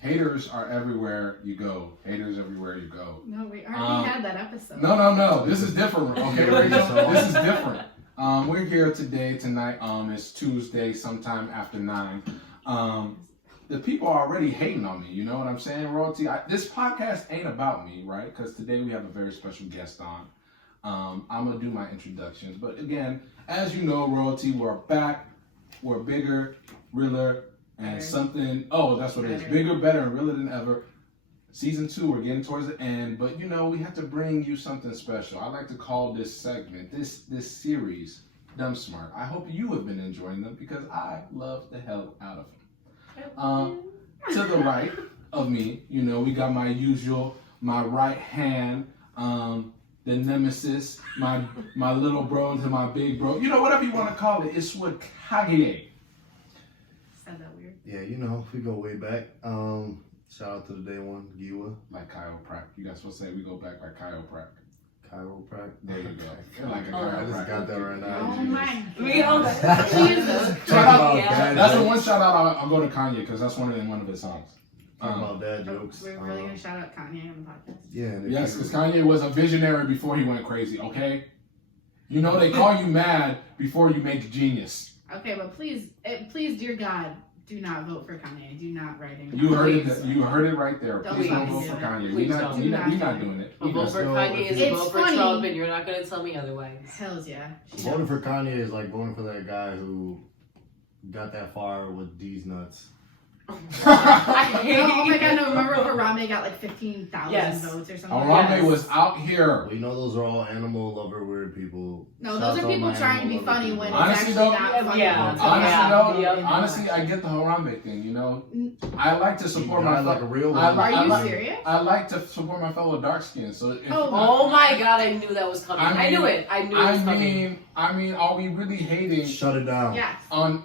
Haters are everywhere you go. Haters everywhere you go. No, we already had that episode. No. This is different. Okay, Rachel? This is different. We're here tonight. It's Tuesday, sometime after 9. The people are already hating on me. You know what I'm saying, Royalty? This podcast ain't about me, right? Because today we have a very special guest on. I'm going to do my introductions. But again, as you know, Royalty, we're back. We're bigger, realer, and something. Oh, that's what it is. Bigger, better, and realer than ever. Season 2, we're getting towards the end. But, you know, we have to bring you something special. I like to call this segment, this series, Dumb Smart. I hope you have been enjoying them because I love the hell out of them. To the right of me, you know, we got my right hand, the nemesis, my little bro into my big bro. You know, whatever you want to call it. It's what Kage. Sound that weird? Yeah, you know, we go way back. Shout out to the day one, Giwa. Like chiroprac. You guys supposed to say we go back like chiroprac. Chiroprac. There you go. Like a I just chiroprac. got that right now. Oh my We all Jesus. Shout out. Yeah. That's the one shout out I'll go to Kanye because that's one of his songs. Talking about dad jokes. We're really going to shout out Kanye on the podcast. Yeah. and if Yes, you- because Kanye was a visionary before he went crazy, okay? You know they call you mad before you make genius. Okay, but please, dear God, do not vote for Kanye. Do not write in. You heard it. You heard it right there. Don't Please don't please vote for do it. Kanye. Please We're don't. not doing it. A vote for So, Kanye is a it's vote for funny. Trump, and you're not going to tell me otherwise. Hells yeah. Voting for Kanye is like voting for that guy who got that far with D's nuts. I hate Oh my you. God, no, remember Harambe got like 15,000 Yes. votes or something? Harambe Yes. was out here. We know those are all animal lover weird people. No, Shout those out are to people all my trying to be animal lover funny people. when Honestly, it's actually though, not funny. yeah. Honestly, I get the Harambe thing. You know, I like to support You my got like a real I one. like- Are you like- serious? I like to support my fellow dark skins. So if, Oh my God, I knew that was coming. I knew it. I knew it was coming. I mean, are we really hating Shut it down. Yes. on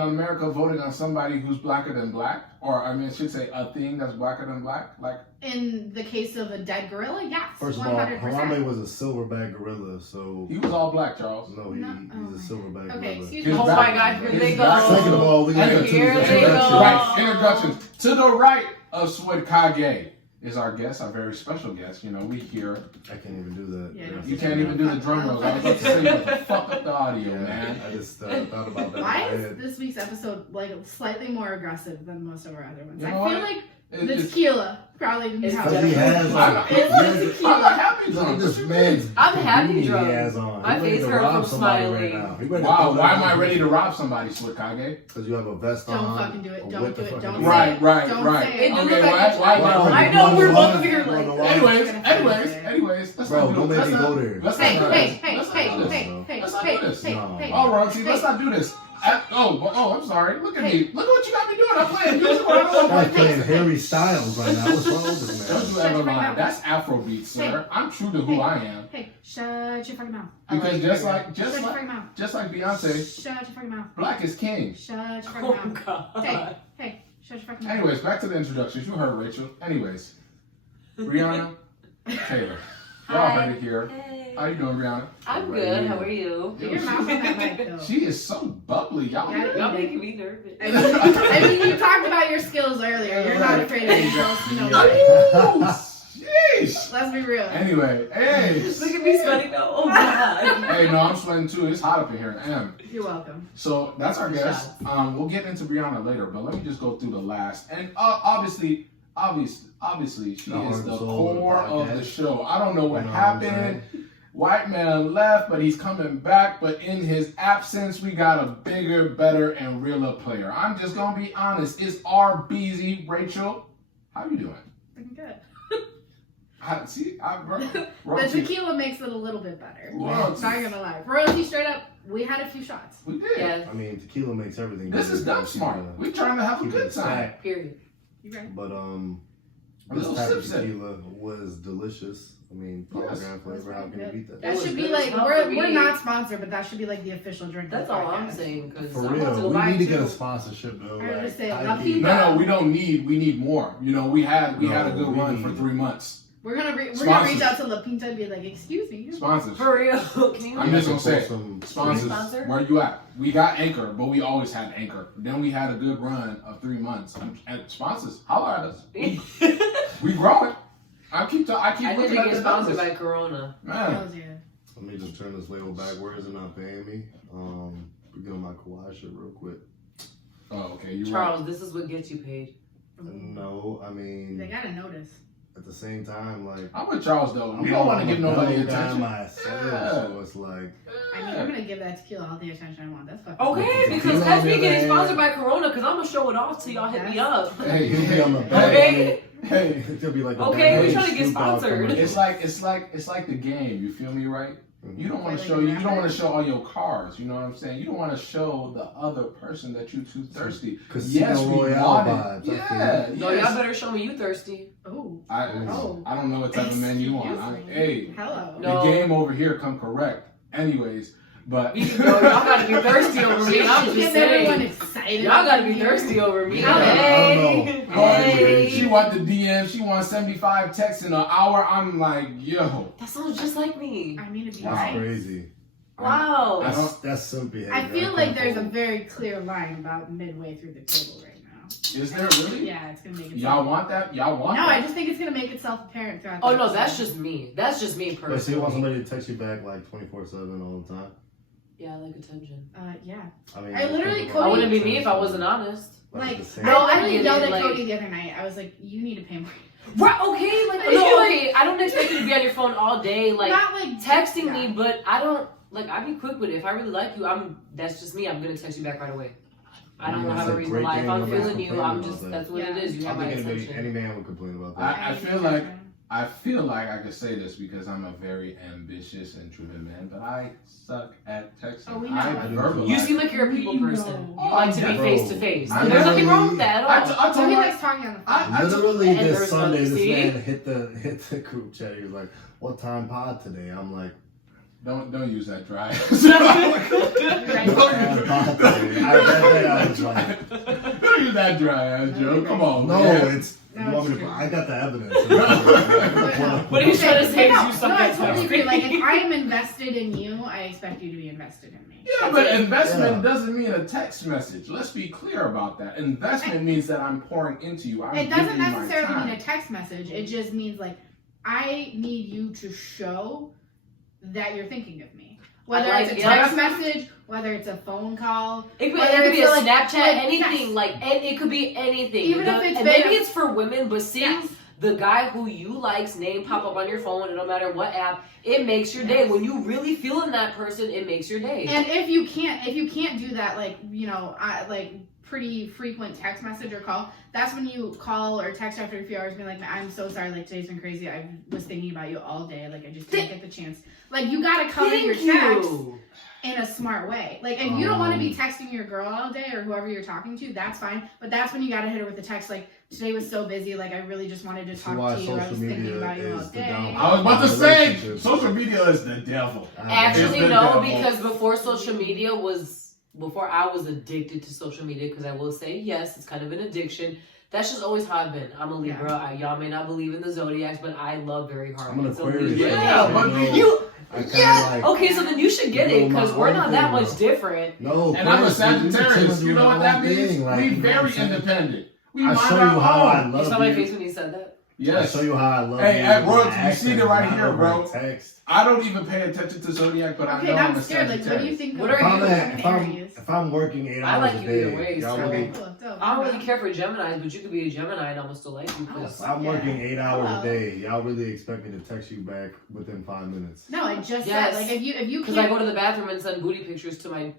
America voting on somebody who's blacker than black? Or I mean, I should say a thing that's blacker than black? Like, In the case of a dead gorilla, yes. First of all, 100%. Harambe was a silverback gorilla, so he was all black, Charles. no, No, he's a silverback Okay, gorilla. excuse His me. Oh back- my God, here his they back- go. Second of all, we gotta get to Here these they go. introductions. Right, introductions. To the right of Swed Kage is our guest, our very special guest. You know, we here. I can't even do that. Yeah, You can't even do the drum rolls. I was about to say, but fuck up the audio, Yeah, man. I just thought about that. in Why my is head. this week's episode like slightly more aggressive than most of our other ones? You know I feel what? like the It's- tequila probably didn't It's help. Because he has like, It's the look tequila. I'm happy at drunk. this man's I'm happy bikini drunk. he has on. My He ready face to hurt rob from somebody smiling. Right now. He ready to Wow, throw why that am I on ready you. to rob somebody, Swed Kage? Because you have a vest on. Don't fucking do it. a Don't what do the it. fuck Don't is say it? Right. Don't say It it. did Okay, look like why- a why- child. why- I know we're why- both here why- like why- Anyways, let's Bro, not do don't this. make me Let's go not- there. Let's not Hey, do hey, this. hey, Let's hey, not do this. hey, hey, Let's not hey, do this. hey, No. hey, Oh, Ronty, let's not do this. I'm sorry. Look at me. Look at what you got me doing. I'm playing music. I don't Guy's know. playing Harry Styles right now. What's wrong with this Don't man? you ever lie. That's Afrobeat, sir. I'm true to who I am. Hey, shut your fucking mouth. Because Shut your just fucking mouth. like Beyonce, Shut your fucking mouth. black is king. Shut your fucking Oh mouth. God. Hey, shut your fucking mouth. Anyways, back to the introductions. You heard Rachel. Anyways, Brianna, Taylor. Y'all heard it here. Hey. How you doing, Brianna? I'm good. How are you? Get your mouth on that mic, though. She is so bubbly. Y'all Yeah, hear it? Y'all making me nervous. I mean, you talked about your skills earlier. You're not afraid of yourself, you know. Ooh, sheesh. Let's be real. Anyway, hey. Look at me sweating now. Oh God. Hey, no, I'm sweating too. It's hot up in here. I am. You're welcome. So that's our guest. We'll get into Brianna later, but let me just go through the last. And obviously, she The is heart the and soul of the core of podcast. the show. I don't know what You know what I'm happened. White man left, but he's coming back. But in his absence, we got a bigger, better, and realer player. I'm just gonna be honest. It's our Breezy, Rachel. How you doing? Looking good. The tequila makes it a little bit better. Royalty. Not gonna lie. Royalty straight up, we had a few shots. We did. Yeah. I mean, tequila makes everything. This better. is dumb smart. We're trying to have a Keep good it time. stacked. Period. You right? But A this little type of sip. tequila was delicious. I mean, Yes. pomegranate flavor. How can you beat that? That was should be good like as well for we're me. not sponsored, but that should be like the official drink. That's of the all I'm podcast. saying. Cause For I'm about to real, go we buy need to two. get a sponsorship though. I Like, understand. I Now, need- people- No, we don't need. We need more. You know, we had a good No, run we for need- 3 months. We're gonna reach Sponsors. out to La Pinta and be like, excuse me. Sponsors. For real. Can you I'm just gonna say, Some sponsors. Sponsor? Where you at? We got Anchor, but we always had Anchor. Then we had a good run of 3 months. And sponsors, holler at us. We growing. I keep I need looking to at get the sponsored numbers. by Corona. Man, Hells yeah. Let me just turn this label backwards and not paying me. We get on my Kawhi shit real quick. oh okay, you Charles, this is what gets you paid. No, I mean, They gotta notice. at the same time, like, I'm with Charles though. We I'm don't want to a give nobody bellow guy attention. myself, Yeah. so it's like, I mean, I'm gonna give that tequila all the attention I want. That's fucking Okay, because You catch know, me getting man. sponsored by Corona, because I'm gonna show it off till y'all hit me up. Hey, he'll be on the back. Okay. Hey, He'll be like, Okay, we trying to get sponsored. it's like the game. You feel me, right? You don't want to show you don't want to show all your cards. You know what I'm saying? You don't want to show the other person that you're too thirsty. Casino Yes, we Royale want vibes. it. I feel Yeah, No, yes. y'all better show me you thirsty. Oh. I don't know what type of man you want. Excuse me. Hey, Hello. No. the game over here come correct. Anyways, but No, y'all gotta be thirsty over me. I'm just Getting everyone saying. excited. Y'all gotta be here. thirsty over me. Yeah, Hey, I don't know. She want the DM. She want 75 texts in an hour. I'm like, yo. that sounds just like me. I mean to be That's honest. crazy. Wow. That's simp behavior. I feel like can't there's a hold. very clear line about midway through the table right now. Is there really? Yeah, it's gonna make it. Y'all want that? Y'all want No, that? I just think it's gonna make itself apparent throughout. Oh the no, that's episode. just me. That's just me Wait, so personally. you want somebody to text you back like 24/7 all the time? Yeah, I like attention. Yeah. I mean, I literally think Cody- I about wouldn't be it. me if I wasn't honest. Like, the same- No, I I literally get yelled it, at like- Cody the other night. I was like, you need to pay more. Right? Okay. Like no. Okay. I don't expect you to be on your phone all day, like Not like texting yeah. me, but I don't like. I'd be quick with it. If I really like you, that's just me. I'm gonna text you back right away. I don't Yeah, have it's a a reason great why. If game, I'm nobody's feeling you, complaining I'm about just that. that's what it Yeah. is. You I have my think attention. any man would complain about that. I feel like I could say this because I'm a very ambitious and driven man, but I suck at texting. Oh, we know. I I do verbalize. You seem like you're a people We person. know. You like to be Bro, face to face. I There's nothing literally- wrong with that I at all. told So he my- likes talking on the phone. I Literally and this there's Sunday, this see? man hit the group chat. He was like, "What time pod today?" I'm like, don't use that dry. "What time pod today?" I read that. I was like, Don't use that dry ass joke. Come on, "No, man. it's." No, You want me it's to? true. I got the evidence. What are you trying to say? No, You suck no, I at totally texting. agree. Like, if I'm invested in you, I expect you to be invested in me. Yeah, but investment Yeah. doesn't mean a text message. Let's be clear about that. Investment means that I'm pouring into you. I'm It doesn't giving you my necessarily time. mean a text message. It just means, like, I need you to show that you're thinking of me. Whether I it's a like- text message, whether it's a phone call, It could, Whether it could be a it's like- Snapchat, like, anything. yes. Like, and it could be anything. Even if it's and been maybe a- it's for women, but seeing Yes. the guy who you like's name pop up on your phone, and no matter what app, it makes your day. When you really feeling that person, it makes your day. and if you can't do that, like, you know, like pretty frequent text message or call, that's when you call or text after a few hours being like, I'm so sorry, like, today's been crazy. I was thinking about you all day. Like, I just didn't get the chance. Like, you gotta cover your text in a smart way. Like, if you don't want to be texting your girl all day or whoever you're talking to, that's fine. But that's when you gotta hit her with a text like, today was so busy, like, I really just wanted to talk to you. I was thinking about you all day. I was about to say, social media is the devil. Actually, It's the no, devil. because before I was addicted to social media, because I will say, yes, it's kind of an addiction. That's just always how I've been. I'm a Libra. Y'all may not believe in the zodiacs, but I love very hard. I'm an It's a Aquarius. Libra. Yeah, but Okay, so then you should get it, because we're not that much different. No, And I'm a Aquarius, we Sagittarius. do You know what our that own means? thing, like, We you know what very I'm saying? independent. We I mind show you our how I own. You love saw my you. face when he said that? Yes. I show you how I love Hey, you. at work, My you see it accent, right not here, over bro. Text. I don't even pay attention to zodiac, but I Okay, know now I'm a I'm scared. Like, what do you Sagittarius. think What of are you- Aries? If I'm working 8 I hours like a you day, either way, y'all so- really, Cool, dope. I don't really care for Geminis, but you could be a Gemini and I'm still like you. Oh, I'm working 8 hours Hello. a day. Y'all really expect me to text you back within 5 minutes? No, I just Yes. said, like, if you Because I can't, go to the bathroom and send booty pictures to my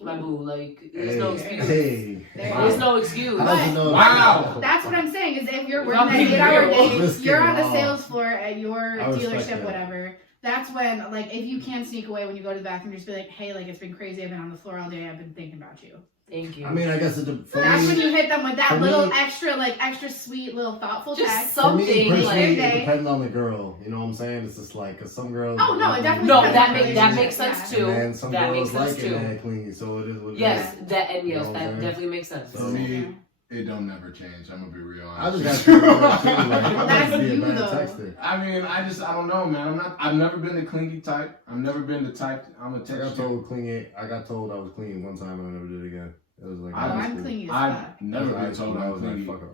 boo. Like, there's no excuse. Hey, There's no excuse. How's it know? Wow. that's what I'm saying, is if you're If working I'm that being 8-hour real, day, let's you're get on it the off. sales floor at your I respect dealership, that. whatever. That's when, like, if you can sneak away when you go to the bathroom, just be like, hey, like, it's been crazy. I've been on the floor all day. I've been thinking about you. Thank you. I mean, I guess for That's when me, you hit them with that for little me- extra sweet, little thoughtful Just text. for me something personally, like. Day. it depends on the girl. You know what I'm saying? It's just like, cause some girls. Oh, no, it definitely No, depends that on the makes that relationship, makes sense yeah. too. And some That girls makes sense like it too. mad clingy, so it is what it is. Yes, that and You yes, know what that I'm saying? definitely makes sense. So- For me, It don't never change. I'm gonna be real I honest. just got to like, I'm That's gonna be a you, bad though. texter. I mean, I don't know, man. I've never been the clingy type. I've never been the type. I'm a I got text. told clingy. I got told I was clingy one time and I never did it again. It was like I'm clingy as I've fuck. never been I told I'm was like, clingy. fuck all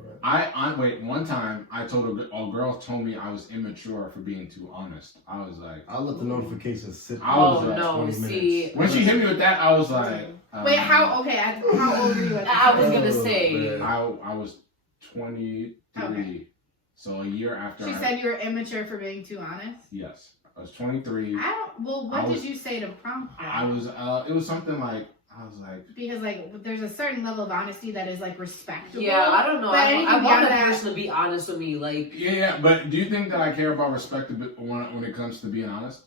that. Wait. One time, I told a girl told me I was immature for being too honest. I was like, I'll let the notifications sit. I was for like, no, 20 see. minutes. when she hit me with that, I was like, Wait, how old were you at the I was time? gonna Oh, say. man. I was 23. Okay. So a year after. She said you were immature for being too honest. Yes, I was 23. What did you say to prompt that? I was. It was something like I was like. Because like there's a certain level of honesty that is like respectable. Yeah, I don't know. But I anything want beyond that that- person to be honest with me. Like, Yeah, but do you think that I care about respect a bit when it comes to being honest?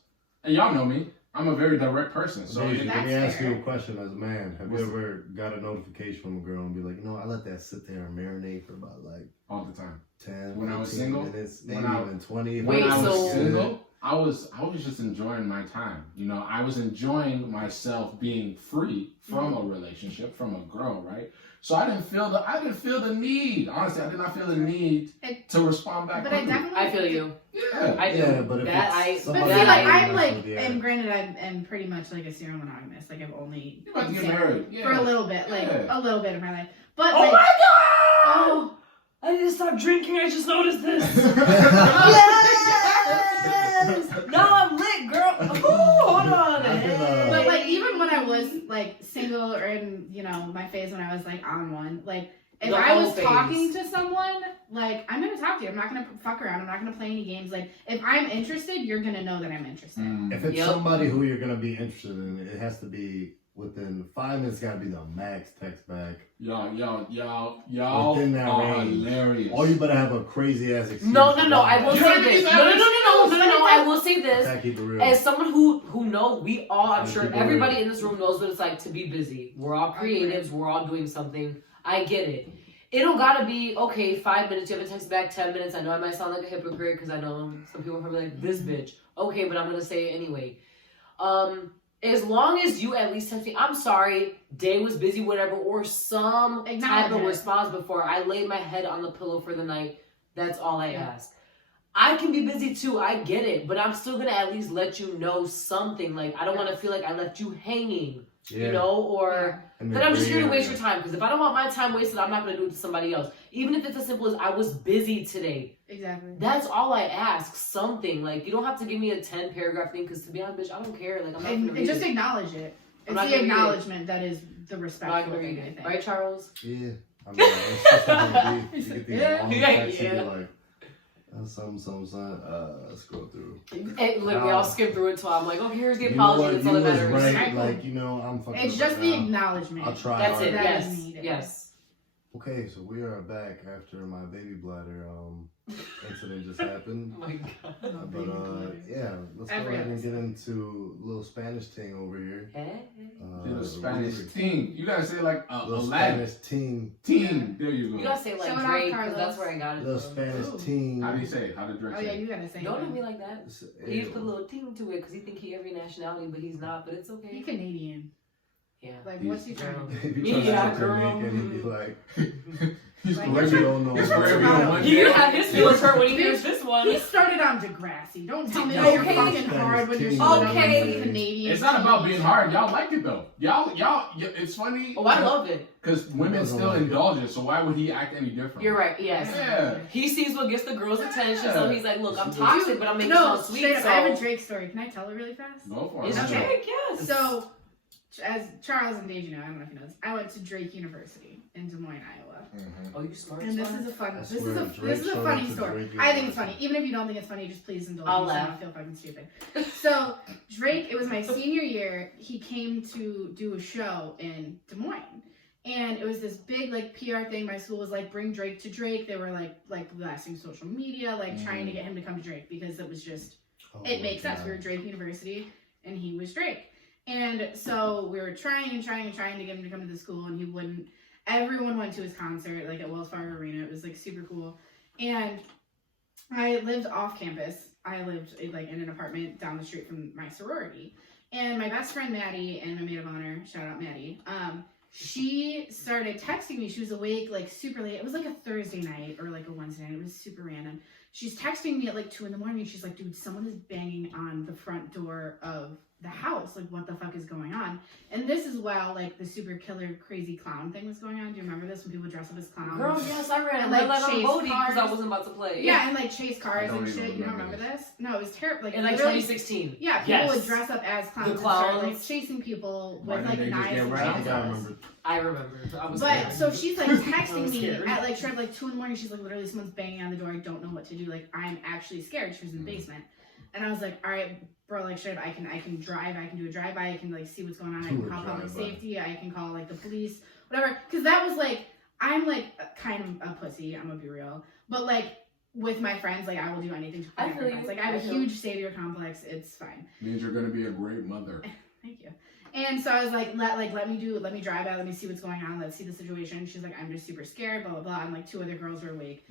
And y'all know me. I'm a very direct person. So Daisy, it- let me That's ask you fair. a question as a man. Have you ever got a notification from a girl and be like, I let that sit there and marinate for about like all the time. 10, When I was 15 single? minutes, When maybe I- even 20. Wait, When I was so- single, I was just enjoying my time. I was enjoying myself being free from a relationship, from a girl, right? So I didn't feel the need. Honestly, I did not feel the need to respond back. But I quickly. definitely I feel you. Yeah. I do. Yeah, but if that it's I. But somebody see, that like you I'm mess like, with, yeah. and granted, I'm pretty much like a serial monogamist. Like I've only You're about to get been married. for a Yeah. little bit, like Yeah. a little bit of my life. But Oh like, my god! oh, I need to stop drinking. I just noticed this. Yes! Now I'm lit, girl. Ooh, hold on. I can, but like even when I was like single or in my phase when I was like on one, like if The I whole was phase. talking to someone, like I'm gonna talk to you. I'm not gonna fuck around. I'm not gonna play any games. Like if I'm interested, you're gonna know that I'm interested. If it's Yep. somebody who you're gonna be interested in, it has to be within 5 minutes. Got to be the max text back. Y'all Within that are range. hilarious. Or you better have a crazy ass excuse. No. to I go will back. You say don't this. need No. that I will say this. Gotta keep it real. As someone who knows, we all, I'm Let's sure keep it everybody real. in this room knows what it's like to be busy. We're all creatives. We're all doing something. I get it. It don't gotta be, okay, 5 minutes, you haven't texted back 10 minutes. I know I might sound like a hypocrite because I know some people are probably like, this bitch. Okay, but I'm gonna say it anyway. As long as you at least text me, I'm sorry, day was busy, whatever, or some type Acknowledge of it. response before I laid my head on the pillow for the night. That's all I Yeah. ask. I can be busy too, I get it, but I'm still gonna at least let you know something. Like, I don't want to feel like I left you hanging, or And that I'm just here to then waste your time. Because if I don't want my time wasted, I'm not gonna do it to somebody else. Even if it's as simple as I was busy today. Exactly. That's all I ask. Something. Like, you don't have to give me a 10 paragraph thing, because to be honest, bitch, I don't care. Like, I'm not gonna And read just it. acknowledge it. I'm It's not the gonna read it. acknowledgement that is the I'm not respectful gonna read thing, I it. think. Right, Charles? Yeah. I mean, it's just like you get these Yeah. long Yeah. texts and you're like, something, scroll through. And literally, I'll skim through it till I'm like, oh, here's the You know apology. what? That's You all that was matters. right. Right. Like, I'm fucking It's up just right the now. acknowledgement. I'll try That's hard. it. That Yes. is needed. Yes. Okay, so we are back after my baby bladder incident just happened. Oh my god. But yeah, let's go Every ahead and episode. get into a little Spanish thing over here. Hey. The Spanish team. You gotta say like a little Latin Spanish team. team. There you You go. gotta say it like Show it off, Drake, because Carlos. that's where I got it Little from. Spanish Ooh. team. How do you say it? How did Drake Oh say yeah, it? you gotta say Don't do it. me like that. He put a little team to it because he think he every nationality, but he's not. But it's okay. He Canadian. Yeah. Like, what's he trying to do? If you Yeah, try to girl. Jamaican, he'd be like, He's Like, "What you don't know." He's Caribbean one He day. can have his feelings hurt when he hears this one. He started on Degrassi. Don't tell me Okay. that you're fucking hard when you're showing up Okay. with some Canadian. It's not about cheese. being hard. Y'all liked it though. Y'all. It's funny. Oh, I love it. Because women doesn't still like it. indulge it. So why would he act any different? You're right. Yes. Yeah. He sees what gets the girls' attention, so Yeah. he's like, "Look, I'm No, toxic, but I'm making No, it sweet." straight up. So I have a Drake story. Can I tell it really fast? Go for it. It's Okay. Drake, yes. So, as Charles and Deja know, I don't know if you know this, I went to Drake University in Des Moines, Iowa. Mhm. Oh, you smart. And this smart. is a fun. I This is swear, a Drake this is a showed funny up to story. Drake I think it's University. funny. Even if you don't think it's funny, just please indulge I'll me. So I laugh. don't feel fucking stupid. So Drake, it was my senior year. He came to do a show in Des Moines, and it was this big like PR thing. My school was like, bring Drake to Drake. They were like blasting social media, like trying to get him to come to Drake because it was just Oh it my makes sense. We were God. Drake University, and he was Drake. And so we were trying to get him to come to the school, and he wouldn't. Everyone went to his concert, like at Wells Fargo Arena. It was like super cool. And I lived off campus. I lived like in an apartment down the street from my sorority. And my best friend Maddie and my maid of honor, shout out Maddie, she started texting me. She was awake like super late. It was like a Thursday night or like a Wednesday night. It was super random. She's texting me at like 2 a.m. She's like, dude, someone is banging on the front door of the house. Like, what the fuck is going on? And this is while like the super killer crazy clown thing was going on. Do you remember this when people dress up as clowns? Girl, yes, I ran And, like like, on chase Bodie because I cars. wasn't about to play. Yeah, and like chase cars I don't and even shit. You don't remember remember this? No, it was terrible. Like In like literally- 2016. Yeah, people Yes. would dress up as clowns, The and start like clowns. chasing people Why with didn't like they just knives get and rid of I think I chainsaws. remember. I remember. I was But scared. so she's like I texting was me scared. at like she had like 2 a.m. She's like, literally someone's banging on the door. I don't know what to do. Like, I'm actually scared. She was in the basement, and I was like, all right, bro, like shit, I can drive. I can do a drive-by. I can like see what's going on. I Do can a call public drive-by. safety. I can call like the police, whatever. Because that was like, I'm like kind of a pussy. I'm gonna be real, but like with my friends, like I will do anything to I protect my feel friends. you. Like I have I a feel huge savior complex. It's fine. Means you're gonna be a great mother. Thank you. And so I was like, let me drive out, let me see what's going on, let's see the situation. She's like, I'm just super scared, blah, blah, blah. And like 2 other girls are awake.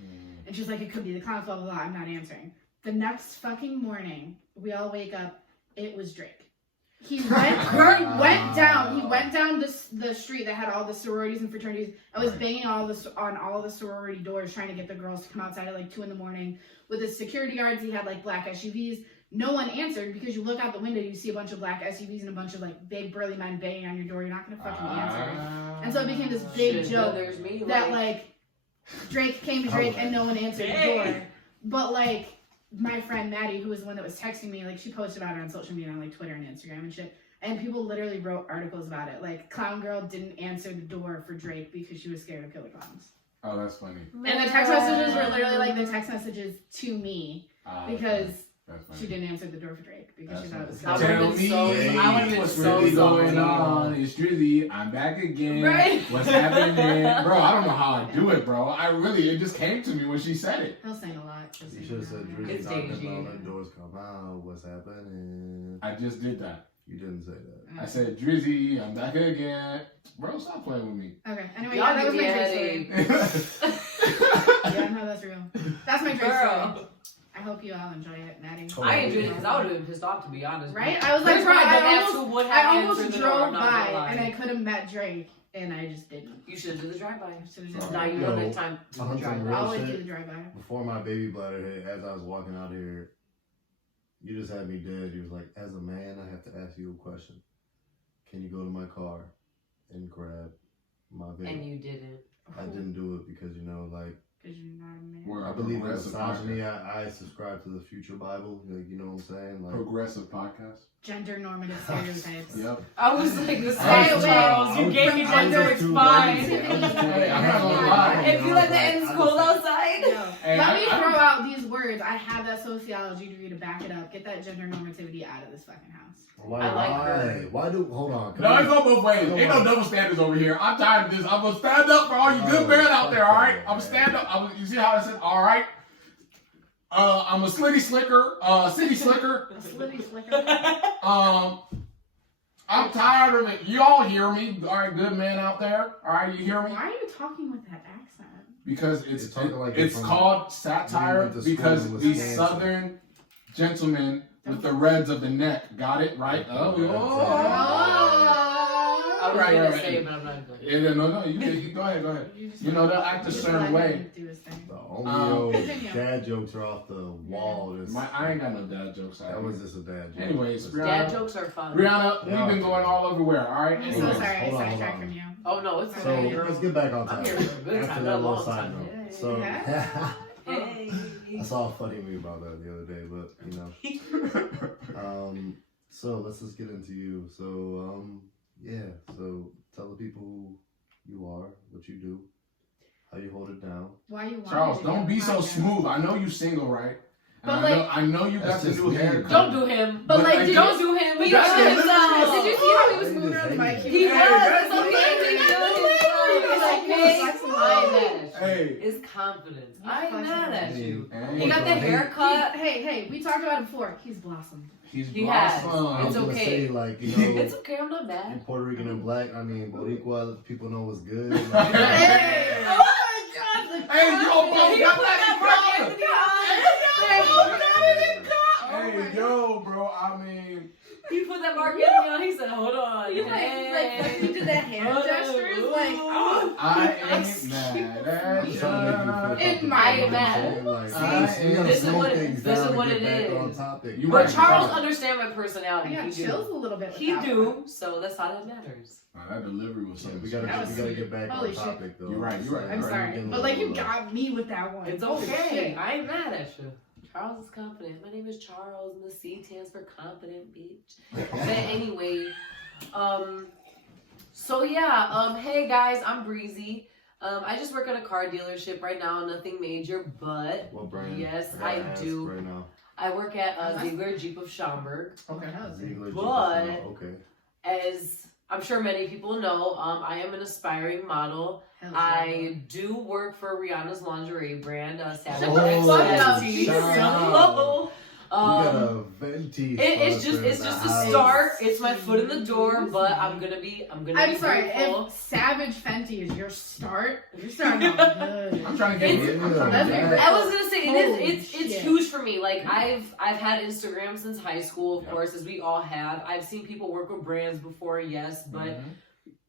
And she's like, it could be the clowns, blah, blah, blah. I'm not answering. The next fucking morning, we all wake up, it was Drake. He went down the street that had all the sororities and fraternities. I was banging on all the sorority doors trying to get the girls to come outside at like 2 a.m. With his security guards, he had like black SUVs. No one answered because you look out the window, you see a bunch of black SUVs and a bunch of like big burly men banging on your door. You're not gonna fucking answer. And so it became this big Shit, joke then there's me, that like Drake came to Drake and no one answered the door. But like my friend Maddie, who was the one that was texting me, like she posted about it on social media on like Twitter and Instagram and shit. And people literally wrote articles about it. Like Clown Girl didn't answer the door for Drake because she was scared of killer clowns. Oh, that's funny. And the text messages were literally like the text messages to me because That's funny. she didn't answer the door for Drake because she thought it was I scary. would've been so- I would've been what's so really going salty. on. It's Drizzy. I'm back again. Right. What's happening? Bro, I don't know how I do it, bro. It just came to me when she said it. He'll sing a lot. You should have said Drizzy It's knocking stagey. on the doors come out. What's happening? I just did that. You didn't say that. I said, Drizzy, I'm back again. Bro, stop playing with me. Okay. Anyway, Y'all yeah, that was give my me a Drake headache. story. Yeah, no, that's real. That's my Drake story. Girl. I hope you all enjoy it, Maddie. Totally. I enjoyed it because I would have been pissed off, to be honest. Right? I was like, There's bro, probably I dumbass almost, who would I have almost answered the door, drove not gonna by lie. and I could have met Drake, and I just didn't. You should have did the drive-by. Should've Sorry. just Now you Yo, know next time to on the some drive-by. real I'll always shit. do the drive-by. Before my baby bladder hit, as I was walking out here, you just had me dead. You was like, as a man, I have to ask you a question. Can you go to my car and grab my baby? And you didn't. I didn't do it because, like, Because you're not a man. We're I a believe in progressive misogyny. podcast. I subscribe to the future Bible. Like, you know what I'm saying? Like, Progressive podcast. Gender normative stereotypes. Yep. I was like, this Stay away. Charles, you gave me From gender, gender it's too fine. ready. Hey, I'm not gonna lie. If you let the ends cold outside. No. Hey, Let me I- throw out these words. I have that sociology degree to back it up. Get that gender normativity out of this fucking house. why? I like her. Why do? Hold on. Come No, on. it's go both ways. Ain't no double standards over here. I'm tired of this. I'm gonna stand up for all you good men out there, all right? I'm stand up. You see how I said, all right? I'm a city slicker. Slitty slicker. I'm tired of it. You all hear me, all right, good men out there, all right? You hear me? Why are you talking with that accent? Because You're talking like you're it's from- called you satire went to school because in these Wisconsin. southern gentlemen with the reds of the neck got it right. I was Right, gonna right. say it, but I'm not gonna. Yeah, no, you go ahead. You know, they'll act a just certain let way. him do his thing. The only Continue. dad jokes are off the wall. This, I ain't got no dad jokes. that was just a dad joke. Anyways, Dad jokes are fun. Brianna, we've been going all over where, all right? I'm so Anyways, sorry I hold on, sidetracked hold on. from you. Oh no, it's So okay. let's get back on I'm topic. here for a good After time, that not a little long side time. note. Hey. So Hey. I saw a funny meme about that the other day, but so let's just get into you. So so tell the people who you are, what you do, how you hold it down. Why you want Charles, to do don't a be so podcast? smooth. I know you single, right? And But, I know you got That's the just new me. haircut. Don't do him. But like, Don't do him. But you That's should the himself. Did you see how he was moving around the mic? He was. Hey, So he that's- ain't doing his He's like, okay. Hey. It's confidence. You're I ain't flexing mad on at me. you. Hey. He got the haircut. Hey, we talked about him before. He's blossomed. He's He has. I blossomed. was It's gonna okay. say, like, It's okay. I'm not in mad. Puerto Rican and black, I mean, Boricua, people know what's good. Hey. Hey! Oh my God. Hey, you almost He got put that that in Mark Anthony on. Hey, mean, yo, bro. I mean, He put that marketing on. He said, "Hold on." You like you did that hand gestures, like, oh. I ain't mad at you. It might matter. This is what it is. You But right, Charles right. understands my I personality. got He chills do. a little bit. With He that do. one. So that's all that matters. That delivery was something. We gotta get back Holy on shit. topic though. You're right. I'm sorry, but like you got me with that one. It's Holy okay. shit. I ain't mad at you. Charles is confident. My name is Charles, and the C stands for confident, bitch. But anyway, so yeah, hey guys, I'm Breezy. I just work at a car dealership right now, nothing major, but What brand? yes, I I gotta ask do. right now. I work at Ziegler Jeep of Schaumburg. Okay. Ziegler, But- okay. As I'm sure many people know, I am an aspiring model. Hell yeah. I do work for Rihanna's lingerie brand, Savage Oh, X shout Fenty out. Model. We got a Fenty. It's just sponsor in a the house. start. It's my foot in the door, but I'm gonna be I'm be sorry. grateful. If Savage Fenty is your start, you're starting off good. I'm trying to get. It's- I'm trying to That's get big. I was gonna say Holy it's shit. huge for me. Like I've had Instagram since high school, of Yeah. course, as we all have. I've seen people work with brands before, yes, but Mhm.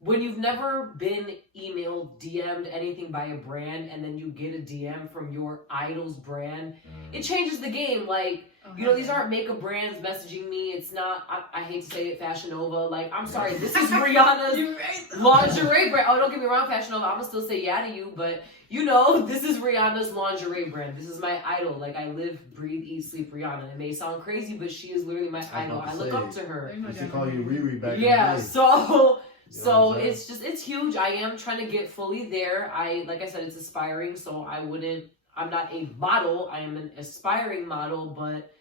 when you've never been emailed, DM'd anything by a brand, and then you get a DM from your idol's brand, it changes the game. Like, you know, these aren't makeup brands messaging me. It's not, I hate to say it, Fashion Nova. Like, I'm sorry, this is Rihanna's You're right. lingerie brand. Oh, don't get me wrong, Fashion Nova. I'm gonna still say yeah to you, but you know, this is Rihanna's lingerie brand. This is my idol. Like, I live, breathe, eat, sleep Rihanna. It may sound crazy, but she is literally my idol. I look up to her. We should call you Riri back Yeah, in the day. so You know what I'm it's huge. I am trying to get fully there. Like I said, it's aspiring, so I'm not a model. I am an aspiring model, but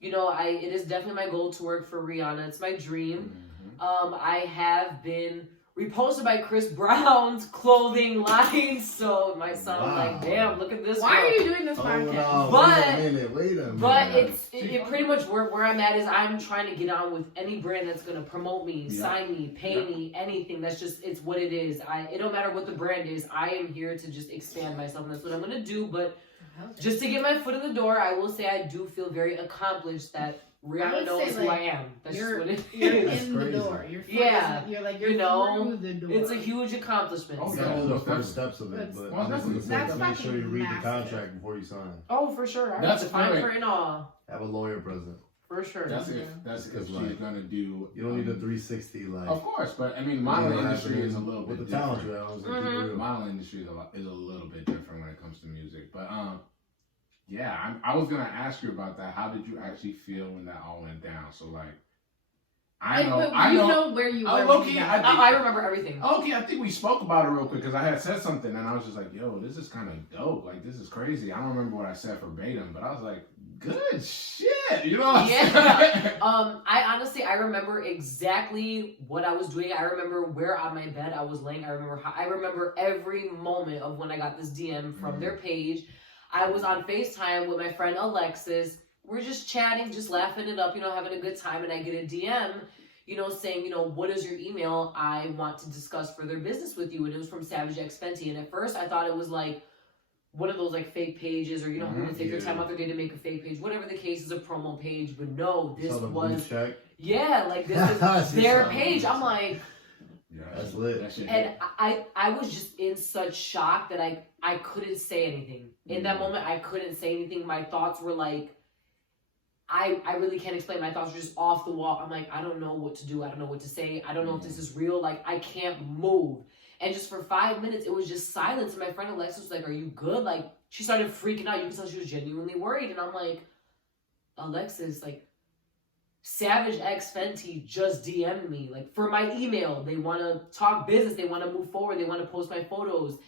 you know, it is definitely my goal to work for Rihanna. It's my dream. I have been reposted by Chris Brown's clothing line, so it might sound like, damn, look at this. Why girl. are you doing this Oh, podcast? no, But- wait a minute. But it pretty much where I'm at is I'm trying to get on with any brand that's gonna promote me, Yeah. sign me, pay me, anything. That's just it's what it is. It don't matter what the brand is. I am here to just expand myself, and that's what I'm gonna do. But just to get my foot in the door, I will say I do feel very accomplished that I Rihanna would knows say, who like, I am. That's just You're what it in is. the crazy. door. You're Yeah. You're like You know, through the door. It's a huge accomplishment. Oh, You yeah. gotta do the first steps of it, but Well, that's- obviously that's make sure you fucking read the massive. contract before you sign. Oh, for sure. I That's have to find great. for it and all. Have a lawyer present. For sure. That's if she's Like, gonna do. You don't need a 360 like. Of course, but I mean, the modeling industry is a little with bit the talent different. you have. The modeling industry is a little bit different when it comes to music, but yeah, I was gonna ask you about that. How did you actually feel when that all went down? So like, I know where you Oh, were. low-key, when you I got think- there. I remember everything. Okay, I think we spoke about it real quick because I had said something and I was just like, yo, this is kind of dope. Like, this is crazy. I don't remember what I said verbatim, but I was like, good shit. You know what I'm Yeah. saying? I remember exactly what I was doing. I remember where on my bed I was laying. I remember every moment of when I got this DM from their page. I was on FaceTime with my friend Alexis. We're just chatting, just laughing it up, you know, having a good time. And I get a DM, you know, saying, you know, what is your email? I want to discuss further business with you. And it was from Savage X Fenty. And at first I thought it was like one of those like fake pages, or, you know, women take their time out their day to make a fake page. Whatever the case is, a promo page. But no, this was, check. yeah, like this is their page. I'm like, Yeah, That's lit. That shit and I was just in such shock that I couldn't say anything. In that moment, I couldn't say anything. My thoughts were like, I really can't explain. My thoughts were just off the wall. I'm like, I don't know what to do. I don't know what to say. I don't know if this is real. Like, I can't move. And just for 5 minutes, it was just silence. And my friend Alexis was like, are you good? Like, she started freaking out. You can tell she was genuinely worried. And I'm like, Alexis, like, Savage X Fenty just DM'd me, like, for my email. They want to talk business. They want to move forward. They want to post my photos.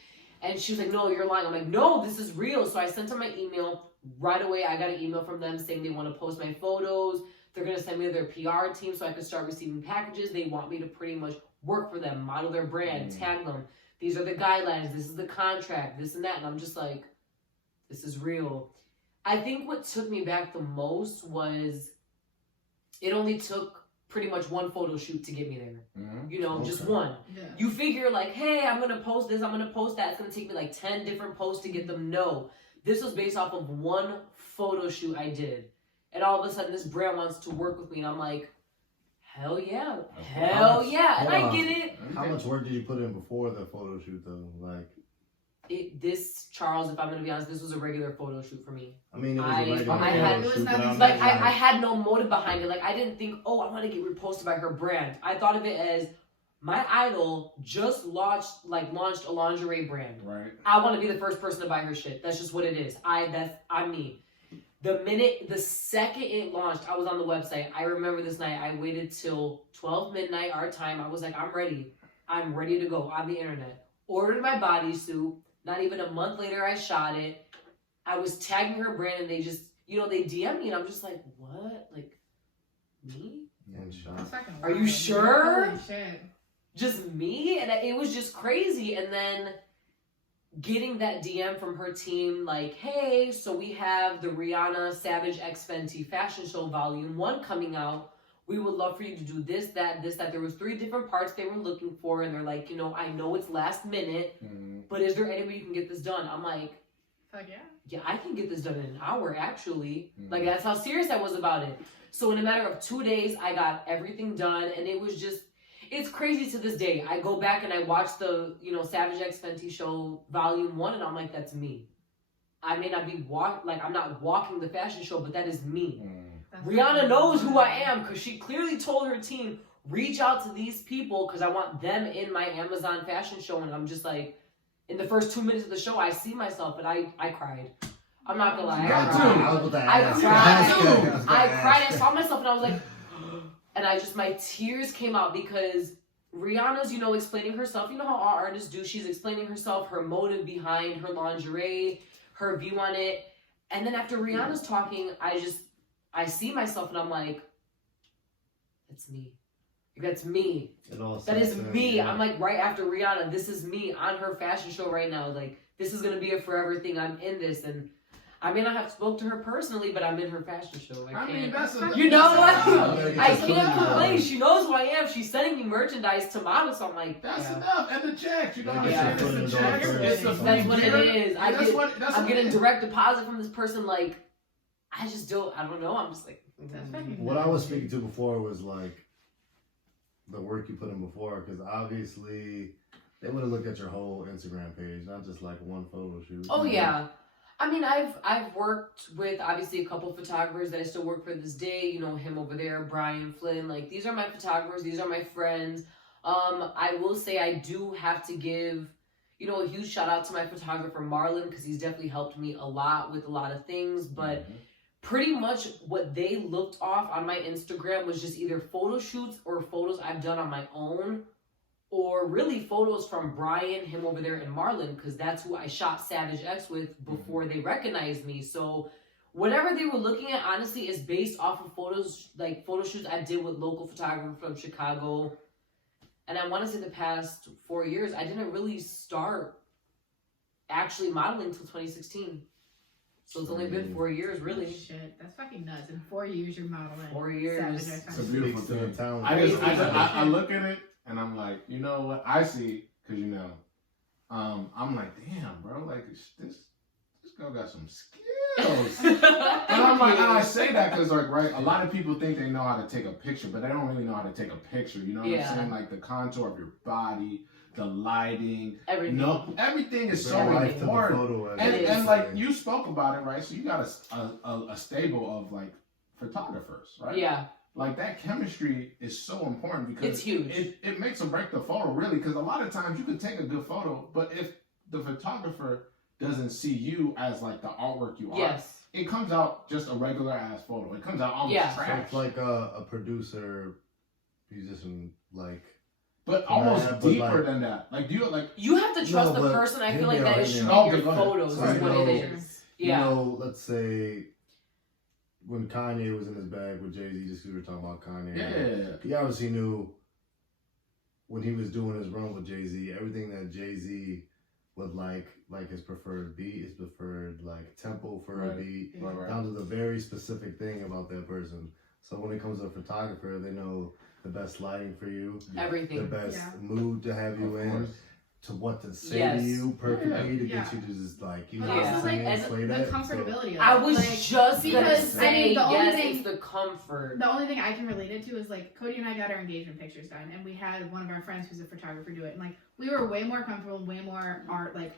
And she was like, no, you're lying. I'm like, no, this is real. So I sent her my email. Right away, I got an email from them saying they want to post my photos. They're going to send me to their PR team so I can start receiving packages. They want me to pretty much work for them, model their brand, tag them. These are the guidelines. This is the contract, this and that. And I'm just like, this is real. I think what took me back the most was it only took pretty much one photo shoot to get me there. You know, just one. Yeah. You figure like, hey, I'm going to post this, I'm going to post that. It's going to take me like 10 different posts to get them. No. This was based off of one photo shoot I did. and all of a sudden this brand wants to work with me, and I'm like, hell yeah, hell yeah, and I get it. How much work did you put in before the photo shoot though? Like, Charles, if I'm gonna be honest, this was a regular photo shoot for me. I mean, it was I- a regular I had- photo shoot, but I'm Like, like, I had no motive behind it. Like, I didn't think, oh, I want to get reposted by her brand. I thought of it as my idol just launched a lingerie brand. Right. I want to be the first person to buy her shit. That's just what it is. I'm me. The second it launched, I was on the website. I remember this night. I waited till 12 midnight our time. I was like, I'm ready. I'm ready to go on the internet. Ordered my bodysuit. Not even a month later, I shot it. I was tagging her brand, and they just, they DM me, and I'm just like, what? Like, me? and shot. That's fucking Are you wild. sure? Holy shit. Just me? And it was just crazy. And then getting that DM from her team, like, hey, so we have the Rihanna Savage X Fenty Fashion Show Volume 1 coming out. We would love for you to do this, that, this, that. There was 3 different parts they were looking for, and they're like, I know it's last minute, but is there any way you can get this done? I'm like, Fuck yeah. yeah, I can get this done in an hour, actually. Like, that's how serious I was about it. So in a matter of 2 days, I got everything done, and it was just, it's crazy to this day. I go back and I watch the, Savage X Fenty Show Volume 1, and I'm like, that's me. I may not be I'm not walking the fashion show, but that is me. That's Rihanna fucking knows wild. who I am, because she clearly told her team, reach out to these people, because I want them in my Amazon fashion show. And I'm just like, in the first 2 minutes of the show, I see myself, and I cried. I'm not gonna lie. Got I to. cried. I was about to I ask. cried. I ask. cried. I saw myself, and I was like, and my tears came out, because Rihanna's, explaining herself. You know how all artists do. She's explaining herself, her motive behind her lingerie, her view on it. And then after Rihanna's talking, I see myself, and I'm like, that's me. That's me. That is me. Yeah. I'm like, right after Rihanna, this is me on her fashion show right now. Like, this is going to be a forever thing. I'm in this. And I may not have spoke to her personally, but I'm in her fashion show. I mean, can't. that's You know what? Yeah, I it's can't cool. complain. She knows who I am. She's sending me merchandise to model, so I'm like, That's yeah. enough. And the checks, you know what I'm Yeah. saying? It's the checks. It's the That's what it free is. gear. I'm getting direct deposit from this person. Like, I don't know. I'm just like, That's fucking What I was nuts. speaking to before was like the work you put in before, because obviously they would have looked at your whole Instagram page, not just like one photo shoot. oh yeah. I mean, I've worked with obviously a couple photographers that I still work for this day. Him over there, Brian Flynn. Like, these are my photographers. These are my friends. I will say I do have to give, a huge shout out to my photographer Marlon, because he's definitely helped me a lot with a lot of things. But pretty much what they looked off on my Instagram was just either photo shoots or photos I've done on my own, or really photos from Brian, him over there, and Marlon, because that's who I shot Savage X with before they recognized me. So whatever they were looking at, honestly, is based off of photos, like photo shoots I did with local photographers from Chicago. And I want to say the past 4 years, I didn't really start actually modeling until 2016. So it's only been 4 years, really. Shit, that's fucking nuts. In 4 years, you're modeling. 4 years. Savage X It's a Fenty. beautiful Speaks to the thing. talent. I look at it and I'm like, you know what? I see, because I'm like, damn, bro, like this girl got some skills. And I'm like, and I say that because, like, right, a lot of people think they know how to take a picture, but they don't really know how to take a picture. You know what I'm saying? Like the contour of your body, the lighting, Everything. everything is so Bring life to the important. photo, And like you spoke about it, right? So you got a stable of like photographers, right? Yeah. Like that chemistry is so important because It's huge. It makes or break the photo, really. Because a lot of times you could take a good photo, but if the photographer doesn't see you as like the artwork you are, Yes. it comes out just a regular ass photo. It comes out almost Yeah. So trash. it's like a producer, musician, like. But almost but deeper like- than that. Like, do you like? You have to trust No, the but person. I hear feel me like out, that is hear me shooting out. your Okay, go ahead. photos So I is what know- it is. Yeah. You know, let's say when Kanye was in his bag with Jay-Z, just 'cause we were talking about Kanye. Yeah. He obviously knew when he was doing his run with Jay-Z, everything that Jay-Z would like his preferred beat, his preferred like tempo for a Right. beat, Right. down to the very specific thing about that person. So when it comes to a photographer, they know the best lighting for you, the Everything. best Yeah. mood to have you Of in. course. to what to say Yes. to you perfectly to Yeah. get you to just like, you But know Yeah. what I'm also, like, saying? and Slay the that. comfortability of it. I was Like, just gonna because, say, I mean, the only yes, thing- it's the comfort. the only thing I can relate it to is like Cody and I got our engagement pictures done, and we had one of our friends who's a photographer do it, and like we were way more comfortable and way more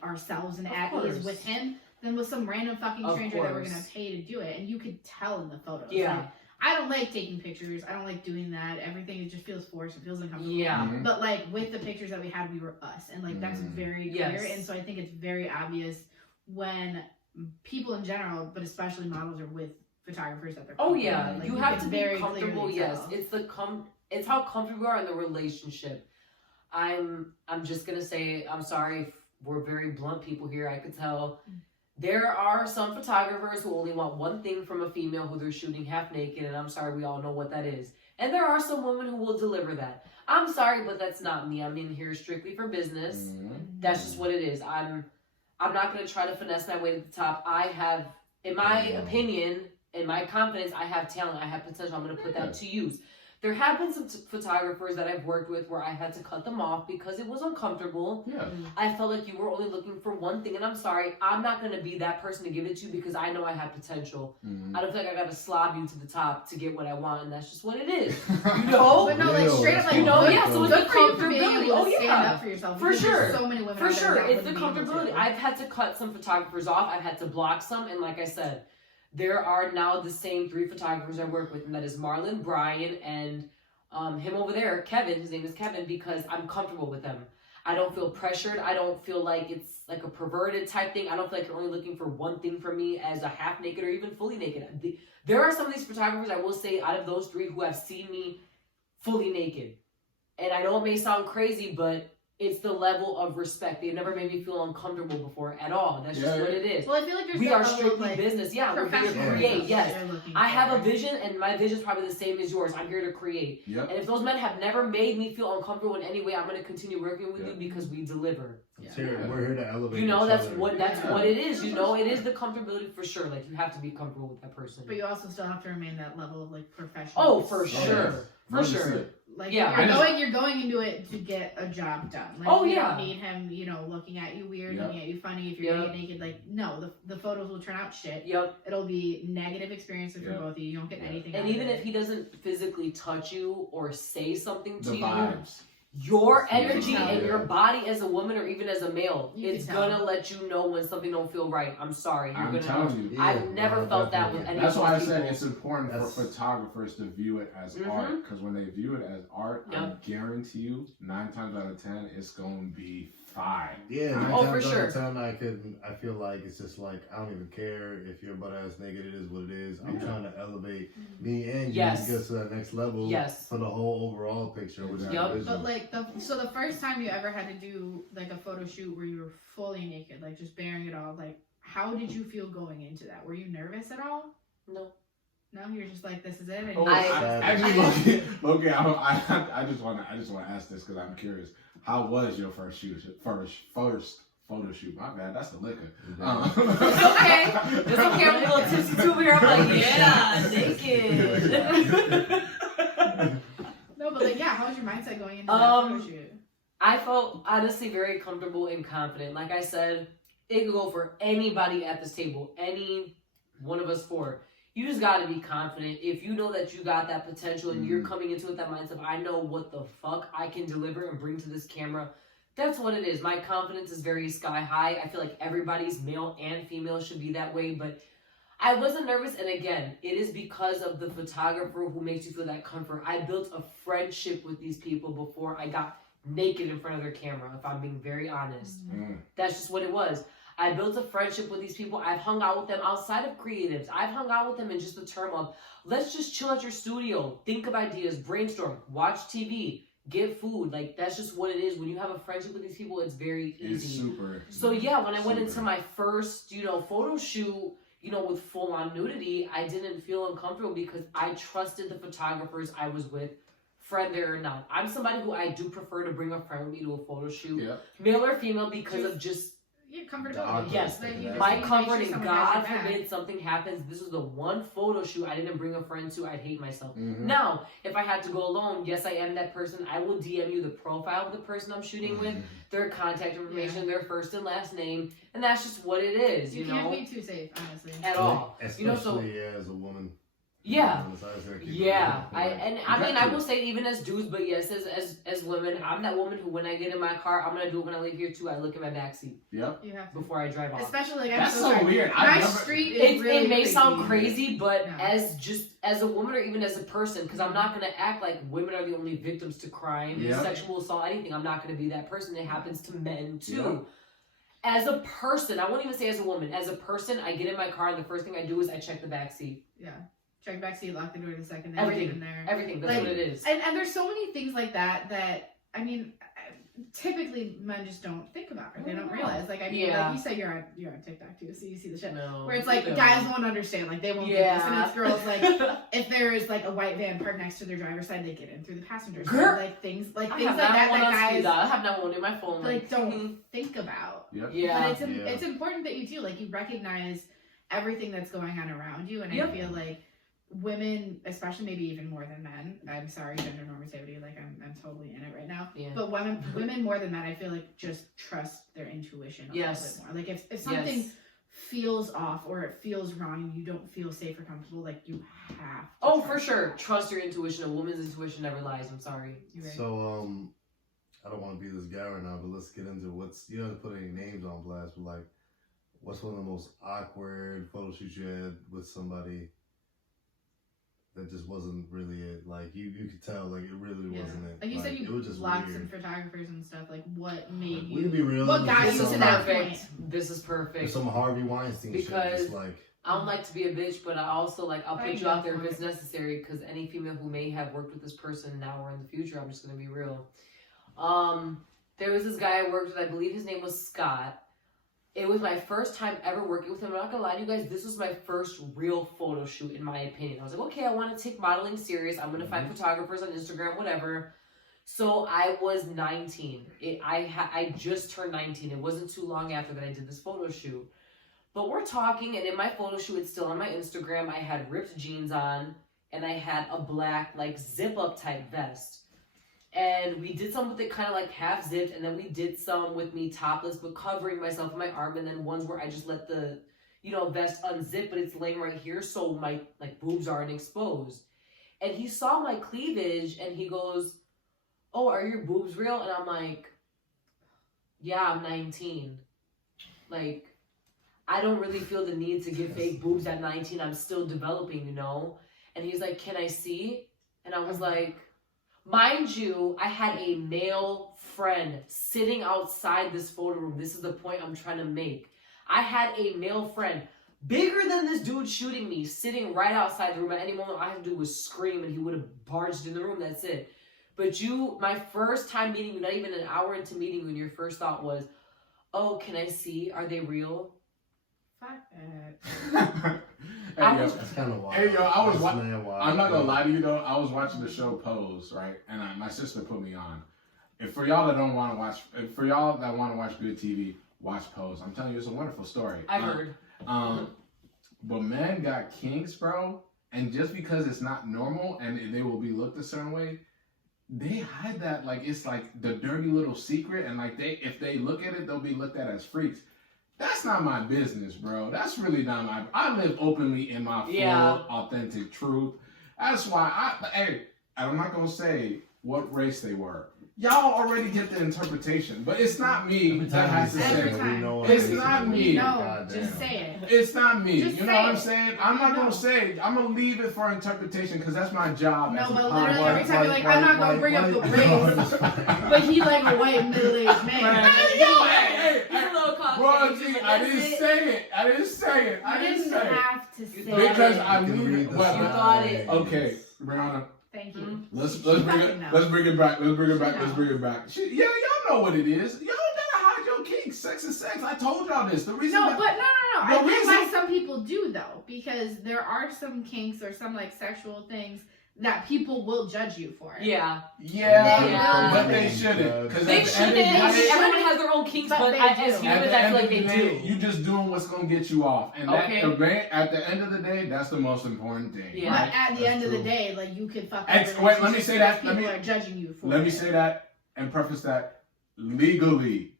ourselves and Of at course. ease with him than with some random fucking Of stranger that we're course. gonna pay to do it, and you could tell in the photos. Yeah. Like, I don't like taking pictures. I don't like doing that. Everything, it just feels forced. It feels uncomfortable. Yeah. Mhm. But like with the pictures that we had, we were us, and like that's very clear. Yes. And so I think it's very obvious when people in general, but especially models, are with photographers that they're. Oh comfortable yeah, with. Like, you can have to be very comfortable. clearly Yes, tell. it's how comfortable you are in the relationship. I'm just gonna say, I'm sorry if we're very blunt people here. I could tell there are some photographers who only want one thing from a female who they're shooting half naked, and I'm sorry, we all know what that is. And there are some women who will deliver that. I'm sorry, but that's not me. I'm in here strictly for business. Mhm. That's just what it is. I'm not gonna try to finesse my way to the top. I have, in my opinion, in my confidence, I have talent. I have potential. I'm gonna put that to use. There have been some photographers that I've worked with where I had to cut them off because it was uncomfortable. Yeah. I felt like you were only looking for one thing, and I'm sorry, I'm not gonna be that person to give it to because I know I have potential. Mhm. I don't feel like I gotta slob you to the top to get what I want, and that's just what it is. You know? But no, like Real, straight up, that's like cool. yeah, so it's good the for you for being comfortability. able Oh, to stand yeah. up for yourself. For because there's sure. so many women For out there sure, that it's the wouldn't be able comfortability. to. I've had to cut some photographers off. I've had to block some, and like I said, there are now the same 3 photographers I work with, and that is Marlon, Brian, and him over there, Kevin. His name is Kevin because I'm comfortable with them. I don't feel pressured. I don't feel like it's like a perverted type thing. I don't feel like you're only looking for one thing from me as a half naked or even fully naked. There are some of these photographers, I will say, out of those 3 who have seen me fully naked. And I know it may sound crazy, but it's the level of respect. They've never made me feel uncomfortable before at all. That's just what it is. Well, I feel like there's We that are level of, strictly like, business. Yeah, we're here to professionalism create. that Yes. they're looking I have a for. vision, and my vision is probably the same as yours. I'm here to create. Yep. And if those men have never made me feel uncomfortable in any way, I'm going to continue working with you because we deliver. We're here to elevate. You know, each that's other. what it is. You know, it is the comfortability for sure. Like, you have to be comfortable with that person. But you also still have to remain that level of like professional. Oh, for Yeah. sure. For sure. Understood. Like Yeah, you're going into it to get a job done. Like, Oh, you yeah. don't need him, looking at you weird, Yep. looking at you funny if you're Yep. getting naked. Like, no, the photos will turn out shit. Yep. It'll be negative experiences for Yep. both of you. You don't get anything. And out of even it. if he doesn't physically touch you or say something to The you, vibes. your You energy can tell. and your body as a woman or even as a male, You it's can tell. gonna let you know when something don't feel right. I'm sorry. You're I'm gonna telling you. Yeah, I've never no, felt that with definitely. any That's of why I those said people. it's important That's- for photographers to view it as Mhm. art, because when they view it as art, I Yep. guarantee you, 9 times out of 10, it's going to be fire. Yeah, Oh, 9 for times out sure. of 10, I feel like it's just like I don't even care if you're butt ass naked. It is what it is. I'm Yeah. trying to elevate me and you Yes. to get to that next level. Yes. For the whole overall picture with that Yup. vision. But like the first time you ever had to do like a photo shoot where you were fully naked, like just bearing it all, like how did you feel going into that? Were you nervous at all? No. No, you're just like this is it. And Oh, you- actually, Loki, I just want to ask this because I'm curious. How was your first photo shoot? My bad, that's the liquor. It's okay. It's okay. I'm a little tipsy too over here. I'm like, yeah, naked. No, but like, yeah, how was your mindset going into that Um, photo shoot? I felt honestly very comfortable and confident. Like I said, it could go for anybody at this table, any one of us 4. You just got to be confident. If you know that you got that potential and you're coming into it with that mindset of, I know what the fuck I can deliver and bring to this camera, that's what it is. My confidence is very sky high. I feel like everybody's male and female should be that way, but I wasn't nervous. And again, it is because of the photographer who makes you feel that comfort. I built a friendship with these people before I got naked in front of their camera, if I'm being very honest. That's just what it was. I built a friendship with these people. I've hung out with them outside of creatives. I've hung out with them in just the term of, let's just chill at your studio, think of ideas, brainstorm, watch TV, get food. Like, that's just what it is. When you have a friendship with these people, it's very easy. It's super. So yeah, when I went super. into my first, photo shoot, with full-on nudity, I didn't feel uncomfortable because I trusted the photographers I was with, friend there or not. I'm somebody who I do prefer to bring a friend with me to a photo shoot, Yeah. male or female, because of just comfortability. Yes. Like, you My just make comfort, sure and someone has God your back. forbid something happens. This was the one photo shoot I didn't bring a friend to. I'd hate myself. Mhm. Now, if I had to go alone, yes, I am that person. I will DM you the profile of the person I'm shooting with, their contact information, their first and last name, and that's just what it is. You know, can't be too safe, honestly. at all. Especially You know, so as a woman. yeah. Yeah. I will say even as dudes, but yes, as women, I'm that woman who when I get in my car, I'm gonna do it when I leave here too. I look in my backseat Yep. You have to. before I drive off. Especially like That's I'm so sorry. weird. My I've never- street is really It may creepy. sound crazy, but No. as a woman or even as a person, because I'm not gonna act like women are the only victims to crime, Yep. sexual assault, anything. I'm not gonna be that person. It happens to men too. Yep. As a person, I won't even say as a woman. As a person, I get in my car and the first thing I do is I check the back seat. Yeah. Check back seat, lock the door the second. Everything. In there. Everything. That's Like, what it is. And there's so many things like that I mean, typically men just don't think about or they don't realize. Like I mean, Yeah. like you said, you're on TikTok too, so you see the shit. No. Where it's like No. guys won't understand, like they won't get this, and it's girls like if there is like a white van parked next to their driver's side, they get in through the passenger side. Girl. Like things I like have that one on guys speed dial. I have not one in my phone. like don't think about. Yep. Yeah. But it's important that you do, like you recognize everything that's going on around you, and Yep. I feel like women, especially maybe even more than men. I'm sorry, gender normativity. Like I'm totally in it right now. Yeah. But women more than men, I feel like just trust their intuition a Yes. little bit more. Like if something feels off or it feels wrong and you don't feel safe or comfortable, like you have to Oh, trust for sure. that. Trust your intuition. A woman's intuition never lies. I'm sorry. You're right. So I don't want to be this guy right now, but let's get into what's, you don't have to put any names on blast, but like what's one of the most awkward photo shoots you had with somebody that just wasn't really it? Like you could tell, like it really wasn't it. Like you said, it you was just blocked weird. some photographers and stuff. Like what made We can you? be real. What got This you is to that perfect. point? This is There's perfect. some Harvey Weinstein shit. Because- Just like I don't like to be a bitch, but I also like I'll I put you out there if know. it's necessary. Because any female who may have worked with this person now or in the future, I'm just gonna be real. There was this guy I worked with. I believe his name was Scott. It was my first time ever working with him. I'm not gonna lie to you guys. This was my first real photo shoot, in my opinion. I was like, okay, I want to take modeling serious. I'm gonna find photographers on Instagram, whatever. So I was 19. I just turned 19. It wasn't too long after that I did this photo shoot. But we're talking, and in my photo shoot, it's still on my Instagram. I had ripped jeans on, and I had a black, like, zip-up type vest. And we did some with it kind of like half zipped, and then we did some with me topless, but covering myself and my arm, and then ones where I just let the, vest unzip, but it's laying right here, so my, like, boobs aren't exposed. And he saw my cleavage, and he goes, oh, are your boobs real? And I'm like, yeah, I'm 19. Like, I don't really feel the need to get fake boobs at 19. I'm still developing, And he's like, can I see? And I was like, mind you, I had a male friend sitting outside this photo room. This is the point I'm trying to make. I had a male friend, bigger than this dude shooting me, sitting right outside the room. At any moment, all I had to do was scream, and he would have barged in the room. That's it. But my first time meeting you, not even an hour into meeting you, and your first thought was, oh, can I see? Are they real? Fuck it. that's kind of wild. Hey, yo, I was That's watching. mad wild. I'm not gonna lie to you though. I was watching the show Pose, right? And my sister put me on. And for y'all that want to watch good TV, watch Pose. I'm telling you, it's a wonderful story. I've heard. But men got kinks, bro. And just because it's not normal and they will be looked a certain way, they hide that like it's like the dirty little secret. And like if they look at it, they'll be looked at as freaks. That's not my business, bro. That's really not my. I live openly in my full, authentic truth. That's why I'm not gonna say what race they were. Y'all already get the interpretation, but it's not me that has to Every say. time. It's not me. No, just say it. It's not me. Just You know say what I'm it. saying? I'm not gonna say. I'm gonna leave it for interpretation because that's my job. No, as a but pilot. literally every time you're like, I'm not gonna bring up the race, but he like a white middle-aged man. Hey, yo, hey, He's a little Royalty, I didn't say it. I didn't say it. I You didn't didn't say it. have to say Because it. I You can knew read it. the Well, You thought it. okay, Brianna, Thank you. let's bring it back. Yeah, y'all know what it is. Y'all gotta hide your kinks. Sex is sex. I told y'all this. The reason. No, that- but no. The I get why reason- some people do though, because there are some kinks or some like sexual things that people will judge you for it. Yeah. Yeah, but they shouldn't. They shouldn't. Everyone has their own kinks, but as humans, I feel like they do. You just doing what's gonna get you off, and Okay. at the end of the day, that's the most important thing. Yeah. Right? But at the end of the day, like you could fuck. Wait, let me say that. People are judging you for. Let me say that and preface that legally.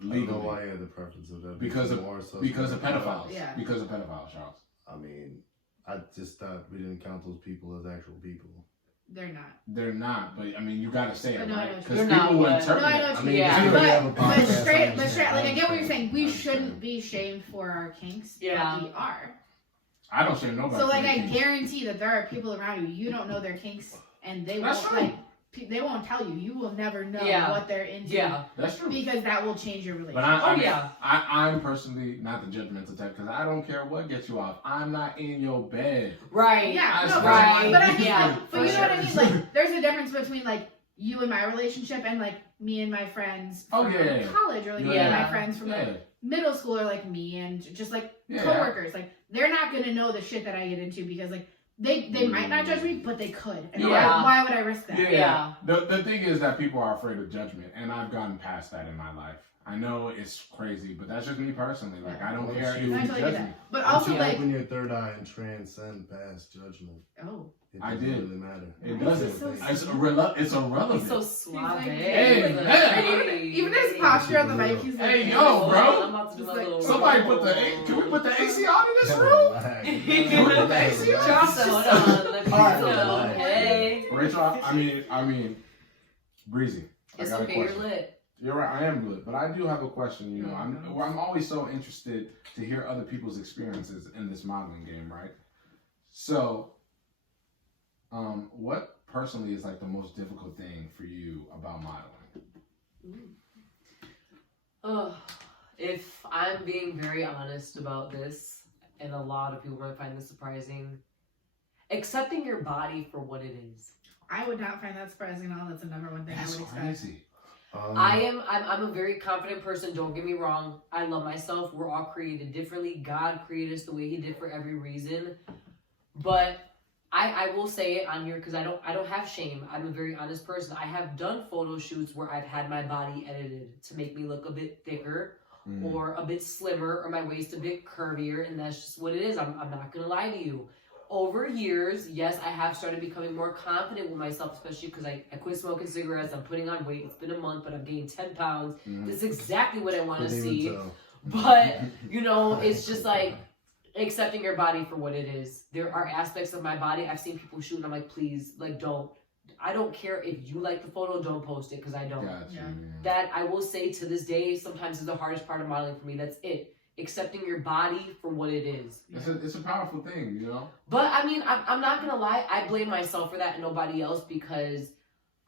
I don't know why you had the preference of that. Because of pedophiles. Yeah. Because of pedophiles, Charles. I mean, I just thought we didn't count those people as actual people. They're not. They're not, but I mean, you gotta say it, No, right? no, Because they're people not, will but- interpret No, I it. know I what mean, you mean. but, have a but podcast, straight, I like I get what you're understand. saying. We I shouldn't understand. be shamed for our kinks, Yeah. but we are. I don't shame nobody. So like for I making- guarantee that there are people around you. You don't know their kinks, and they That's won't true. like. They won't tell you. You will never know Yeah. what they're into. Yeah. That's true. Because that will change your relationship. But I'm personally not the judgmental type because I don't care what gets you off. I'm not in your bed. Right. Yeah, That's no, right. but I mean, Yeah, like, but for you know what I sure. mean? Like, there's a difference between like you and my relationship and like me and my friends from college, or like me and my friends from like middle school, or like me and just like coworkers. Like, they're not gonna know the shit that I get into because like they might not judge me, but they could. And why would I risk that? Yeah. The thing is that people are afraid of judgment, and I've gotten past that in my life. I know it's crazy, but that's just me personally. Like, I don't care if you I judge totally me. get that. But also, you like, open your third eye and transcend past judgment. oh, It I doesn't did. really matter. It Why is doesn't. it so It's sweet? irrelevant. He's so suave. Hey, even his posture on the mic, he's like, Hey, yo, bro. I'm about to do my Like, little. Somebody can we put the AC on in this room? Johnson, hold on. Let me Alright. know. Hey. Rachel, I mean, Breezy. It's I got okay, a you're question. lit. You're right, I am good, but I do have a question. You know, I'm always so interested to hear other people's experiences in this modeling game, right? So, what personally is like the most difficult thing for you about modeling? If I'm being very honest about this, and a lot of people might find this surprising, accepting your body for what it is. I would not find that surprising at all. That's the number one thing That's I would expect. crazy. I'm a very confident person, don't get me wrong. I love myself. We're all created differently. God created us the way he did for every reason. But I will say it on here because I don't have shame. I'm a very honest person. I have done photo shoots where I've had my body edited to make me look a bit thicker or a bit slimmer or my waist a bit curvier, and that's just what it is. I'm not gonna lie to you. Over years, yes, I have started becoming more confident with myself, especially because I quit smoking cigarettes. I'm putting on weight. It's been a month, but I've gained 10 pounds. This is exactly what I want to see. But, you know, it's just like accepting your body for what it is. There are aspects of my body. I've seen people shoot and I'm like, please, like, don't. I don't care if you like the photo, don't post it because I don't. Gotcha, Yeah. That I will say to this day, sometimes is the hardest part of modeling for me. That's it. Accepting your body for what it is. It's a powerful thing, you know? But I mean, I'm not gonna lie, I blame myself for that and nobody else because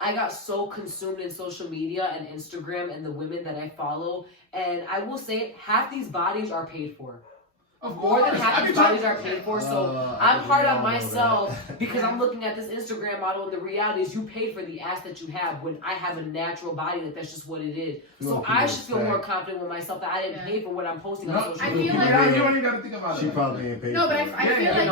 I got so consumed in social media and Instagram and the women that I follow. And I will say it, half these bodies are paid for. Of More than course. half these bodies are paid for. So I'm hard on myself that. because I'm looking at this Instagram model and the reality is you paid for the ass that you have when I have a natural body that's just what it is. So I should feel more confident with myself that I didn't pay for what I'm posting on social I media. feel like you don't even got to think about it. She probably ain't paid. No, but I for it. feel like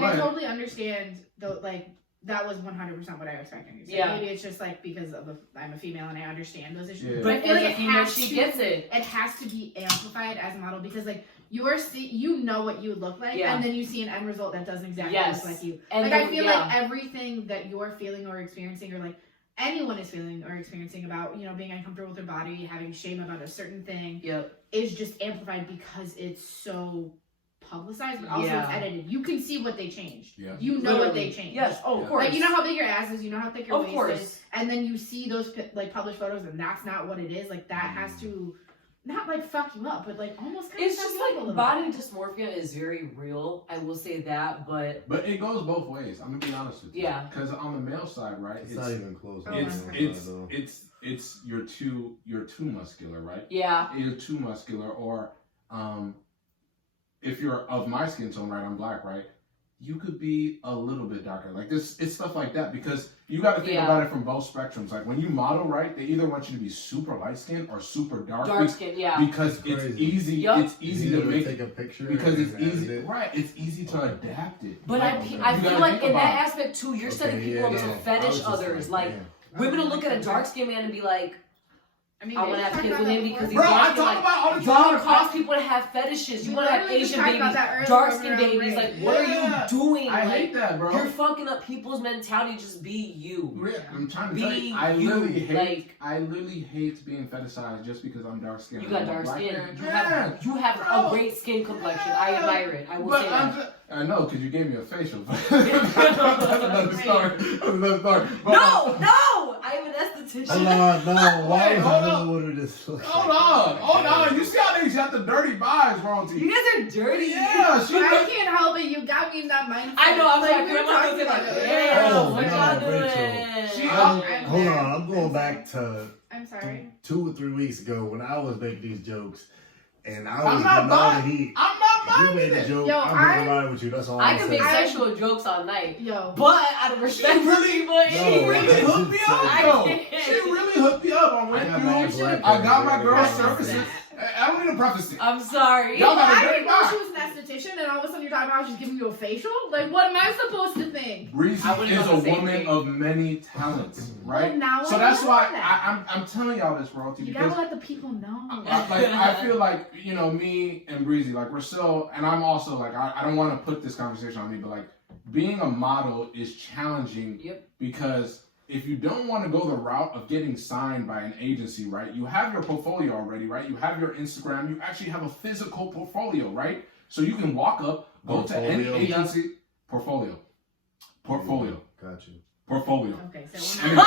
Go I ahead. totally understand though. Like that was 100% what I was expecting. So Yeah. maybe it's just like because I'm a female and I understand those issues. Yeah. But I feel as like a female, she gets it. It has to be amplified as a model because like you know what you look like, Yeah. and then you see an end result that doesn't exactly Yes. look like you. And Like I then- feel yeah. like everything that you're feeling or experiencing, or like anyone is feeling or experiencing about, you know, being uncomfortable with their body, having shame about a certain thing, Yep. is just amplified because it's so publicized, but also Yeah. it's edited. You can see what they changed. Yeah. You know what Literally. they changed. Yes, oh, of course. Like, you know how big your ass is, you know how thick your Of waist course. is, and then you see those like published photos, and that's not what it is. Like that has to not like fuck you up, but like almost kind It's of fuck just you up a like little body bit. dysmorphia is very real. I will say that, but it goes both ways. I'm gonna be honest with you. Yeah. Because on the male side, right? It's not even close. Oh, It's you're too muscular, right? yeah, You're too muscular, or if you're of my skin tone, right? I'm black, right? you could be a little bit darker. Like this, it's stuff like that because you got to think Yeah. about it from both spectrums. Like when you model, right, they either want you to be super light skinned or super dark. Dark skin, yeah. Because It's it's crazy. easy. Yup. It's easy You to gotta make take a picture because it's and edit easy. it. Right, it's easy to adapt it. But Like, I you feel gotta like think in about that it. aspect too, you're setting Okay, people yeah, up to no. I fetish was just others. Like damn. women will look at a dark skinned man and be like, I mean, I want to we have talked kids about with that him before. because he's Bro, I dark. talk Like, about all the y'all time. cause people to have fetishes. You We want to have literally just Asian talked about babies, that earlier dark when skinned we were on babies. break. Like, what are Yeah. you doing? I Like, hate that, bro. you're fucking up people's mentality. Just be you. I'm trying to Be tell you, I you, literally hate. like- I literally hate being fetishized just because I'm dark skinned. You got dark skin. Yeah. You have Bro. a great skin complexion. I admire it. I will But say that. I know because you gave me a facial. That's another story. That's another story. But, No, I am an esthetician. Hold on, no. Why Wait, was hold I on. really wanted this? Hold on. You see how they got the dirty vibes, Raunchy? You guys are dirty. Yeah, she I got. can't help it. You got me in that mindset. I know. I'm like, like, we were grandma talking looking about like, it. damn, Oh, what no, y'all Rachel. doing? Hold on, I'm going back to I'm sorry. 2 or 3 weeks ago when I was making these jokes, and I was I'm not getting all the buying. heat. I'm not You buying made a it. joke. Yo, I'm gonna ride with you. That's all I I'm can saying. make I- sexual jokes all night, Yo. but out of respect for people, She No, really I hooked me just up said- though. I can't. She really hooked me up. I went I got mad through. black I got my girl girl services. services. I don't need to preface it. I'm sorry. Y'all got I a dirty didn't know vibe. she was an esthetician, and all of a sudden you're talking about she's giving you a facial. Like, what am I supposed to think? Breezy I would've is done a the same woman thing. of many talents, right? Well, now So I that's know why that. I'm telling y'all this, bro, You because gotta let the people know. I feel like, you know, me and Breezy, like we're still, and I'm also like, I don't want to put this conversation on me, but like being a model is challenging. Yep. Because if you don't want to go the route of getting signed by an agency, right? You have your portfolio already, right? You have your Instagram. You actually have a physical portfolio, right? So you can walk up, go to any Portfolio. agency. Portfolio. Got you. Portfolio. Okay, so Anyway,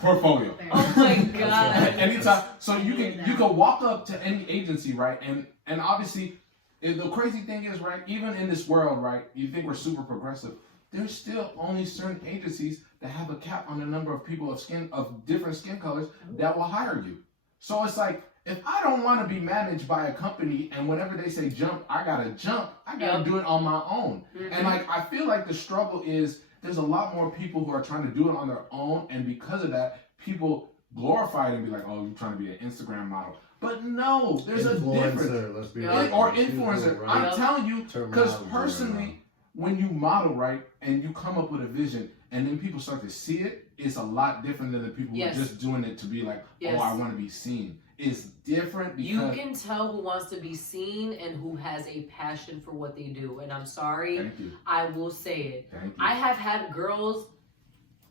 portfolio. Oh my god. Anytime. So you can walk up to any agency, right? And obviously, the crazy thing is, right? Even in this world, right? You think we're super progressive. There's still only certain agencies that have a cap on the number of people of different skin colors that will hire you. So it's like, if I don't want to be managed by a company and whenever they say jump, I gotta jump. I gotta do it on my own. Mhm. And like, I feel like the struggle is there's a lot more people who are trying to do it on their own, and because of that, people glorify it and be like, "Oh, you're trying to be an Instagram model." But no, there's a difference. Influencer, let's be Yeah. honest. Or She's influencer. right. I'm telling you, because Terminology right personally, when you model right and you come up with a vision, and then people start to see it, it's a lot different than the people Yes. who are just doing it to be like, Yes. "Oh, I want to be seen." It's different You because. can tell who wants to be seen and who has a passion for what they do. And I'm sorry, Thank you. I will say it. Thank you. I have had girls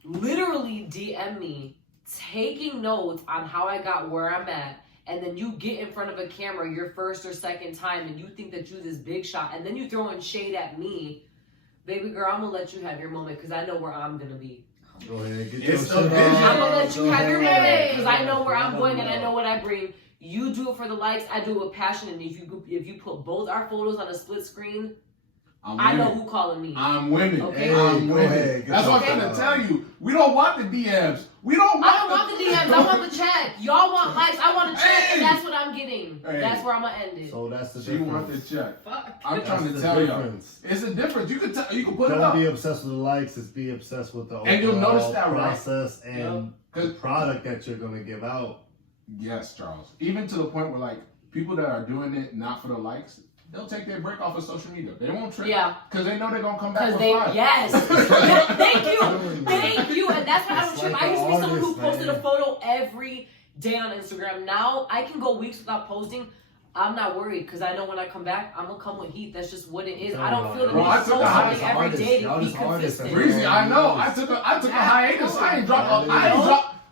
literally DM me taking notes on how I got where I'm at, and then you get in front of a camera your first or second time and you think that you're this big shot, and then you throw in shade at me. Baby girl, I'm gonna let you have your moment because I know where I'm gonna be. Go ahead, get It's your a shit vision. on. I'm gonna let you Go have your ahead. moment because I know where I'm Let going them and I know. know what I bring. You do it for the likes, I do it with passion, and if you put both our photos on a split screen, I know who calling me. I'm winning. Okay. I'm Go winning. ahead, get That's what I'm your trying to shit tell on. you. We don't want the DMs. We don't want I don't want the DMs. I want the check. Y'all want likes. I want a check, Hey. and that's what I'm getting. Hey. That's where I'm gonna end it. So that's the She difference. wants the check. fuck. I'm That's trying to the tell y'all. difference. It's a difference. You can put it Don't up. be obsessed with the likes. Just be obsessed with the And you'll overall notice that, right? process and the 'Cause- product that you're gonna give out. Yes, Charles. Even to the point where like people that are doing it not for the likes, they'll take their break off of social media. They won't trip. Yeah. Because they know they're gonna come back Because with they, fire. yes. Yeah, thank you. Thank you. And that's why I don't It's trip. like I used to be the someone who artist, posted a man. photo every day on Instagram. Now I can go weeks without posting. I'm not worried because I know when I come back, I'm gonna come with heat. That's just what it is. I don't feel the Bro, need I to took post a something hiatus. every day to Y'all be just artists, consistent. Breezy, I know. I took a hiatus.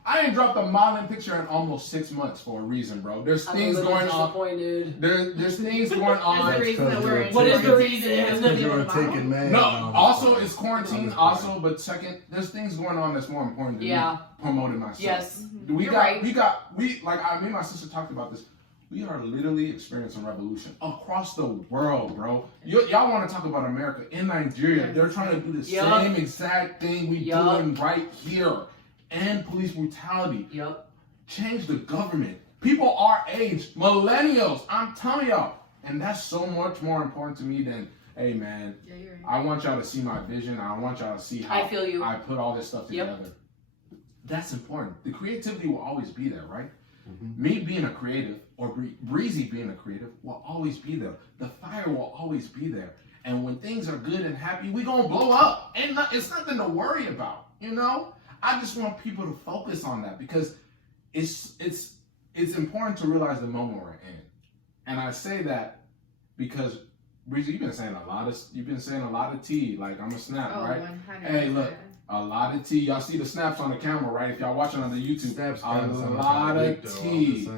I ain't dropped a modeling picture in almost 6 months for a reason, bro. There's I'm a things little going on. disappointed. There's things going That's the on. reason that we're in. What is the quarantine. reason? It's Because gonna you're a be a taken man. No, I'm also just it's quarantine. I'm just Also, but second, there's things going on that's more important than Yeah. me promoting myself. Yes. We You're got, right. me and my sister talked about this. We are literally experiencing revolution across the world, bro. Y'all want to talk about America in Nigeria? They're trying to do the Yup. same exact thing we Yup. doing right here. End police brutality. Yep. Change the government. People our age, millennials. I'm telling y'all, and that's so much more important to me than Hey man, Yeah, you're right. I want y'all to see my vision. I want y'all to see how I feel you. I put all this stuff together. That's important. The creativity will always be there, right? Mm-hmm. Me being a creative or Breezy being a creative will always be there. The fire will always be there. And when things are good and happy, we gonna blow up. And it's nothing to worry about, you know? I just want people to focus on that because it's important to realize the moment we're in. And I say that because Breezy, you've been saying a lot of tea. Like I'm a snap, right? 100%. Hey, look, a lot of tea. Y'all see the snaps on the camera, right? If y'all watching on the YouTube, Snaps a lot of tea.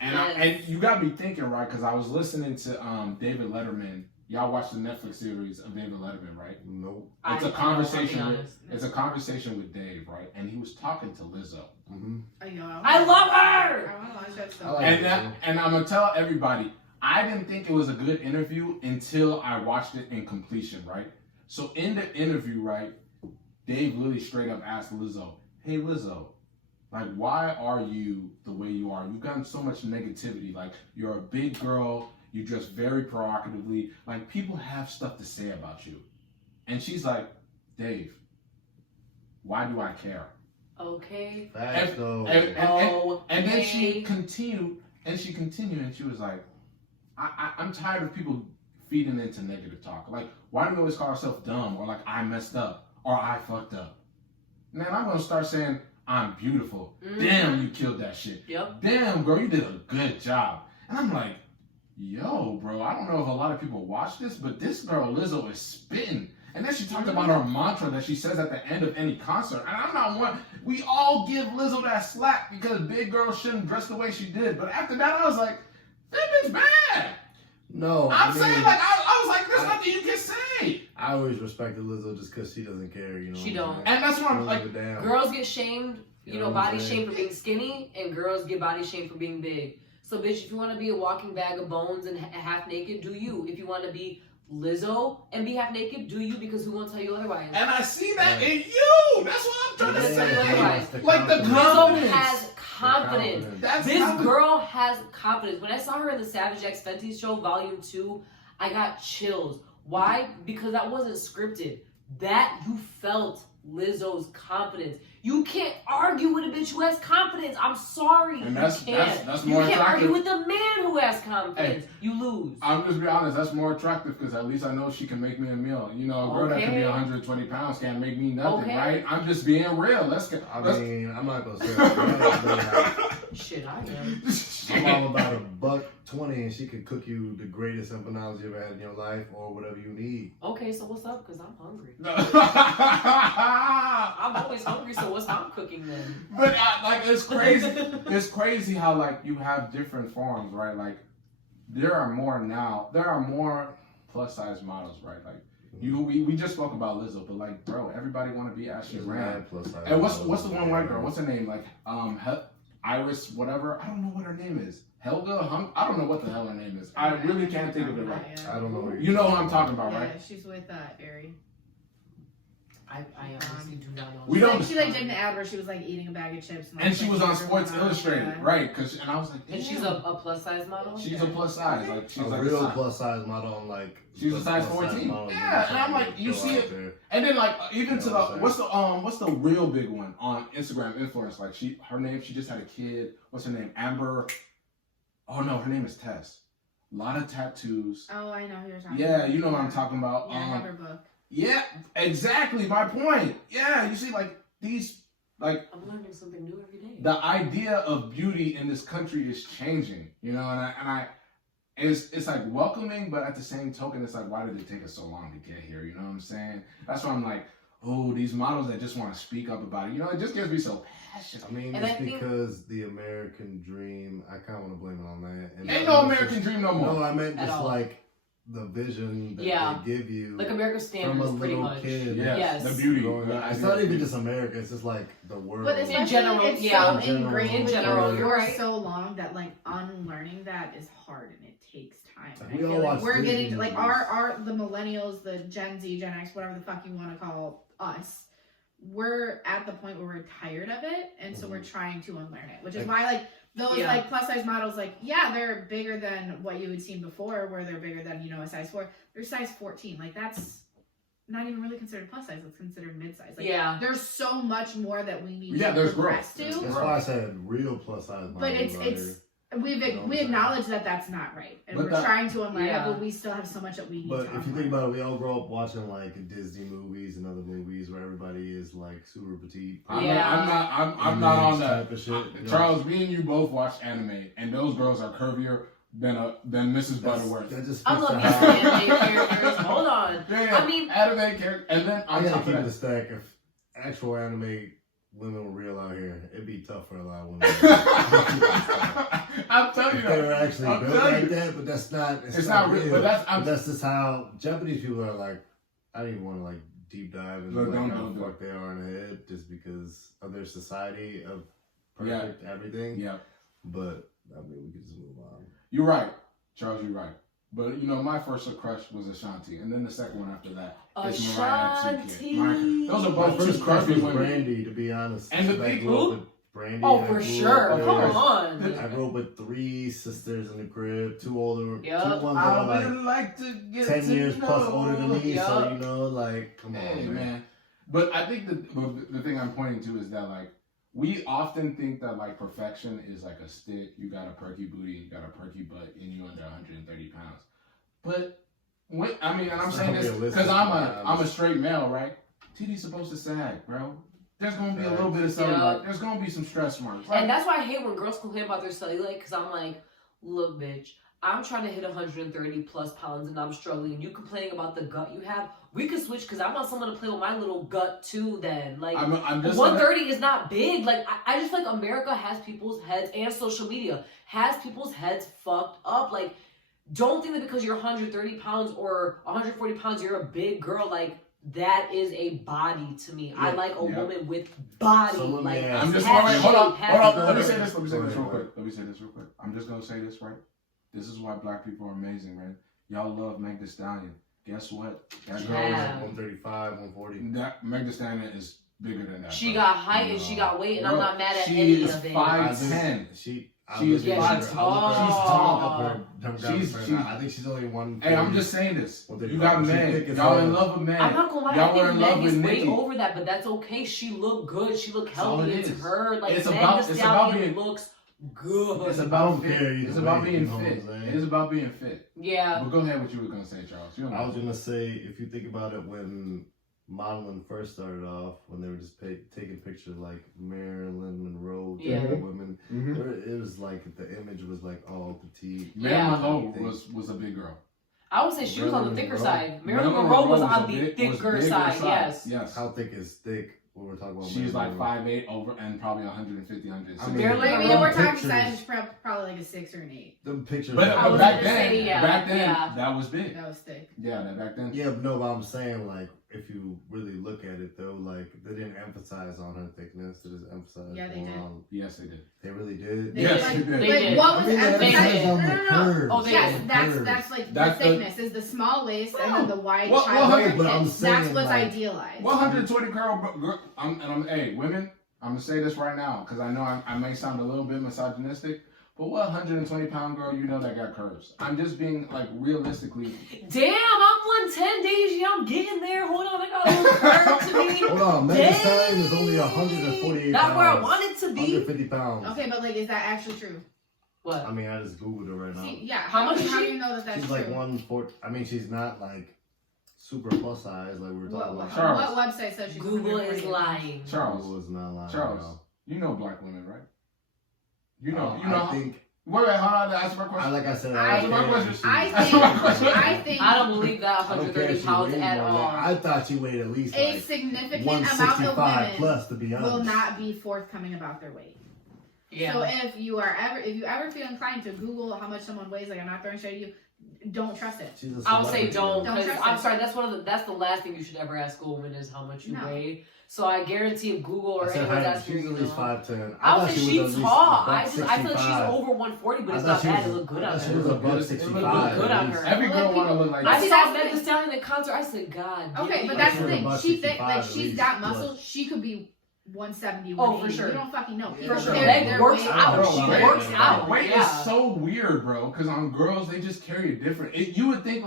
And you got me thinking, right? Because I was listening to David Letterman. Y'all watch the Netflix series of David Letterman, right? Nope. It's a conversation. It's a conversation with Dave, right? And he was talking to Lizzo. Mm-hmm. I love her. I want to watch that stuff. I like And I'm gonna tell everybody, I didn't think it was a good interview until I watched it in completion, right? So in the interview, right, Dave literally straight up asked Lizzo, "Hey Lizzo, like why are you the way you are? You've gotten so much negativity. Like you're a big girl, you dress very provocatively. Like people have stuff to say about you." And she's like, "Dave, why do I care?" Okay. Facts, though. And then she continued, and she was like, I'm tired of people feeding into negative talk. Like, why do we always call ourselves dumb, or like I messed up, or I fucked up? Man, I'm gonna start saying I'm beautiful. Mm-hmm. Damn, you killed that shit. Yep. Damn, girl, you did a good job. And I'm like, yo, bro, I don't know if a lot of people watch this, but this girl Lizzo is spitting. And then she talked about her mantra that she says at the end of any concert. And I'm not one. We all give Lizzo that slack because big girls shouldn't dress the way she did. But after that, I was like, that bitch bad. No, I'm saying, like, I was like, there's nothing you can say. I always respected Lizzo just because she doesn't care, you know. She don't. And that's what I'm like. Girls get shamed, you know, what I'm body saying? shamed for being skinny, and girls get body shamed for being big. So, bitch, if you want to be a walking bag of bones and half naked, do you. If you want to be Lizzo and be half naked, do you, because who won't tell you otherwise? And I see that in you. That's what I'm trying to say. Like the Lizzo confidence. has confidence. This girl has confidence. When I saw her in the Savage X Fenty show, Volume 2, I got chills. Why? Because that wasn't scripted. That you felt Lizzo's confidence. You can't argue with a bitch who has confidence. I'm sorry. And that's you can't. that's You more can't attractive. argue with a man who has confidence. Hey, you lose. I'm just be honest. That's more attractive because at least I know she can make me a meal. You know, a girl that can be Okay. 120 pounds can't make me nothing, Okay. right? I'm just being real. I mean, I'm not gonna say that. Shit, I am. I'm all about $120, and she could cook you the greatest empanadas you ever had in your life, or whatever you need. Okay, so what's up? Because I'm hungry. But I'm always hungry, so what's I'm cooking then? like it's crazy. It's crazy how like you have different forms, right? Like there are more plus size models, right? Like we just spoke about Lizzo, but like bro, everybody want to be Ashley Rand. And what's the one white girl? What's her name? Like Iris, whatever. I don't know what her name is. Helga? I don't know what the hell her name is. I really can't think of it right. I don't know. You know who I'm talking about, right? Yeah, she's with Ari. I honestly do not know. We don't. She did an ad where she was like eating a bag of chips. And she was on everyone Sports else, Illustrated, yeah. right? And I was like, And she's a plus size model? She's a plus size, like she's a like real a size. plus size model on like. She's a size 14. Yeah, and I'm like, you see it, and then like even to the what's the real big one on Instagram influence? Like she just had a kid. What's her name? Amber. Oh no, her name is Tess. A lot of tattoos. Oh, I know who you're talking Yeah, about. you know what I'm talking about. Yeah, I have her book. Yeah, exactly. My point. Yeah, you see, like these, like I'm learning something new every day. the idea of beauty in this country is changing. You know, and it's like welcoming, but at the same token, it's like, why did it take us so long to get here? You know what I'm saying? That's why I'm like, oh, these models that just want to speak up about it. You know, it just gets me so passionate. I mean, it's because the American dream. I kind of want to blame it on that. And Ain't no American dream no more. No, I meant At just all. like the vision that they give you. Like America's standards, from a pretty little much. kid. Yes. The beauty. It's not even just America. It's just like the world. But especially In general, it's yeah. so ingrained In general, for you're right. so long that like unlearning that is hard and it takes time. Like, And we I all feel like watch we're getting Disney like movies. our the millennials, the Gen Z, Gen X, whatever the fuck you want to call us. We're at the point where we're tired of it, and so we're trying to unlearn it. Which is why like Those like plus size models, like they're bigger than what you had seen before, where they're bigger than a size 4. They're size 14. Like that's not even really considered plus size. It's considered mid size. Like, there's so much more that we need to progress to. That's why I said real plus size models. But it's we acknowledge that that's not right, and we're trying to unlearn it, but we still have so much that we need. But to if you think about it, we all grow up watching like Disney movies and other movies where everybody is like super petite. I'm not on that. Charles, me and you both watch anime, and those girls are curvier than Mrs. Butterworth. I love these anime characters. Hold on. I mean, anime character, and then I gotta keep it a stack. If actual anime women were real out here, it'd be tough for a lot of women. I'm telling you, they were actually built like that, but that's not. It's not real. But that's just how Japanese people are. Like, I don't even want to like deep dive into like how the fuck they are in the head, just because of their society of perfect everything. Yeah. But I mean, we could just move on. You're right, Charles. You're right. But my first crush was Ashanti, and then the second one after that is Mariah. Those are both first crush was Brandy, to be honest. And the thing, Brandy. Oh, for sure. Come on. I grew up with 3 sisters in the crib, 2 older, 2 Yep. ones that are like 10 years plus older than me. So like, come on, man. But I think the thing I'm pointing to is that like we often think that like perfection is like a stick. You got a perky booty, you got a perky butt, and you under 130 pounds. But and I'm saying this because I'm a straight male, right? TD's supposed to sag, bro. There's gonna be a little bit of cellulite. There's gonna be some stretch marks. Right? And that's why I hate when girls complain about their cellulite, because I'm like, look, bitch, I'm trying to hit 130 plus pounds and I'm struggling. And you complaining about the gut you have? We could switch, because I want someone to play with my little gut too. Then, like, I'm just 130 is not big. Like, I just feel like America has people's heads, and social media has people's heads fucked up. Like, don't think that because you're 130 pounds or 140 pounds, you're a big girl. Like, that is a body to me. I like a woman with body. So like, I'm just hold on. Let me say this real quick. I'm just gonna say this, right? This is why black people are amazing, right? Y'all love Meg Thee Stallion. Guess what? That girl is 135, 140. That Meg Thee Stallion is bigger than that. She got height and she got weight, and I'm not mad at any of it. She is 5'10". She is tall. I think she's only 1. Hey, I'm just saying this. You got Meg. Y'all in love with Meg. I'm not gonna lie. Y'all I think Meg is way Nicki. over that, but that's okay. She looked good. She looked healthy. It's her. Like, it's Meg about Thee Stallion being, looks good. It's about fit. It's about being fit. It is about being fit. Yeah. But go ahead. What you were gonna say, Charles? I was gonna say, if you think about it, when modeling first started off, when they were just taking pictures like Marilyn Monroe, women, it was like the image was like all petite. Marilyn Monroe was a big girl. I would say she was on the thicker side. Marilyn Monroe was on the thicker side. Yes. How thick is thick? When we're talking about, she's like 5'8" over and probably 150, 160. We're talking size, probably like a 6 or an 8. The pictures, but back then, that was big. That was thick. Yeah, back then. Yeah, no, but I'm saying, like, if you really look at it though, like, they didn't emphasize on her thickness. They just emphasized on. Yes, they did. They really did. Yes, they did. They did. What was emphasized? No. Oh, yes, that's like the thickness is the small waist and then the wide child. But I'm saying, that's what's like, idealized. 120 girl. Hey, women. I'm gonna say this right now because I know I may sound a little bit misogynistic. But what 120-pound girl that got curves? I'm just being like realistically. Damn, I'm 110 days. I'm getting there. Hold on, I got a little curve to me. Hold on, Meg Thee Stallion is only 148 That's pounds. where I want it to be. 150 pounds. Okay, but like, is that actually true? What? I mean, I just googled it right now. See, yeah. How much is she? How do you know that's she's true? She's like 140. I mean, she's not like super plus size like we were talking about. Charles. What website says she's Google is lying. Charles. Google is not lying. Charles, you know black women, right? You know. I think. Wait, hold on. Answer my question. Like I said, I think I don't believe that 130 pounds at all. I thought you weighed at least a significant amount of women plus, to be honest, will not be forthcoming about their weight. Yeah. So if you ever feel inclined to Google how much someone weighs, like, I'm not throwing shade at you, don't trust it. I would say don't. Don't I'm sorry. That's the last thing you should ever ask a woman is how much you weigh. So I guarantee if Google or anyone's asking she's at least 5'10". I would say she's tall. I feel like she's over 140, but it's not bad. It looked good on her. She was above 65. Good on her. Every girl want to look like I saw Meg Thee Stallion in concert. I said, God. Okay, but that's the thing. She's got muscle. She could be 170, Oh, 180. for sure. We don't fucking know. Yeah, People for sure. carry Meg their works weight. out. Bro, She weight- works out. Weight Yeah. is so weird, bro. Because on girls, they just carry it different. You would think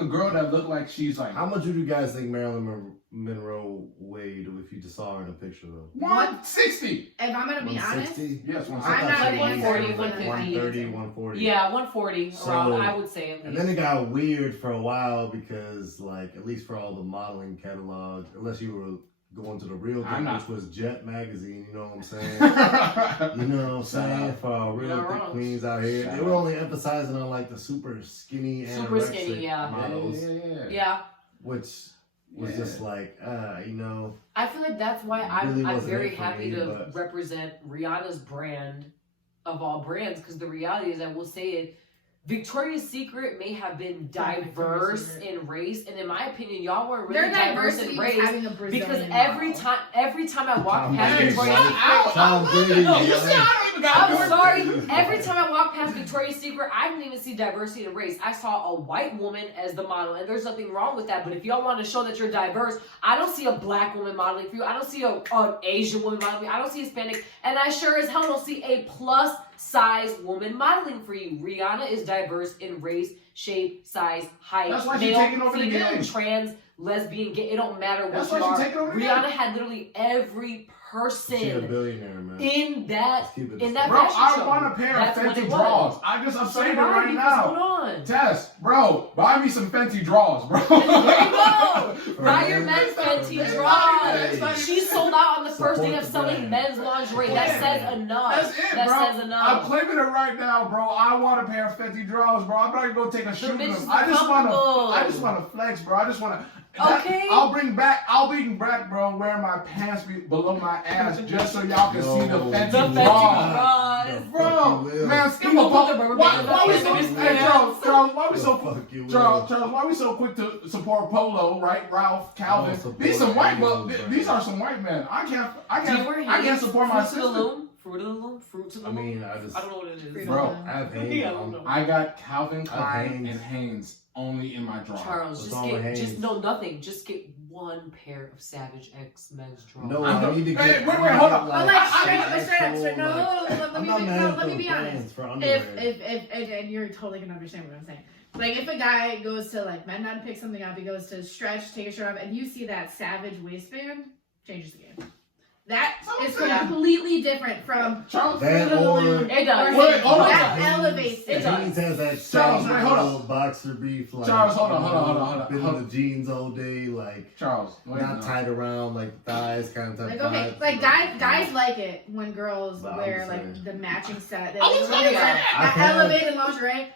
a girl that looked like she's like How much would you guys think Marilyn Monroe weighed if you just saw her in a picture though? 160. If I'm gonna be honest, 160? Yes, I'm 160. not Like 140, 150. 130, 140. Yeah, 140 So- around, I would say at least. And then it got weird for a while because, like, at least for all the modeling catalog, unless you were going to the real I'm thing, not. which was Jet Magazine, you know what I'm saying? Shout You know what I'm saying? For our You're real not thick wrong. queens out here. Shout They were out. only emphasizing on, like, the super skinny and Super skinny, yeah. models, Yeah, which was Yeah. just like, you know. I feel like that's why Really I'm wasn't very it for happy me, to but- represent Rihanna's brand of all brands, because the reality is, I will say it, Victoria's Secret may have been Yeah, Victoria's diverse Secret. in race, and in my opinion, y'all weren't their really diverse diversity in was race. having a Brazilian Because every model. time I walk Tom past Brady, Victoria's right? Secret, Tom Brady, No, You yeah. see, I don't even got I'm to sorry. Every time I walk past Victoria's Secret, I didn't even see diversity in race. I saw a white woman as the model, and there's nothing wrong with that. But if y'all want to show that you're diverse, I don't see a black woman modeling for you. I don't see an Asian woman modeling. I don't see Hispanic, and I sure as hell don't see a plus size woman modeling for you. Rihanna is diverse in race, shape, size, height, That's why she's male, taking over the female, game. trans, lesbian, gay. It don't matter That's what why you she's are. taking over the Rihanna game. had literally every person She a billionaire, man. in that Let's keep it in a that Bro, fashion I show. want a pair That's of what Fenty it was. drawers. I'm So saying it did I, right because now. hold on. Tess, bro, buy me some Fenty drawers, bro. There you go. Buy your Right. men's It's not- Fenty it's drawers. not- She sold out on the first day Support of the selling brand. men's lingerie. Support That the says brand. enough. That's it, That bro. says I'm enough. claiming it right now, bro. I want a pair of Fenty drawers, bro. I'm not gonna go take a shoot with bitches them. are I just comfortable. want to flex, bro. I just want to. Okay. I'll bring back, bro, wearing my pants below my ass just so y'all can see the No. Fenty The Fenty drawers. drawers. Bro, man, skip You a gonna pop. put the rubber Why band we on so, his hey, pants? Charles, why we The so, fuck you will. Charles, why we so quick to support Polo, right? Ralph, Calvin. support These some white, animals, but right. these are some white men. I Do you can't wear support my Fruit to the sister. Loom? Fruit of the Loom? Fruit to the I Loom? mean, I don't know what it is. Bro, I have Yeah, Hanes I don't on. know. I got Calvin Klein Hanes. and Hanes only in my drawer. Charles, What's just wrong with get, Hanes? nothing. Just get one pair of Savage X men's drawers. No, I'm I the- need to get. Hey, wait, hold up. But like straight up, actual, no, like- let I'm me not be, mad no, at let me the be brands honest. for underwear. And you're totally gonna understand what I'm saying. Like if a guy goes to like men not to pick something up, he goes to stretch, take a shirt off, and you see that Savage waistband, changes the game. That is completely different from Charles, That Fruit of the or- Loom It does. or Wait, Hanes. hold on. That Hanes- elevates it. Hanes has that Charles, soft wait, hold on. little boxer brief. Like, Charles, hold on, you hold on, know, hold on, Been hold in on. the jeans all day, like Charles, wait, not no. tied around like thighs, kind of Like type okay, vibes, like but- guys like it when girls But I'm wear just like saying. the matching set. I was That saying that I've had- elevated lingerie.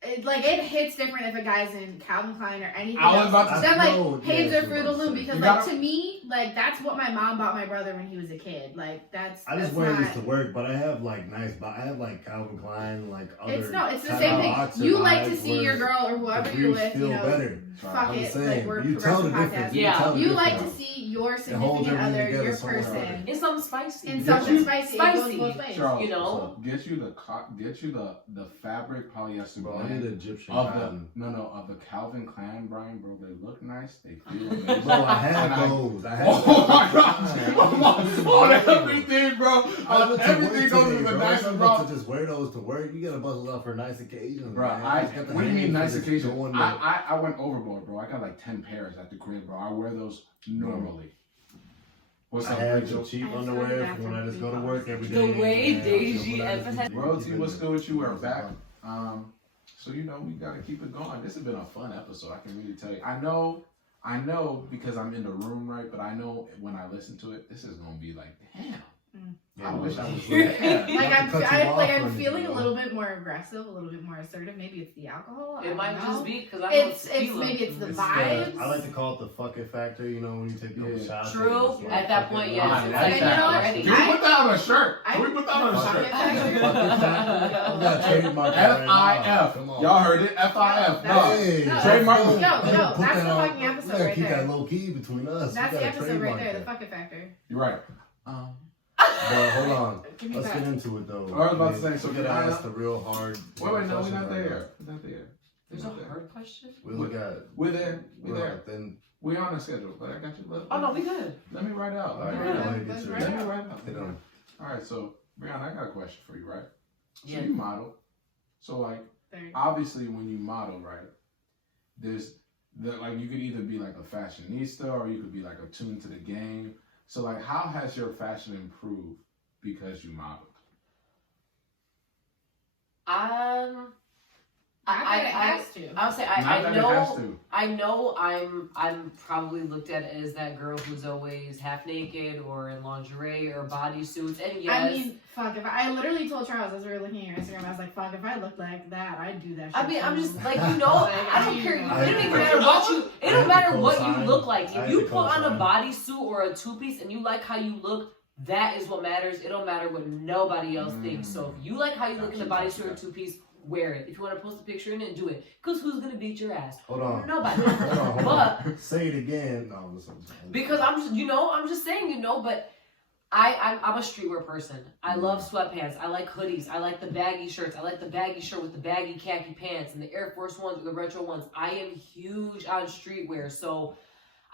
It hits different if a guy's in Calvin Klein or anything I was else. about to Then No, like Hanes yeah, or Fruit of the Loom you because gotta- like to me like that's what my mom bought my brother when he was a kid. Like that's I just that's wear not, these to work, but I have like nice. I have like Calvin Klein, like other. It's the type same of thing. boxer You like to vibes see where your girl or whoever the you're briefs with, feel you know, better. fuck I'm it. saying, Like we're you tell the progressive difference. podcast. You Yeah. tell the You like to difference. see your It holds significant everything other, together your somewhere. person, It's something spicy. in Get something you- spicy. It Spicy. goes both ways. Charles, You know? get you the fabric polyester Bro, I blend need Egyptian of cotton. the Calvin Klein, Brian, bro. They look nice. They feel amazing. Bro, I And have those. I have Oh my those. gosh! On everything, bro. I On went to everything work goes today, with the bro. nicest, I'm bro. about to just wear those to work. You gotta bust those out for nice occasions, Bro, man. Just got the what do you mean hand nice for just occasion? doing the- I went overboard, bro. I got like 10 pairs at the crib, bro. I wear those normally. What's I up, have Rachel? the cheap I have underwear some for when I just go to bathroom work every The day. way man. Deji So when I just emphasized- be Royalty, keeping what's it- good with you? We're back. So you know we gotta keep it going. This has been a fun episode. I can really tell you. I know because I'm in the room, right? But I know when I listen to it, this is gonna be like, damn. I wish I was there. Like Not to cut you off I'm or feeling a anything, little bit more aggressive, a little bit more assertive. Maybe it's the alcohol. I It don't might know. just be because I It's don't feel maybe it. it's the It's vibes. I like to call it the fuck it factor, you know, when you take a couple Yeah. shots. True. and it's like, At that fuck point, it, yes. right. It's like And you know what? already. Can we put that on a shirt? Can we put that on a Fuck shirt? it. Fuck it factor. I'm not trademarking right now. FIF. Come on. Y'all heard it? FIF. No, No. Hey, no, Trademark. Yo, Put that's that the on- fucking we episode gotta right keep there. that low key between us. That's We the gotta episode right trademark there. The that. fuck it factor. You're right. But hold on. Give me Let's that. get into it though. I was about to say, so we gotta can I- ask the real hard. Wait, no, we're questions not right there. We're not there. There's a hard question. now. We look at. We're there. We're Right, there. then We on the schedule, but I got you. Oh no, we good. Let me write it out. All Let me right, write it out. Let's get write Let it me out. write it out. Get on. All right, so Brianna, I got a question for you, right? So Yeah. you model. So like, There you go. obviously, when you model, right, there's like you could either be like a fashionista or you could be like attuned to the game. So like, how has your fashion improved because you modeled? Not that it has to. I'll say Not I that it has know to. I know I'm probably looked at as that girl who's always half naked or in lingerie or bodysuits, and yes, I mean, fuck. If I literally told Charles as we were looking at your Instagram, I was like, fuck. If I looked like that, I'd do that. Shit I mean, I'm too. just like, you know, I don't care. It I- don't even I- matter what you. It I don't have matter to what you co-sign. look like. I If you have to put on a co-sign. bodysuit or a two-piece and you like how you look, that is what matters. It don't matter what nobody else thinks. So if you like how you look in a bodysuit or a two-piece, wear it. If you want to post a picture in it, do it. Cause who's gonna beat your ass? Hold on. Nobody. Hold But on. Say it again. No, listen. because I'm just saying, but I'm a streetwear person. I love sweatpants. I like hoodies. I like the baggy shirts. I like the baggy shirt with the baggy khaki pants and the Air Force Ones with the retro ones. I am huge on streetwear. So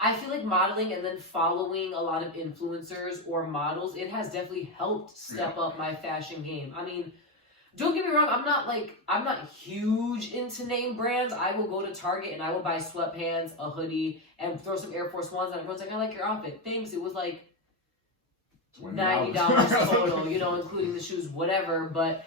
I feel like modeling and then following a lot of influencers or models, it has definitely helped step up my fashion game. I mean, don't get me wrong, I'm not huge into name brands. I will go to Target and I will buy sweatpants, a hoodie, and throw some Air Force Ones, and everyone's like, I like your outfit. Thanks. It was like $90 total, including the shoes, whatever. But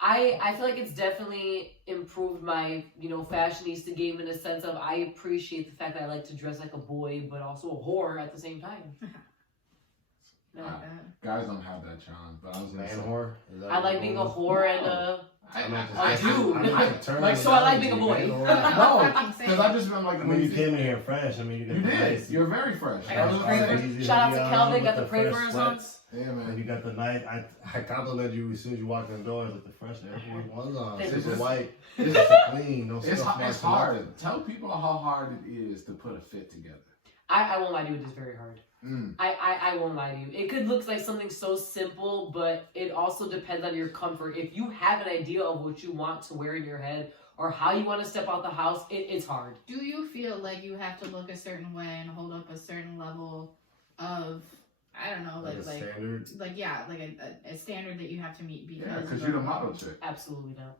I feel like it's definitely improved my, fashionista game in a sense of I appreciate the fact that I like to dress like a boy, but also a whore at the same time. Guys don't have that charm, but I was gonna Man say. whore? Is that I like what being it a was? whore and a... I do. Like, so I like being a boy. No, because I just been like I mean, you came in here fresh. I mean, You did. You're very fresh. I got the Pray Shout out to Kelvin, got the Pray for his on. Yeah, And man. you got the night. I complimented you as soon as you walked in the door. I was like, the fresh Air Force Ones on. It's Super just- white. It's, It's clean. No it's stuff. it's hard. Tell people how hard it is to put a fit together. I won't lie to you, it is very hard. Mm. I won't lie to you. It could look like something so simple, but it also depends on your comfort. If you have an idea of what you want to wear in your head or how you want to step out the house, it's hard. Do you feel like you have to look a certain way and hold up a certain level of, I don't know, Like a standard. a standard that you have to meet because Yeah, because of you're the model chick. Absolutely not.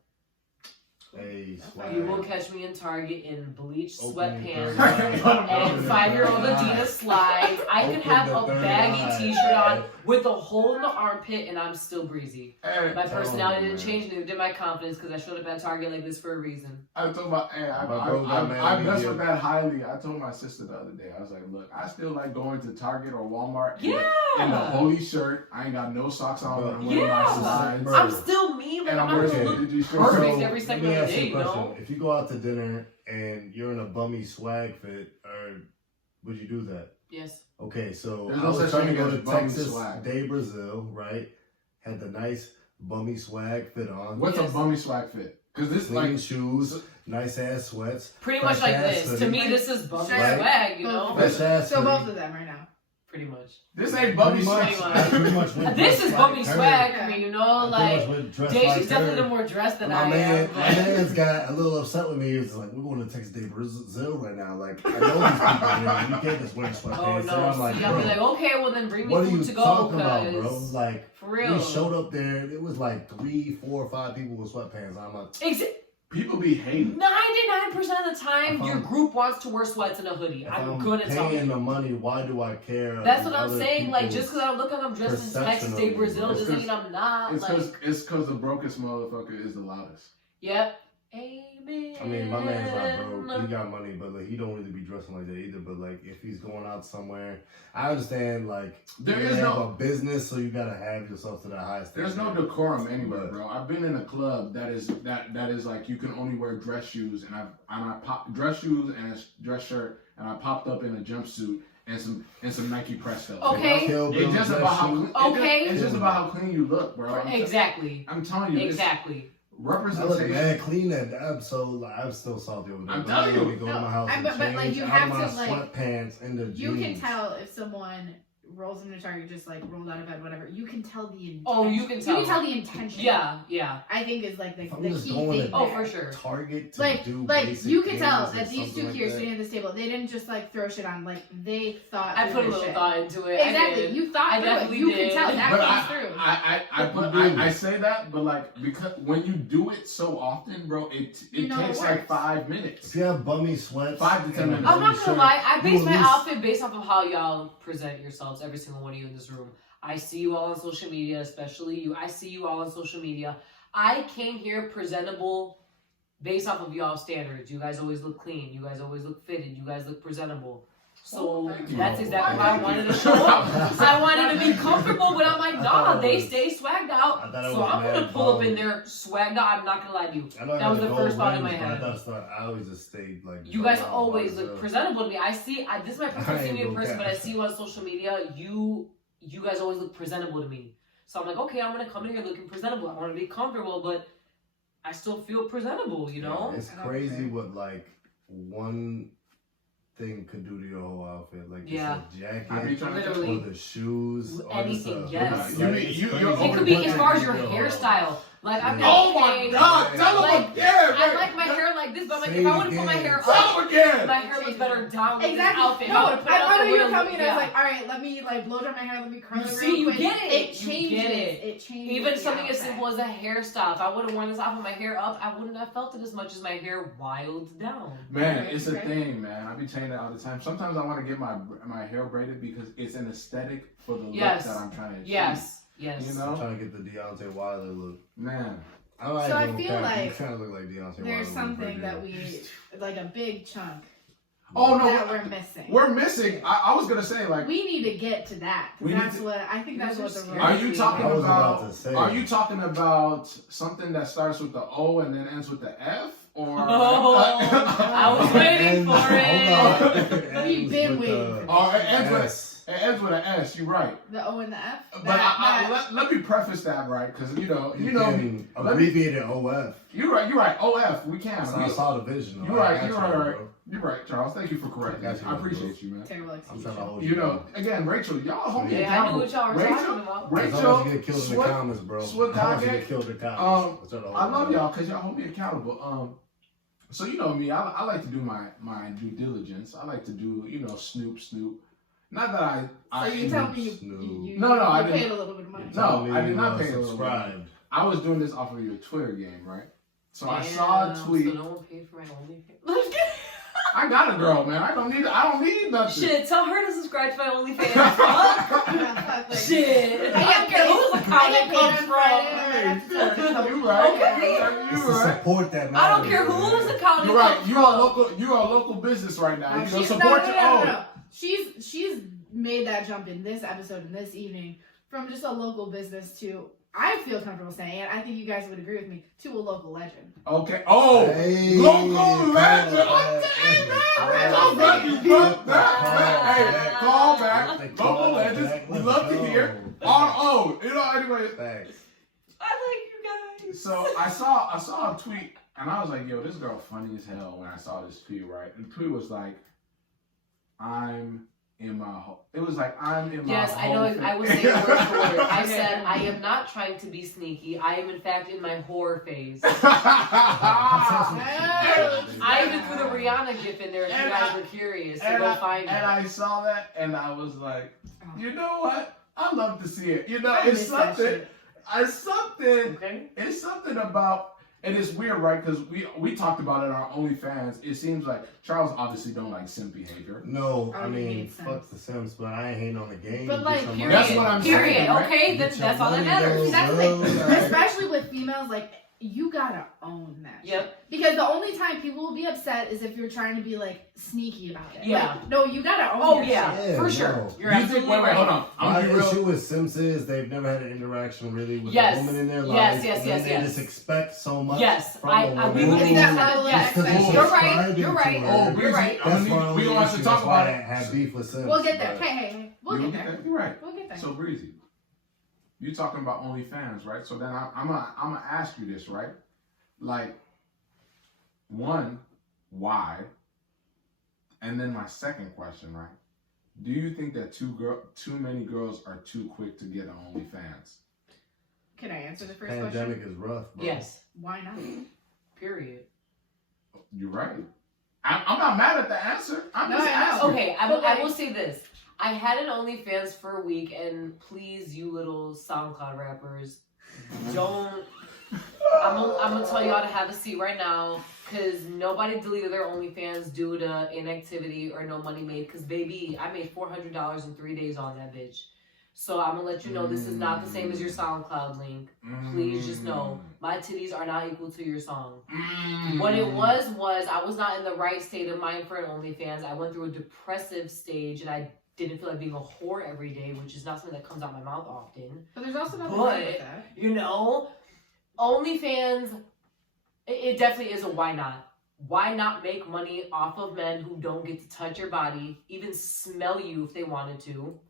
Hey, That's swag. You will catch me in Target in bleached Open your sweatpants third eye. and 5-year-old Adidas slides. I could Open have the a third baggy eye. t-shirt on with a hole in the armpit and I'm still breezy. Hey, My personality man. didn't change, neither did my confidence because I showed up at Target like this for a reason. I told my, hey, My bro got mad I at me messed the with other- that highly. I told my sister the other day, I was like, look, I still like going to Target or Walmart in Yeah! the holy shirt. I ain't got no socks on when I'm wearing my Yeah! slides. Bro. I'm still me, like And I'm I'm not wearing gonna look dingy shirts. perfect So, every let second me of the ask you day, a you question. know? If you go out to dinner and you're in a bummy swag fit, or would you do that? Yes. Okay, so There's I no was such trying to thing go as to bummy Texas swag. Day Brazil, right? Had the nice bummy swag fit on. What's Yes. a bummy swag fit? Because this Clean like shoes, nice ass sweats, Pretty much like Fresh this. ass To me, hoodie. this is bummy Right. swag, you know? fresh ass. So hoodie. both of them right now. Pretty much. this ain't bummy Pretty swag. much. Pretty much went This dressed is like bummy her. swag for me, you know? I pretty Like, much went dressed Daisy's like definitely her. more dressed than My I man, am. my man's got a little upset with me. He was like, "We're going to Texas Day Brazil right now. Like, I know these people here. You can't just wear sweatpants." Oh And no, I'm like, see, I'll be bro, like, okay, well then bring me what are food you to go, talking about, bro? cause Like, for real. we showed up there. It was like 3, 4, 5 people with sweatpants. I'm like, People be hating. 99% of the time, your group wants to wear sweats and a hoodie. if I'm I'm gonna tell paying you. the money, why do I care? That's what about I'm other saying. Like, just people's- because I look like I'm dressed in perception Texas of Day me, Brazil bro. doesn't mean I'm not. It's Like, because the brokest motherfucker is the loudest. yep. Amen. I mean, my man's not broke. He got money, but like he don't really be dressing like that either. But like, if he's going out somewhere, I understand. Like, There you is have no- a business, so you gotta have yourself to the highest. There's no standard. decorum anywhere, bro. I've been in a club that is like you can only wear dress shoes, and I pop dress shoes and a dress shirt, and I popped up in a jumpsuit and some Nike Presto. Okay. Kill Bill It's just dress about how shoes. Okay. It's just about how clean you look, bro. Exactly. I'm telling you, Exactly. it's I look representation. mad clean that. I'm still salty over there. I'm But telling I gotta you. go to my No, house and but, like, change you out have of my to, like, sweatpants into You can jeans. tell if someone rolls into Target, just like rolled out of bed, whatever, you can tell the intention. Oh, you can tell. You can tell the intention. Yeah. I think is like the I'm key just thing. going to Oh, for sure. Target to Like do like basic you can things tell or that these two something here like sitting at this table, they didn't just like throw shit on. Like they thought. I through put a this little shit. thought into it. Exactly, I did. you thought I through it. definitely You did. can tell that But comes through. I say that, but like because when you do it so often, bro, it You know takes it like works. 5 minutes. If you have bummy sweats, 5 to 10 and a minutes. I'm not bummy gonna shirt, lie, I you base at my least- outfit based off of how y'all present yourselves, every single one of you in this room. I see you all on social media, especially you. I see you all on social media. I came here presentable based off of y'all standards. You guys always look clean. You guys always look fitted. You guys look presentable. So thank you. that's exactly why I wanted to show up. I wanted to be comfortable, but I'm like, nah, they stay swagged out. So I'm gonna pull up in there swagged out. I'm not gonna lie to you. That was the first thought in my head. I always just stayed like. You guys always look presentable to me. I see. This is my first time seeing you in person, but I see you on social media. You guys always look presentable to me. So I'm like, okay, I'm gonna come in here looking presentable. I want to be comfortable, but I still feel presentable. You know? It's crazy what like one thing could do to your whole outfit. Like Yeah. just a jacket, Literally. or the shoes, all this Anything, stuff. yes. Like, You- it's you- crazy you're It could be as far as your what hairstyle. Like I'm Yeah. Oh not my saying- God! Tell Like, them again! I like my hair like this, but like Say if I it would have put my again. hair Tell up, them again! my hair looks better down with this Exactly. outfit. No, I would've put it up, I it knew you were would've coming and I was looked- like, all right, let me like blow dry my hair, let me curl You it see, real you quick. get it. It You changes. get it. It changes. Even the something as outfit. simple as a hairstyle. If I would have worn this off with my hair up, I wouldn't have felt it as much as my hair wild down. Man, it's a Okay. thing, man. I be saying that all the time. Sometimes I want to get my hair braided because it's an aesthetic for the Yes. look that I'm trying to achieve. Yes. You I'm know? trying to get the Deontay Wilder look. Man. I like So I him, feel you like kind of look like Deontay There's Wilder something right that there. we, like a big chunk Oh, no. that we're missing. We're missing. I was going to say, like, We need to get to that. 'Cause We need that's to- what I think that's what the Are are real you key talking I was is. about about to say. Are you talking about something that starts with the O and then ends with the F? Or Oh, I was waiting for it. We've been waiting for Oh, S. it ends with an S. You're right. The O and the F? But let me preface that right, because you know me. can abbreviate it OF. You're right. OF, we can. So I saw the vision. You're right. You're right, Charles. Thank you for correcting me. Got you, I appreciate you, man. Terrible I'm trying to execution. hold You know, again, Rachel, y'all hold me Yeah, I knew accountable. what y'all were talking about. I Rachel, want you to get killed in the comments, bro. Swift I want you to Kage. get killed in the comments. I love y'all because y'all hold me accountable. So you know me, I like to do my due diligence. I like to do, snoop. Not that I So you tell me Snoop. you No, I paid didn't. a little bit of money. No, I did not pay a little subscribe. I was doing this off of your Twitter game, right? So I Damn, saw a tweet. So no one paid for my OnlyFans. I got a girl, man. I don't need nothing. Shit, tell her to subscribe to my OnFans. Fuck, like, Shit. I I get don't care who the I comment get paid comes on Friday, from. and then after You right. Okay. It's You the right. support that I matters. don't care who's the comment You're right. comes You're a local business right now. You know, she's support your own. no. She's made that jump in this episode and this evening from just a local business to, I feel comfortable saying, and I think you guys would agree with me, to a local legend. Okay. Oh, Hey, local legend. Hey, Call back. Local legends. We love to hear. RO. Anyway. Thanks. I like you guys. So I saw a tweet and I was like, yo, this girl funny as hell when I saw this tweet, right? And the tweet was like, I'm in my home. It was like, I'm in my Yes, I know. home. I was saying word for word. I said, I am not trying to be sneaky. I am, in fact, in my horror phase. I even threw the Rihanna gif in there if you And guys I- were curious. So and go find it. I saw that and I was like, you know what? I love to see it. You know, I it's miss that something. shit. Okay. It's something about, and it's weird, right? Because we talked about it on our OnlyFans. It seems like Charles obviously don't like simp behavior. No, Oh, I you mean, hate fuck the Sims, but I ain't hating on the game. But, like, Get your period. money. That's what I'm Period. saying, right? Okay, Get your that's all that money, matters. That's the bro. thing. Like- Especially with females, like, you gotta own that shit. Yep. Because the only time people will be upset is if you're trying to be, like, sneaky about it. Yeah. Like, no, you gotta own Oh your yeah, shit. Yeah, for no. sure. You're You absolutely think, wait, right. hold on. I'm My gonna be real. issue with Sims is they've never had an interaction really with Yes. the woman in their Yes, life. yes, and yes, they yes. just expect so much. Yes, from I a we woman. believe Is that that. level of Yes, expectation? you're right. Subscribing You're to right. her. Oh, You're right. That's we my gonna only have to issue. talk That's why about I it. have beef with Sims. We'll get there. but- Hey. We'll You'll get there. You're right. We'll get there. So Breezy, you talking about OnlyFans, right? So then I'm gonna ask you this, right? Like, one, why? And then my second question, right? Do you think that too many girls are too quick to get on OnlyFans? Can I answer the first Pandemic question? is rough, bro. Yes. Why not? Period. You're right. I'm not mad at the answer. I'm No, just I know. asking. Okay, But, I will say this. I had an OnlyFans for a week, and please, you little SoundCloud rappers, don't. I'm gonna tell y'all to have a seat right now, because nobody deleted their OnlyFans due to inactivity or no money made. Because baby, I made $400 in 3 days on that bitch. So I'm gonna let you know this is not the same as your SoundCloud link. Please just know my titties are not equal to your song. What it was I was not in the right state of mind for an OnlyFans. I went through a depressive stage, and I didn't feel like being a whore every day, which is not something that comes out my mouth often. But there's also nothing wrong with that. You know, OnlyFans, it definitely is a why not. Why not make money off of men who don't get to touch your body, even smell you if they wanted to?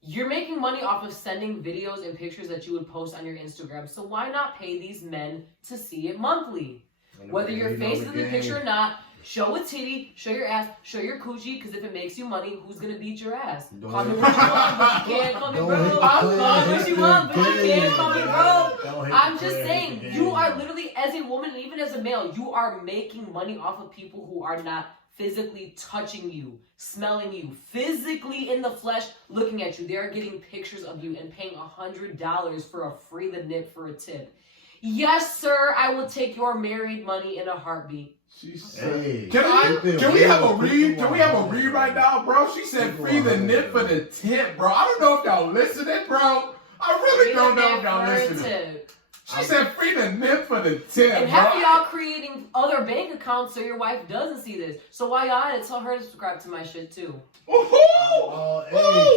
You're making money off of sending videos and pictures that you would post on your Instagram. So why not pay these men to see it monthly? Whether your face is in the picture or not, show a titty, show your ass, show your coochie, because if it makes you money, who's going to beat your ass? Call me what you want, but you can't call me bro. Call me what you want, but you can't call me bro. I'm just saying, you are literally, as a woman, and even as a male, you are making money off of people who are not physically touching you, smelling you, physically in the flesh, looking at you. They are getting pictures of you and paying $100 for a free the nip for a tip. Yes, sir, I will take your married money in a heartbeat. She said, Hey, can we have a read? Can we have a read right now, bro? She said free the nip for the tip, bro. I don't know if y'all listening, bro. I really don't know if y'all listening. She said free the nip for the tip, and half of y'all creating other bank accounts so your wife doesn't see this. So why y'all had to tell her to subscribe to my shit too? Oh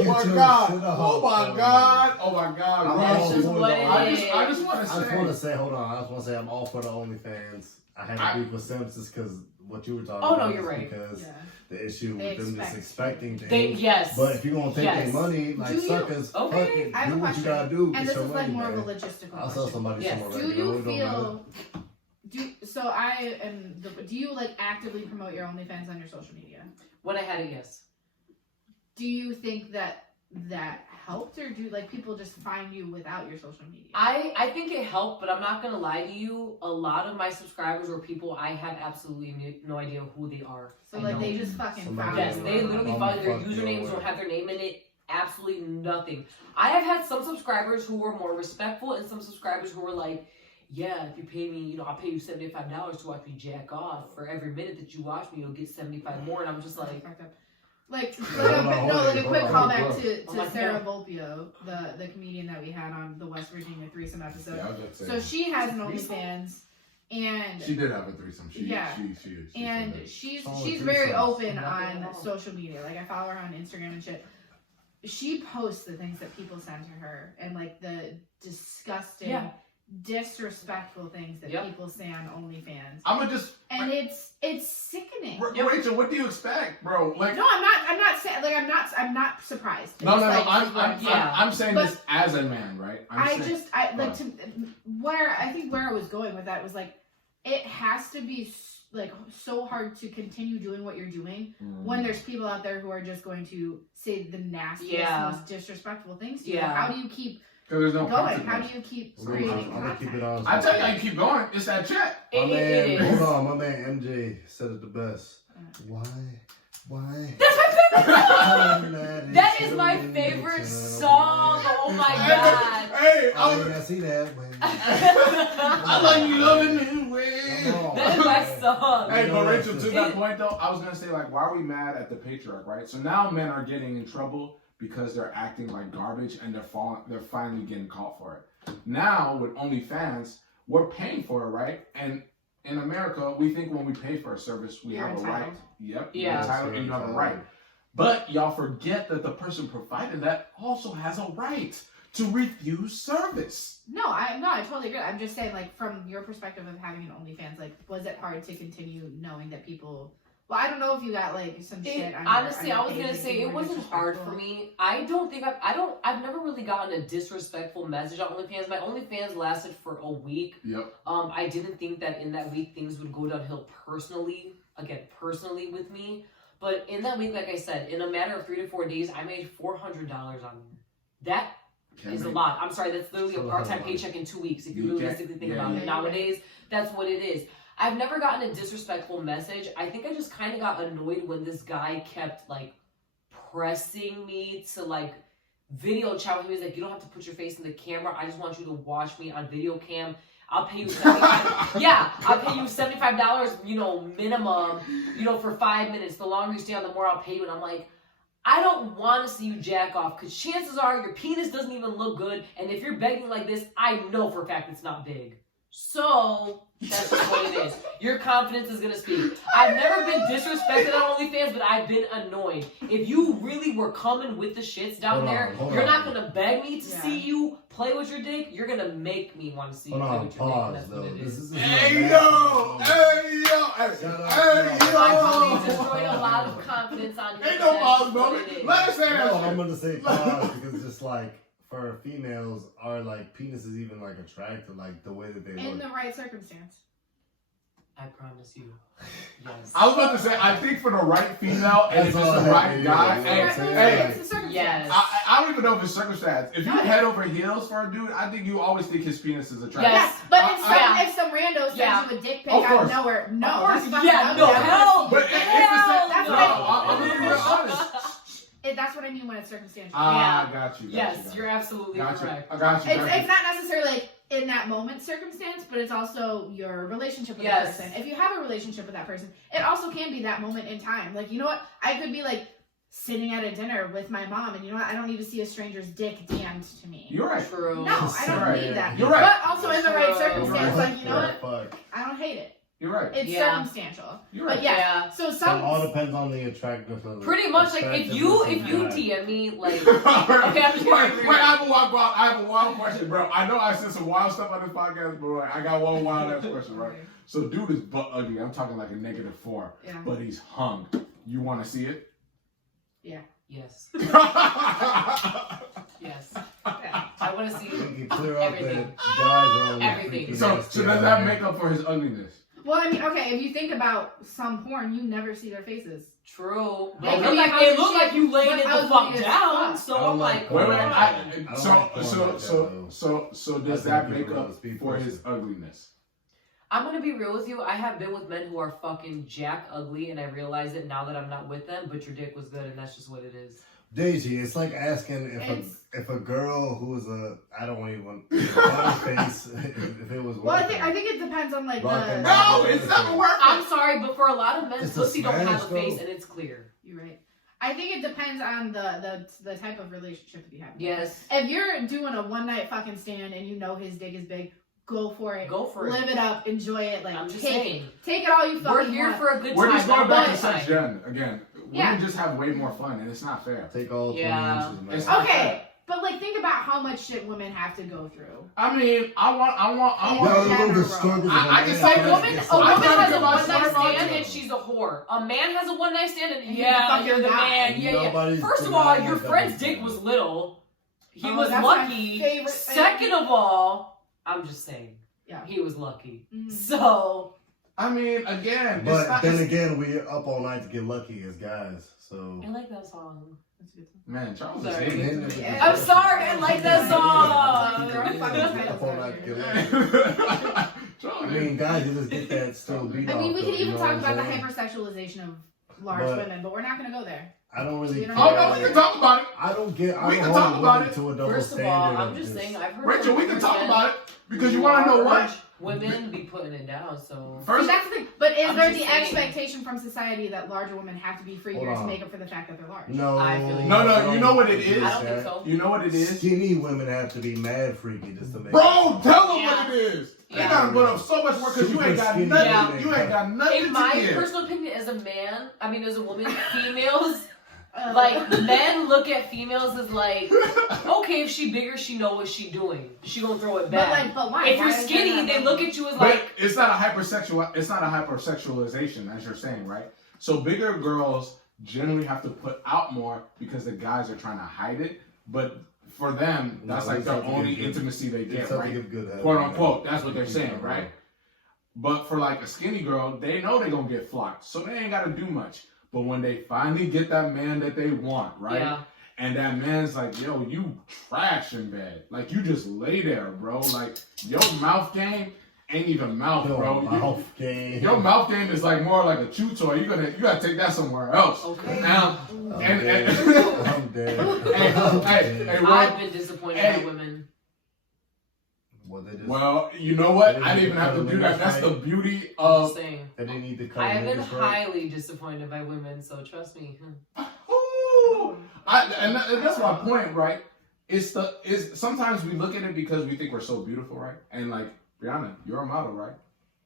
my god! Oh my god! Oh my god! That's just what it is. I just want I just want to say, hold on. I just want to say I'm all for the OnlyFans. I had to beef with Simpsons because what you were talking about. Oh no, you're right. Because the issue with them just expecting things. Yes. But if you're gonna take their money, like suckers, fuck it, do what you gotta do. And this is like money, more man. of a logistical I'll sell question. somebody somewhere. Do you feel? Do you like actively promote your OnlyFans on your social media? When I had it, yes. Do you think that helped, or do like people just find you without your social media? I think it helped, but I'm not gonna lie to you. A lot of my subscribers were people I have absolutely no idea who they are. So like they just fucking found Yes, you. they literally found their usernames, don't have their name in it. Absolutely nothing. I have had some subscribers who were more respectful, and some subscribers who were like, yeah, if you pay me, I'll pay you $75 to watch me jack off. For every minute that you watch me, you'll get 75 more. And I'm just like, like a quick callback to Sarah God. Volpio, the comedian that we had on the West Virginia threesome episode. Yeah, I was about to say. So she has an OnlyFans, and she did have a threesome. She and said she's very open on social media. Like I follow her on Instagram and shit. She posts the things that people send to her, and like the disgusting, disrespectful things that people say on OnlyFans. and it's sickening. Rachel, what do you expect, bro? Like, no, I'm not surprised. No, Like, I'm saying this as a man, right? I think where I was going with that was like, it has to be like so hard to continue doing what you're doing when there's people out there who are just going to say the nastiest, most disrespectful things to you. Like, how do you keep there's no going? How do you keep creating I'm gonna keep it content? on. I tell you, how you keep going. It's that check. Hold on, my man MJ said it the best. Why? That's my favorite. That is my favorite song. Oh my god. Hey, I see that. I like you loving me way. That is my song. Hey, but Rachel, to that point though, I was gonna say, like, why are we mad at the patriarch, right? So now men are getting in trouble because they're acting like garbage, and they're finally getting caught for it. Now with OnlyFans, we're paying for it, right? And in America, we think when we pay for a service, you're have entitled. A right. Yep. You're entitled and you have a right. But y'all forget that the person providing that also has a right to refuse service. No, I totally agree. I'm just saying, like, from your perspective of having an OnlyFans, like, was it hard to continue knowing that people? Well, I don't know if you got like some shit. Honestly, I was gonna say it wasn't hard for me. I've never really gotten a disrespectful message on OnlyFans. My OnlyFans lasted for a week. Yep. I didn't think that in that week things would go downhill personally with me. But in that week, like I said, in a matter of 3 to 4 days, I made $400 on there. That is a lot. I'm sorry, that's literally a part-time paycheck in 2 weeks if you realistically think about it. Nowadays, that's what it is. I've never gotten a disrespectful message. I think I just kind of got annoyed when this guy kept, like, pressing me to, like, video chat. He was like, you don't have to put your face in the camera. I just want you to watch me on video cam. I'll pay you $75. Yeah, I'll pay you $75, you know, minimum, you know, for 5 minutes. The longer you stay on, the more I'll pay you. And I'm like, I don't want to see you jack off because chances are your penis doesn't even look good. And if you're begging like this, I know for a fact it's not big. So that's just what it is. Your confidence is going to speak. I've never been disrespected on OnlyFans, but I've been annoyed. If you really were coming with the shits down there, you're not going to beg me to see you play with your dick. You're going to make me want to see you play with your dick. And that's what it is. Hey, yo! Hey, yo! He destroyed a lot of confidence on him. Ain't no pause, moment. Let us say that. I'm going to say pause because it's just like, for females, are like penises even like attractive, like the way that they In look? the right circumstance. I promise you. Yes. I was about to say, I think for the right female and if it's the right guy, Yes. I don't even know if it's circumstance. If you head over heels for a dude, I think you always think his penis is attractive. Yes, but if some rando sends you a dick pic out of nowhere, no, that's fucking ugly. Hell. But it's the same. I'm going to be real honest. That's what I mean when it's circumstantial. I got you. Yes, you're absolutely correct. I got you. It's not necessarily like in that moment circumstance, but it's also your relationship with that person. If you have a relationship with that person, it also can be that moment in time. Like, you know what? I could be like sitting at a dinner with my mom, and you know what? I don't need to see a stranger's dick damned to me. You're right. True. No, I don't need that. You're right. But also in the right circumstance, like, you know what? I don't hate it. You're right. It's circumstantial. You're right. But so So it all depends on the attractiveness of pretty much, like, if you DM me, like, wait, I have a wild question, bro. I know I said some wild stuff on this podcast, but like, I got one wild ass question, right? So dude is butt ugly. I'm talking like a -4. Yeah. But he's hung. You want to see it? Yeah. Yes. Yes. I want to see We can clear up everything. that guys are only Everything. So does that make up for his ugliness? Well, I mean, okay, if you think about some porn, you never see their faces. True. They It looked like you laid it but the fuck down. So I'm like, so does that make up for his ugliness? I'm gonna be real with you. I have been with men who are fucking jack ugly, and I realize it now that I'm not with them. But your dick was good, and that's just what it is. Daisy, it's like asking if a girl who is I don't even want face if it was. Well, I think it depends on like the. No, it's never working. I'm sorry, but for a lot of men, It's pussy a don't have a smash, face, though. and it's clear. You're right. I think it depends on the type of relationship that you have. Yes. If you're doing a one night fucking stand and you know his dick is big, go for it. Go for it. Live it up. Enjoy it. Like, I'm just take saying. it. Take it all you fucking We're here want. for a good time. We're just going back to not sex time. gen again. Women just have way more fun, and it's not fair. Take all 20 Yeah. inches, It's man. Okay, but like think about how much shit women have to go through. I mean, I want. The struggles I can of say A woman has a I'm one night sorry, stand Ron. and she's a whore. A man has a one night stand and He's yeah, fucking you're the guy. man. Yeah. Nobody's First of all, denying your that friend's that's dick fine. was little. He Oh, was that's my lucky. favorite thing. Second of all, I'm just saying. Yeah. He was lucky. Mhm. So I mean, again, it's But not, then it's- again, we're up all night to get lucky as guys. So I like that song. man, Charles is Sorry. hating. I'm sorry, I like that song. up all night to get lucky. Charles, I mean, guys, you just get that still beat I off. mean, we could though, you even know talk what I'm about the saying? hypersexualization of large But- women, but we're not going to go there. I don't really. You know- care. Oh no, we can talk about it. I don't get. I We don't can hold talk about women it. to a double First of standard. all, I'm of just saying, I've heard Rachel, we can talk men about it because you want to know what. Women be putting it down, so. See, First, that's the thing. But is I'm there just the saying. expectation from society that larger women have to be freakier Hold to on. make up for the fact that they're large? No. I feel you. No, you know what it is? I don't think so. you know what it is? Skinny women have to be mad freaky just to make. Bro, tell them Yeah. what it is. They Yeah. gotta put up so much work because you ain't got Super nothing. skinny. You ain't got nothing In my to give. personal opinion, as a man, as a woman, females, like, men look at females as like, okay, if she bigger, she know what she doing. She gonna throw it back. But why? If Why you're is skinny, that they not- look at you as But like, it's not a hypersexual. It's not a hypersexualization, as you're saying, right? So bigger girls generally have to put out more because the guys are trying to hide it. But for them, that's No, like it's the something only good. intimacy they It's get, something right? good at, Quote you unquote. know. That's what they're saying, right? But for like a skinny girl, they know they're gonna get flocked, so they ain't gotta do much. But when they finally get that man that they want, right? Yeah. And that man's like, yo, you trash in bed. Like, you just lay there, bro. Like, your mouth game ain't even mouth, bro. Mouth game. Your mouth game is like more like a chew toy. You gotta take that somewhere else. Okay. Now, I'm dead. hey, I've been disappointed by women. Well, you know what? I didn't even have to do that. That's the beauty of. They didn't need to cut. I have been highly disappointed by women, so trust me. Ooh, and that's my point, right? It's sometimes we look at it because we think we're so beautiful, right? And like Brianna, you're a model, right?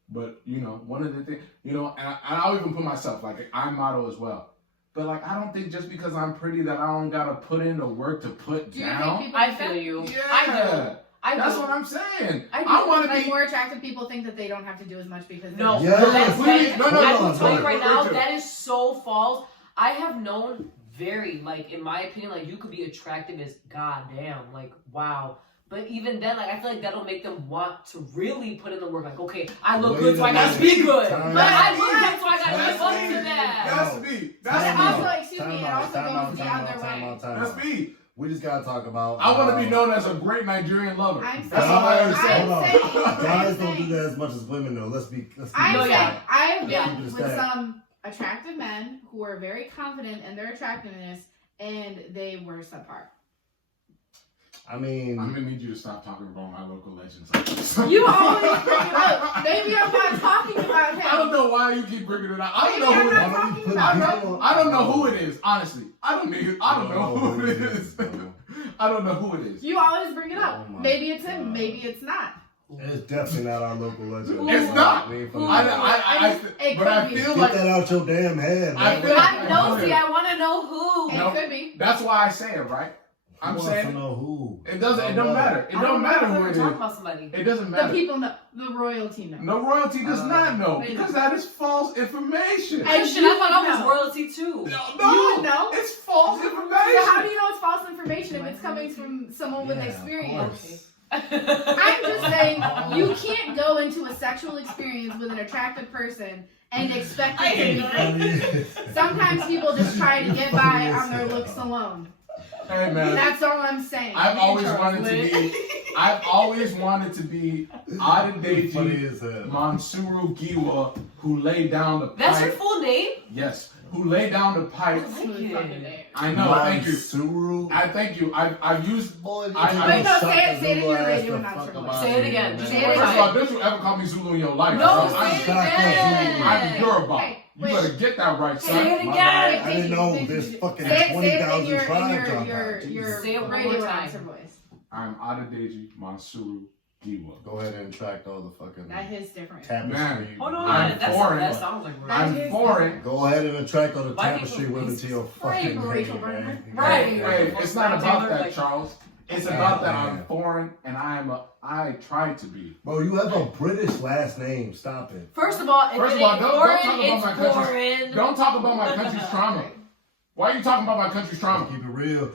But you know, one of the things, you know, and I'll even put myself like I model as well. But like, I don't think just because I'm pretty that I don't gotta put in the work to put down. I feel you. Yeah. That's what I'm saying. I want to like be more attractive people think that they don't have to do as much because no. Yes. I will tell you right now, Richard. that is so false. I have known very, like, in my opinion, like, you could be attractive as goddamn, like, wow. But even then, like, I feel like that'll make them want to really put in the work. Like, okay, I look good, so I gotta be good. But I look good, so I gotta live up to that. That's me. But That's also, me. excuse me, it also goes the other way. That's me. We just gotta talk about. I want to be known as a great Nigerian lover. I'm That's all I saying- understand. Guys don't do that as much as women though. Let's be I'm saying yeah. I've Yeah. been with some attractive men who are very confident in their attractiveness, and they were subpar. I mean, I'm gonna need you to stop talking about my local legends. You always bring it up. Maybe I'm not talking about him. I don't know why you keep bringing it up. I don't know Maybe who I'm it not is. talking about him. I don't know who it is. Honestly, I don't know who it is. I don't know who it is. You always bring it up. Oh my Maybe it's him. God. Maybe it's not. it's definitely not our local legend. It's not. We ain't Who? finna- It But I could be. feel Get like that out your damn head. I man. feel- I'm nosy. I want to know who. It No. could be. that's why I say it, right? I'm Who wants to saying know who. it doesn't. It don't matter. It I don't matter know who it if I'm talking is. about somebody. It doesn't The matter. people know. The royalty know. No, royalty does not know they because that is false information. And Hey, shit, I thought I was know. royalty too. No, You would know. it's false So information. how do you know it's false information if it's coming from someone with Yeah, of experience? course. I'm just saying, you can't go into a sexual experience with an attractive person and expect it to be great. Sometimes people just try to get by on their looks alone. Hey man, That's all I'm saying. I've always wanted to Lit. be. I've always wanted to be Funny Adedeji as hell. Mansuru Giwa, who laid down the That's your pipe. full name? Yes, who laid down the pipe. Smooth fucking name. I know. Thank you. Suru. I thank you. I've used. Boy, Wait, no, say it in your radio, not your voice. Say it again. Just Say one it First of again. all, don't you ever call me Zulu in your life? No, bro. say I'm it shocked again. I'm Yoruba. Wait, You better get that right, son. Say it My again. bad. I Wait, didn't know Daisy, there's Daisy. fucking Say it 20,000 in your tribes on your Say it one radio more time. announcer voice. I'm Adedeji Mansuru Giwa. Go ahead and track all the fucking That is different. tapestry. Hold on. I'm foreign. That sounds like I'm is foreign. Go ahead and attract all the White tapestry people- women to your Right, fucking Rachel name, Bergman. man. Right. Hey, it's not about that, Like- Charles. It's Yeah, about that man. I'm foreign and I try to be. Bro, you have a British last name. Stop it. First of all, if First it of all, ain't don't foreign, talk about it's my country's- foreign. Don't talk about my country's trauma. Why are you talking about my country's trauma? Keep it real.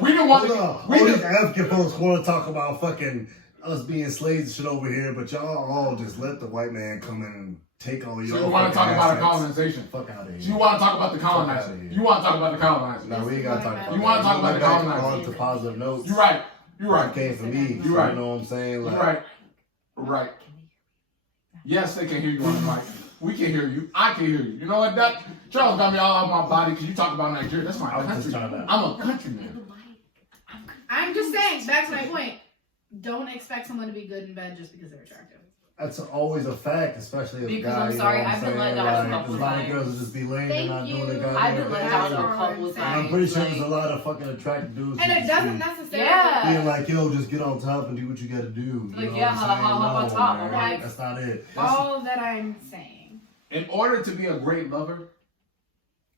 We didn't want Hold to. up. We All these didn't. African folks want to talk about fucking us being slaves and shit over here, but y'all all just let the white man come in and take all of your So you want to talk fucking about assets. colonization? Fuck out of here. You want to talk about the Fuck outta colonizer? here. You want to talk about the colonizer? No, we ain't gotta talk about You wanna talk about the Back colonizer? on to positive notes. You're right. You're That right. came from me. You're so right. You know what I'm saying? You're Like, right. Right. Yes, they can hear you on the mic. We can hear you. I can hear you. You know what? That Charles got me all out of my body because you talk about Nigeria. That's my I was country. just trying to- I'm a countryman. I'm just saying, back to my point. Don't expect someone to be good in bed just because they're attractive. That's always a fact, especially as a Because guy. I'm you sorry, know what I've been I'm let saying? down Like, a couple a lot of times. girls will just be laying Thank and not doing you. the goddamn I've been let thing. down That's a all couple I'm times. saying. I'm pretty sure Like- there's a lot of fucking attractive dudes. And who it just doesn't be necessarily. Yeah. being like, yo, just get on top and do what you gotta do. You Like, know yeah, what I'm saying? hop on No, top, man, alright. That's not it. All that I'm saying. In order to be a great lover,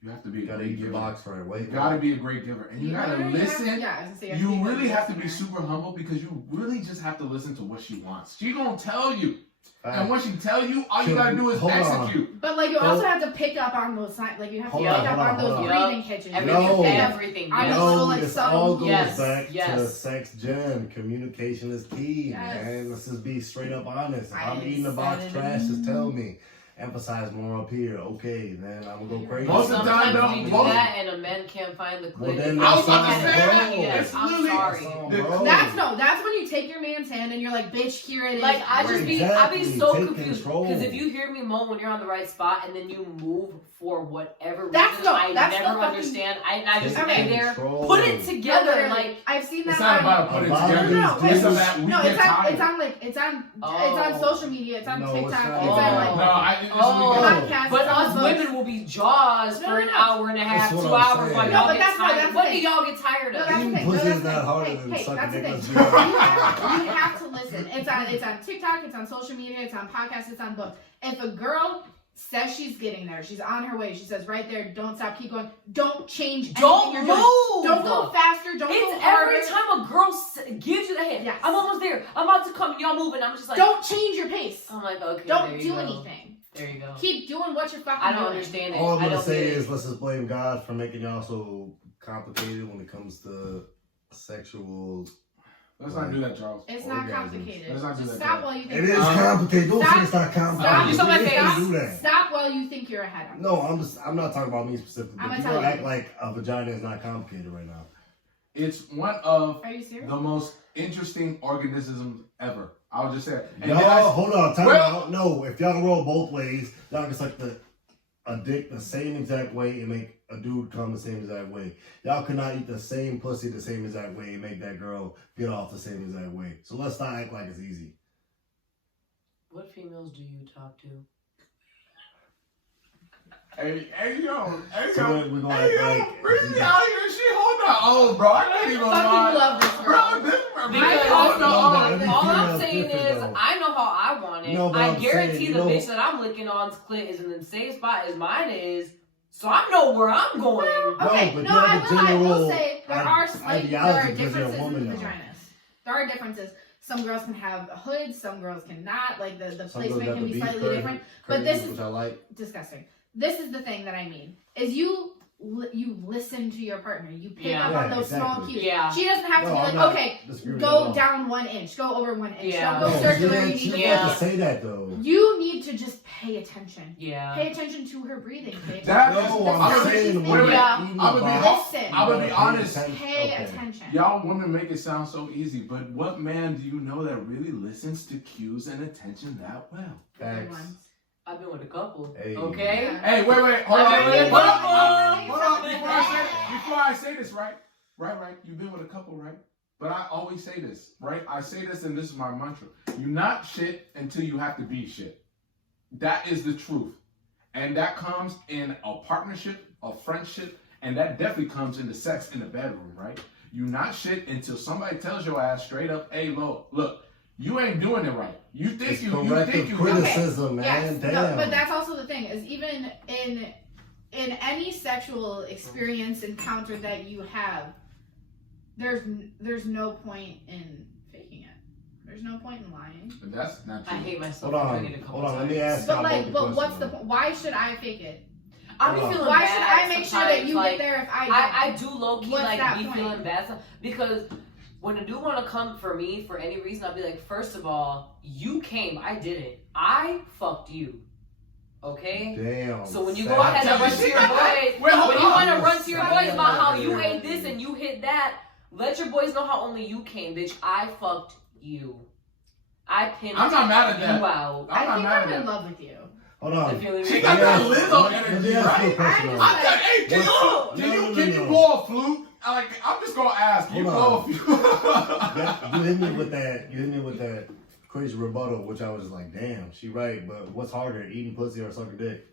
you have to be You a gotta great eat your giver. box right. You Wake gotta up. be a great giver, and you gotta really have- listen. yeah, I was gonna say, You be a really good have to be listener. super humble because you really just have to listen to what she wants. She gonna tell you, and Facts. when she tell you, all you gotta do is Hold on. execute. But like you Oh. also have to pick up on those signs. Like you have to Hold pick on, up hold on on, those hold on. breathing hitches. Everything, No. everything. I yes. know. No, like this some- all goes Yes, back yes. to sex gen. Communication is key, Yes. man. Let's just be straight up honest. If I I'm eating the box said it. trash, just tell me. emphasize more up here. Okay, then I'm gonna go crazy. Most of the time, Sometimes we do though, that and a man can't find the Well, clit. then I was about to that's say that. on, Yes, bro. I'm It's sorry. That's on, The- bro. That's when you take your man's hand and you're like, bitch, here it is. Like I just be, I be Exactly. so Take confused control. because if you hear me moan when you're on the right spot and then you move for whatever That's reason, the- I that's never the fucking- understand. I just Take lay there, control. put it together, Literally, like I've seen that. It's not on- about putting A lot it of together. No, these It's dudes- about we No, get it's on tired. it's on Oh. social media, it's on No, TikTok, it's it's not on even like No, it's Oh. podcasts. But it's on us books. women will be jaws No, for an no. hour and a half, That's 2 what I'm hours saying. while No, y'all but get that's tired. the What do thing. y'all get tired No, of? that's the Eating thing. pussy No, is that's not the harder thing. than Hey, sucking that's the dick. thing. Let's be You honest. have to listen. It's on TikTok, it's on social media, it's on podcasts, it's on books. If a girl says she's getting there, she's on her way, she says right there, don't stop, keep going. Don't change anything Don't you're move. doing. Don't go faster. Don't go It's harder. every time a girl gives you the hand. Yes. I'm almost there. I'm about to come. Y'all moving. I'm just like. Don't change your pace. I'm like, okay. Don't there you do go. anything. There you go. Keep doing what you're fucking I don't doing. understand it. All I'm I gonna don't say get it. is let's just blame God for making y'all so complicated when it comes to sexual. Let's not do that, Charles. It's not Orgasms. complicated. Let's not do Just that, stop Charles. while you think. It is Um, complicated. Don't stop- say it's not Stop. complicated. You saw my We face. can't do that. Stop while you think you're ahead. No, I'm not talking about me specifically. I'm But gonna people tell you. act like a vagina is not complicated right now. It's one of Are you serious? the most interesting organisms ever. I'll just say it. And Y'all, then I- hold on, time Well- out. No, if y'all can roll both ways, y'all can suck a dick the same exact way and make a dude come the same exact way. Y'all cannot eat the same pussy the same exact way and make that girl get off the same exact way. So let's not act like it's easy. What females do you talk to? Hey, yo, So we're gonna hey, yo, act like Breezy out here, she hold on. Oh, bro, I can't even Fucking lie. love this Bro, girl. this Because hold all on. every all I'm female's saying different, is, though. I know how I want it. No, but I I'm guarantee saying, the you know- bitch that I'm licking on's clit is in the same spot as mine is, so I know where I'm going. Okay, but no, you have a I will general say there are slight, there ideology are because you're a differences woman, in though. vaginas. There are differences. Some girls can have hoods, some girls cannot. Like the Some girls placement got can the be beef slightly curve- different. But curves, this is which I like. disgusting. This is the thing that I mean. Is you listen to your partner. You pick Yeah. up on Yeah, those small exactly. cues. Yeah. She doesn't have to No, be I'm like, not okay, disagreeing with that at go all. down 1 inch, go over 1 inch. Yeah. Don't No, go she circular. didn't- You she need didn't to have to say that though. You need to just pay attention. Yeah. Pay attention to her breathing. Pay attention. That No, is- I'm That's saying not the what women she's Yeah. eating I would the be box, Listen. I would be you honest. gotta Pay okay. attention. Y'all women make it sound so easy, but what man do you know that really listens to cues and attention that well? Good Facts. ones. I've been with a couple. Hey. Okay. Yeah. Hey, wait, hold I on. mean, Hold what on. up, Hold on. Before I say this, right? You've been with a couple, right? But I always say this, right? I say this, and this is my mantra. You're not shit until you have to be shit. That is the truth. And that comes in a partnership, a friendship, and that definitely comes into sex in the bedroom, right? You're not shit until somebody tells your ass straight up, hey, look, you ain't doing it right. You think It's you corrective think you criticism, man. Yes, Damn. no, but that's also the thing is even in any sexual experience encounter that you have, there's no point in faking it. There's no point in lying. And that's not I true. hate myself Hold for on, doing it a couple hold on. Let me times. ask But y'all like, both but a what's the question, point? Why should I fake it? I be Hold on. feeling Why bad. should I make sure that you sometimes, get there if I don't? I do low key What's like that be point? feeling bad because when a dude want to come for me for any reason, I'll be like, first of all, you came, I didn't. I fucked you. Okay? Damn. So when you Sad. go ahead and run She to your got that. boys, Wait, hold when you on. want to run to your boys about how you Yeah. ate this and you hit that, let your boys know how only you came, bitch. I fucked you. I pinned I'm not mad at that. you out. I'm I not think mad I'm at in that. love with you. Hold on. The feeling She we- got that Yeah. Lizzo Let me energy, ask you a right? question, though. I got, hey, can you blow a flute? I'm just gonna ask. Can you Hold blow on. a flute? Yeah, you hit me with that. You hit me with that crazy rebuttal, which I was just like, damn, she right. But what's harder, eating pussy or sucking dick?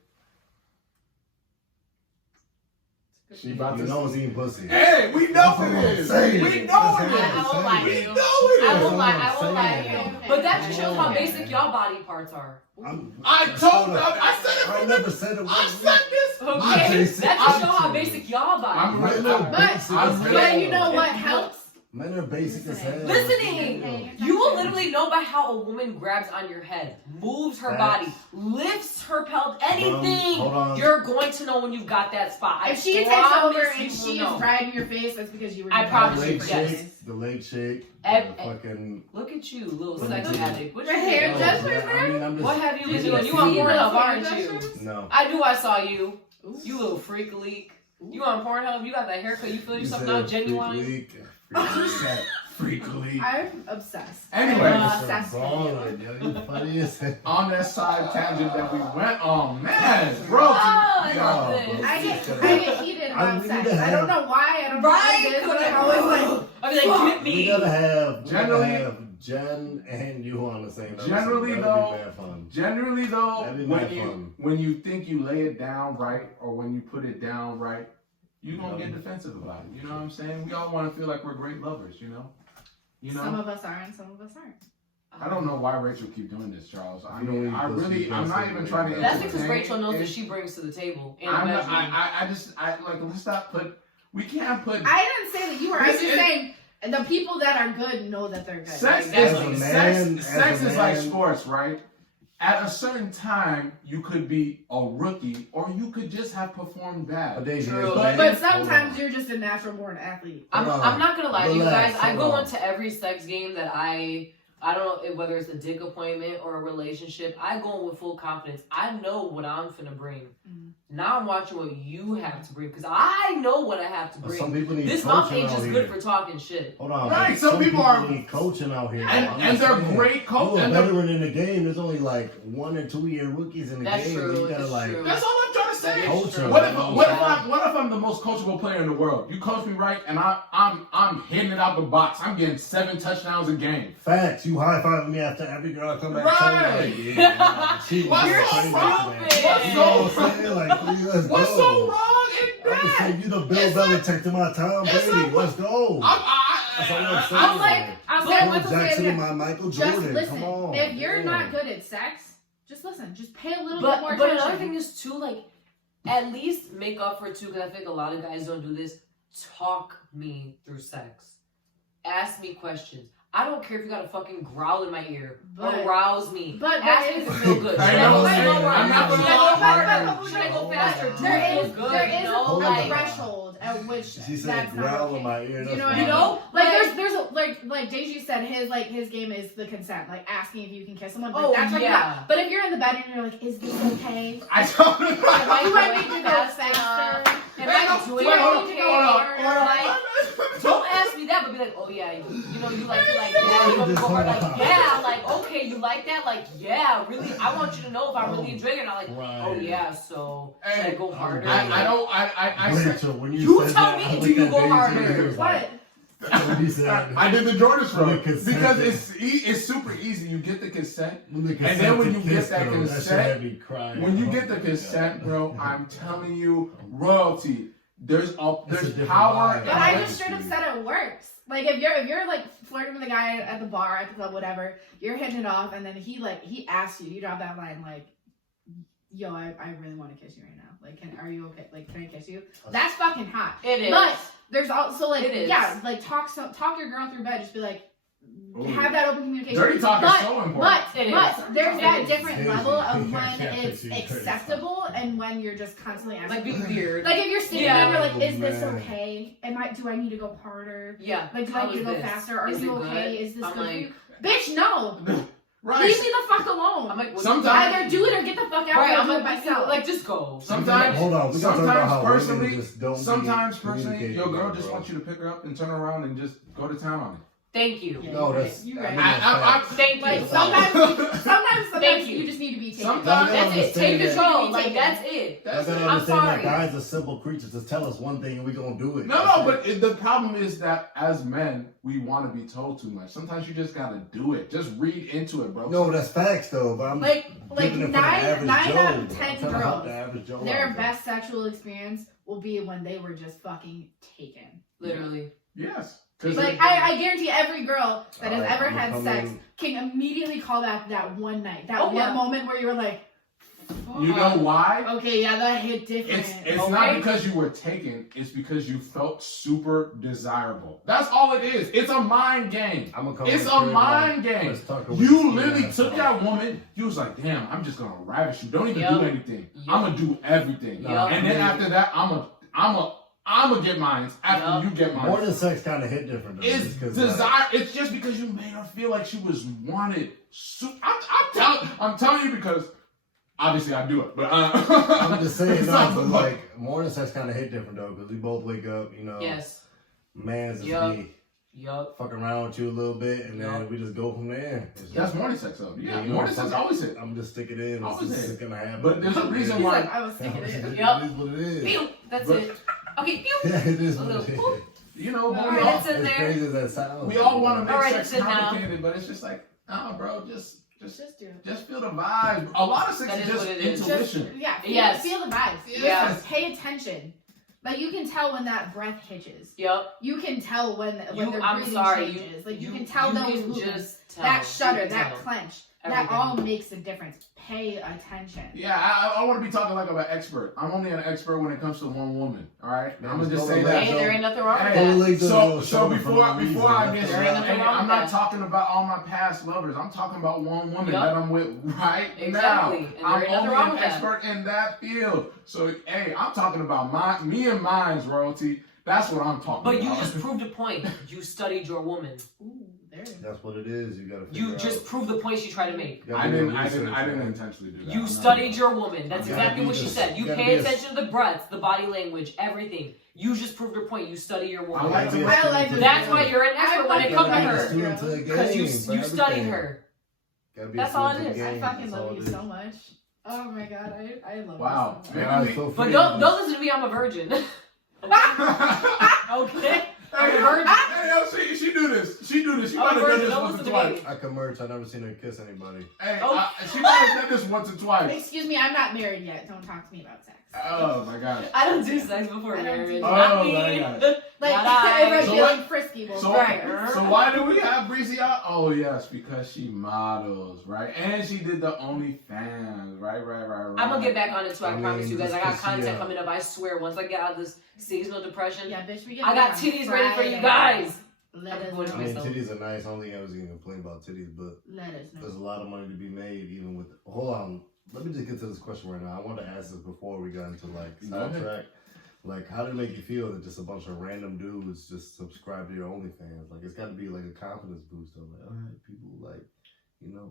She about You to. know it's eating pussy. Hey, we know That's what it I'm is. saying. We know That's it what is. I'm I won't lie to We you. know it I is. won't lie to saying. you. But that just shows how Come on, basic man. y'all body parts are. I told them. I said it I from never the. said it. I said this. Okay? Jason, That just I'm shows how saying. basic y'all body I'm parts really- are. But you know what helps? Men are basic as hell. Listening. You will literally know by how a woman grabs on your head, moves her Facts. body, lifts her pelvis, anything. Hold on. You're going to know when you got that spot. I If she takes promise over you and will she is know. cried in your face, that's because you were. I doing promise The it you, leg for yes. shake, the leg shake, Ev- the fucking. Look at you, little What sex you do? addict. What My you hair doing? just- I'm just. What have you been Did you doing? You see on those Pornhub, hair aren't you? adjustments? No. I knew I saw you. Ooh. You little freak leak. You on Pornhub? You got that haircut? You feel You yourself said not freak genuine? leak, freak leak. Freakily. I'm obsessed. Anyway. I'm obsessed with Balling, you. yo, you funny as hell. On that side tangent that we went on, man, bro. Oh, I love Yo, this. I get heated I about need sex. to I don't have- know why. I don't Right? know what it is, but I'm always like, I'll be like, get We me. gotta have Generally- Jen and you on the same episode. Generally, That'd though- be bad fun. Generally though, That'd be when mad you fun. when you think you lay it down right or when you put it down right, you gonna get defensive about it. You know what I'm saying? We all want to feel like we're great lovers. You know. some of us are and some of us aren't. I don't know why Rachel keep doing this, Charles. I You know mean, when you I put really, some I'm not stuff even in trying to. there. That's because entertain Rachel knows it. what she brings to the table. In the I'm not, bedroom. I like let's not put. We can't put. I didn't say that you were. I'm This just is- saying the people that are good know that they're good. Sex Like, As that's a is what- man- sex as a is like man- sports, right? At a certain time, you could be a rookie, or you could just have performed bad. But Daisy, True. as a man- But hold sometimes on. you're just a natural born athlete. I'm Hold on. not gonna lie to you Relax, guys. I hold go on. into every sex game that I don't know whether it's a dick appointment or a relationship. I go in with full confidence. I know what I'm finna bring. Mhm. Now I'm watching what you have to bring because I know what I have to But bring. some people need This mouth coaching ain't out just here. good for talking shit. Hold on. Right, but some people are- need coaching out here. And- I'm and not they're saying- great coach- You're a and they're- veteran in the game. There's only like 1 or 2 year rookies in the That's game. true, You gotta that's like. true. That's all I'm trying to say. That is Coach true. them. What if I'm the most coachable player in the world? You coach me right, and I'm hitting it out the box. I'm getting 7 touchdowns a game. Facts. You high fiving me after every girl I come back. Right. To, like, yeah, she was What's You're so crazy, wrong? man. stupid. What's You know so what I'm saying? Like, let's What's go. so wrong in I'm just that? saying, you the Bill It's like- Belichick to my Tom it's Brady. like- Let's go. That's all I'm saying. I'm like, I'm Phil saying what to say Jackson again. and my Michael Just Jordan. listen. Come on. If you're Damn. not good at sex, just listen. Just pay a little bit But more but attention. another thing is too, like, at least make up for it too, because I think a lot of guys don't do this. Talk me through sex. Ask me questions. I don't care if you got a fucking growl in my ear. But- Arouse me. but ask there me is- if it feel good. I Should know, I go slower? I'm not Should gonna I go lie. harder? Should I go faster? Do There it feel is good? there is you know? Hold a on. threshold at which She said that's not growl okay. in my ear. You that's know what fine. I mean? know? Like there's a like Deji said his game is the consent, like asking if you can kiss someone. But Oh, that's like yeah. that. But if you're in the bed and you're like, is this okay? I don't know. Do I need to go faster? Am I doing Wait, hold on, okay? hold on, Or, like, don't ask me that, but be like, oh yeah, you know, you like it, like yeah, you want me to go hard, like yeah, like okay, you like that, like yeah, really, I want you to know if I'm really enjoying it. Not like, Right. oh yeah, so should I go harder? I don't. I said. Rachel, when you You said tell that, me, I do looked you at go Daisy harder? and it was like- What? when he said, I did the Jordan When throw the consent because is- it's super easy. You get the consent. when the And then when consent you get kiss, that though, consent, shit had me crying. When you Oh get the my consent, God. bro, I'm telling you, royalty. There's It's a there's different power. vibe. But I in just straight up said it works. Like if you're like flirting with a guy at the bar, at the club, whatever, you're hitting it off, and then he asks you, you drop that line like, "Yo, I really want to kiss you right now. Like, are you okay? Like, can I kiss you?" That's fucking hot. It is. But there's also like It is. yeah, like talk your girl through bed. Just be like, Ooh. have that open communication. Dirty talk is so important. But It is. there's It that is. different It is. level of Yeah, when yeah, it's it's dirty talk. acceptable and when you're just constantly asking. like be weird. Like if you're sitting Yeah. there, you're like, is this Man. okay? Do I need to go harder? Yeah. Like, do How I need to is go this? faster? Are Is you it okay? good? Is this I'm good for like- you? Bitch, no. Right. Leave me the fuck alone. I'm like, what Sometimes- Either do it or get the fuck out right, and I'm do it like, myself. like just go. Sometimes, Hold on, we gotta talk about how sometimes women personally, just don't be sometimes personally, communicating your girl with just bro. wants you to pick her up and turn her around and just go to town on it. Thank you. Yeah, No, you're that's. right. You're I right. mean, that's I- facts. Thank Like you. sometimes Thank you. you just need to be taken. Sometimes- That's it. Take Understand control. that. Like that's it. I That's gotta it. I'm understand sorry. that guys are simple creatures. Just tell us one thing and we gonna do it. No, but the problem is that as men, we want to be told too much. Sometimes you just gotta do it. Just read into it, bro. No, that's facts though. But I'm Like giving it for the average nine Joe, out bro. of I'm 10 trying to help girls, the average Joe their out there. best sexual experience will be when they were just fucking taken. Literally. Yes. 'Cause Like it- I guarantee every girl that has Alright, ever I'm had coming- sex can immediately call back that one night, that Oh, one yeah. moment where you were like, you know why? okay, yeah, that hit different. It's Okay. not because you were taken. It's because you felt super desirable. That's all it is. It's a mind game. I'm gonna come It's in a the crib, mind like, game. let's talk over You this literally ass took off. that woman. You was like, damn, I'm just gonna ravish you. Don't even Yup. do anything. Yup. I'm gonna do everything. Yup. And then after that, I'm a I'm gonna get mine after you get mine. More than sex kind of hit different. Though, It's desire. It's just because you made her feel like she was wanted. I'm telling you because obviously I do it, but I'm just saying, no, but like more than sex kind of hit different though, because we both wake up, you know. Yes. Man's just be fucking around with you a little bit, and then we just go from there. That's morning sex though. Yeah, morning sex always hit. I'm just sticking it in. It's gonna happen. But there's a reason why. I was sticking it in. Yep. It is what it is. Pew! That's it. Okay, pew! Yeah, it is what it is. You know, but Alright, we all, it's in As there. crazy as that sounds. we all want to make Alright, sex it's in now. complicated, but it's just like, nah, bro, just Just do it. just feel the vibe. A lot of sex That is is just what it is. intuition. Yeah, feel the vibes. Yeah. Just pay attention. Like you can tell when that breath hitches. Yep. You can tell when their I'm breathing sorry. changes. Like you can tell those can movements. just tell. That shudder, You can that tell. clench, Everything. that all makes a difference. Pay attention. Yeah, I want to be talking like I'm an expert. I'm only an expert when it comes to one woman. All right, Man, I'm gonna just just say go that. Hey, there ain't nothing wrong with Hey, that. so before I get There ain't nothing wrong I'm with not that. talking about all my past lovers. I'm talking about one woman Yup. that I'm with right Exactly. now. And there I'm ain't nothing only wrong an with that. expert in that field. So hey, I'm talking about me and mine's royalty. That's what I'm talking But about. you just proved a point. You studied your woman. Ooh, there it is. That's what it is. You gotta. You just proved the point she tried to make. I didn't intentionally do that. You studied your woman. That's You exactly gotta what be she this- said. You you gotta pay be a- attention to the breaths, the body language, everything. You just proved her point. You study your I woman. like to- I like to- That's why you're an expert when it comes to her. Because you studied her. That's all it is. I fucking love you so much. Oh my god, I love Wow. you so much. Man, But don't listen to me. I'm a virgin. Okay. I'm a virgin. Hey, yo, she do this. She do this. She might have done this Don't once or listen to twice. me. I can merch. I never seen her kiss anybody. Hey, Oh. she might have done this once or twice. Excuse me, I'm not married yet. Don't talk to me about sex. Oh my gosh. I don't do sex before I don't marriage. do- Not Oh, me. my gosh. Like, Not I. if I'm So feeling frisky, well, So, right. so why do we have Breezy out? Oh yes, because she models, right? And she did the OnlyFans, right. I'm gonna get back on it too. I I promise mean, you guys. I just got 'cause content she, coming up. I swear. Once I get out of this seasonal depression, Yeah, bitch, we get I got on titties ready for you Friday. guys. Let I'm us going I to know. mean, myself. titties are nice. I don't think I was gonna complain about titties, but Let us there's a know. lot of money to be made, even with. Hold on. Let me just get to this question right now. I wanted to ask this before we got into like sidetrack. Like, how did it make you feel that just a bunch of random dudes just subscribe to your OnlyFans? Like, it's got to be like a confidence boost. I'm like, all right, people like, you know,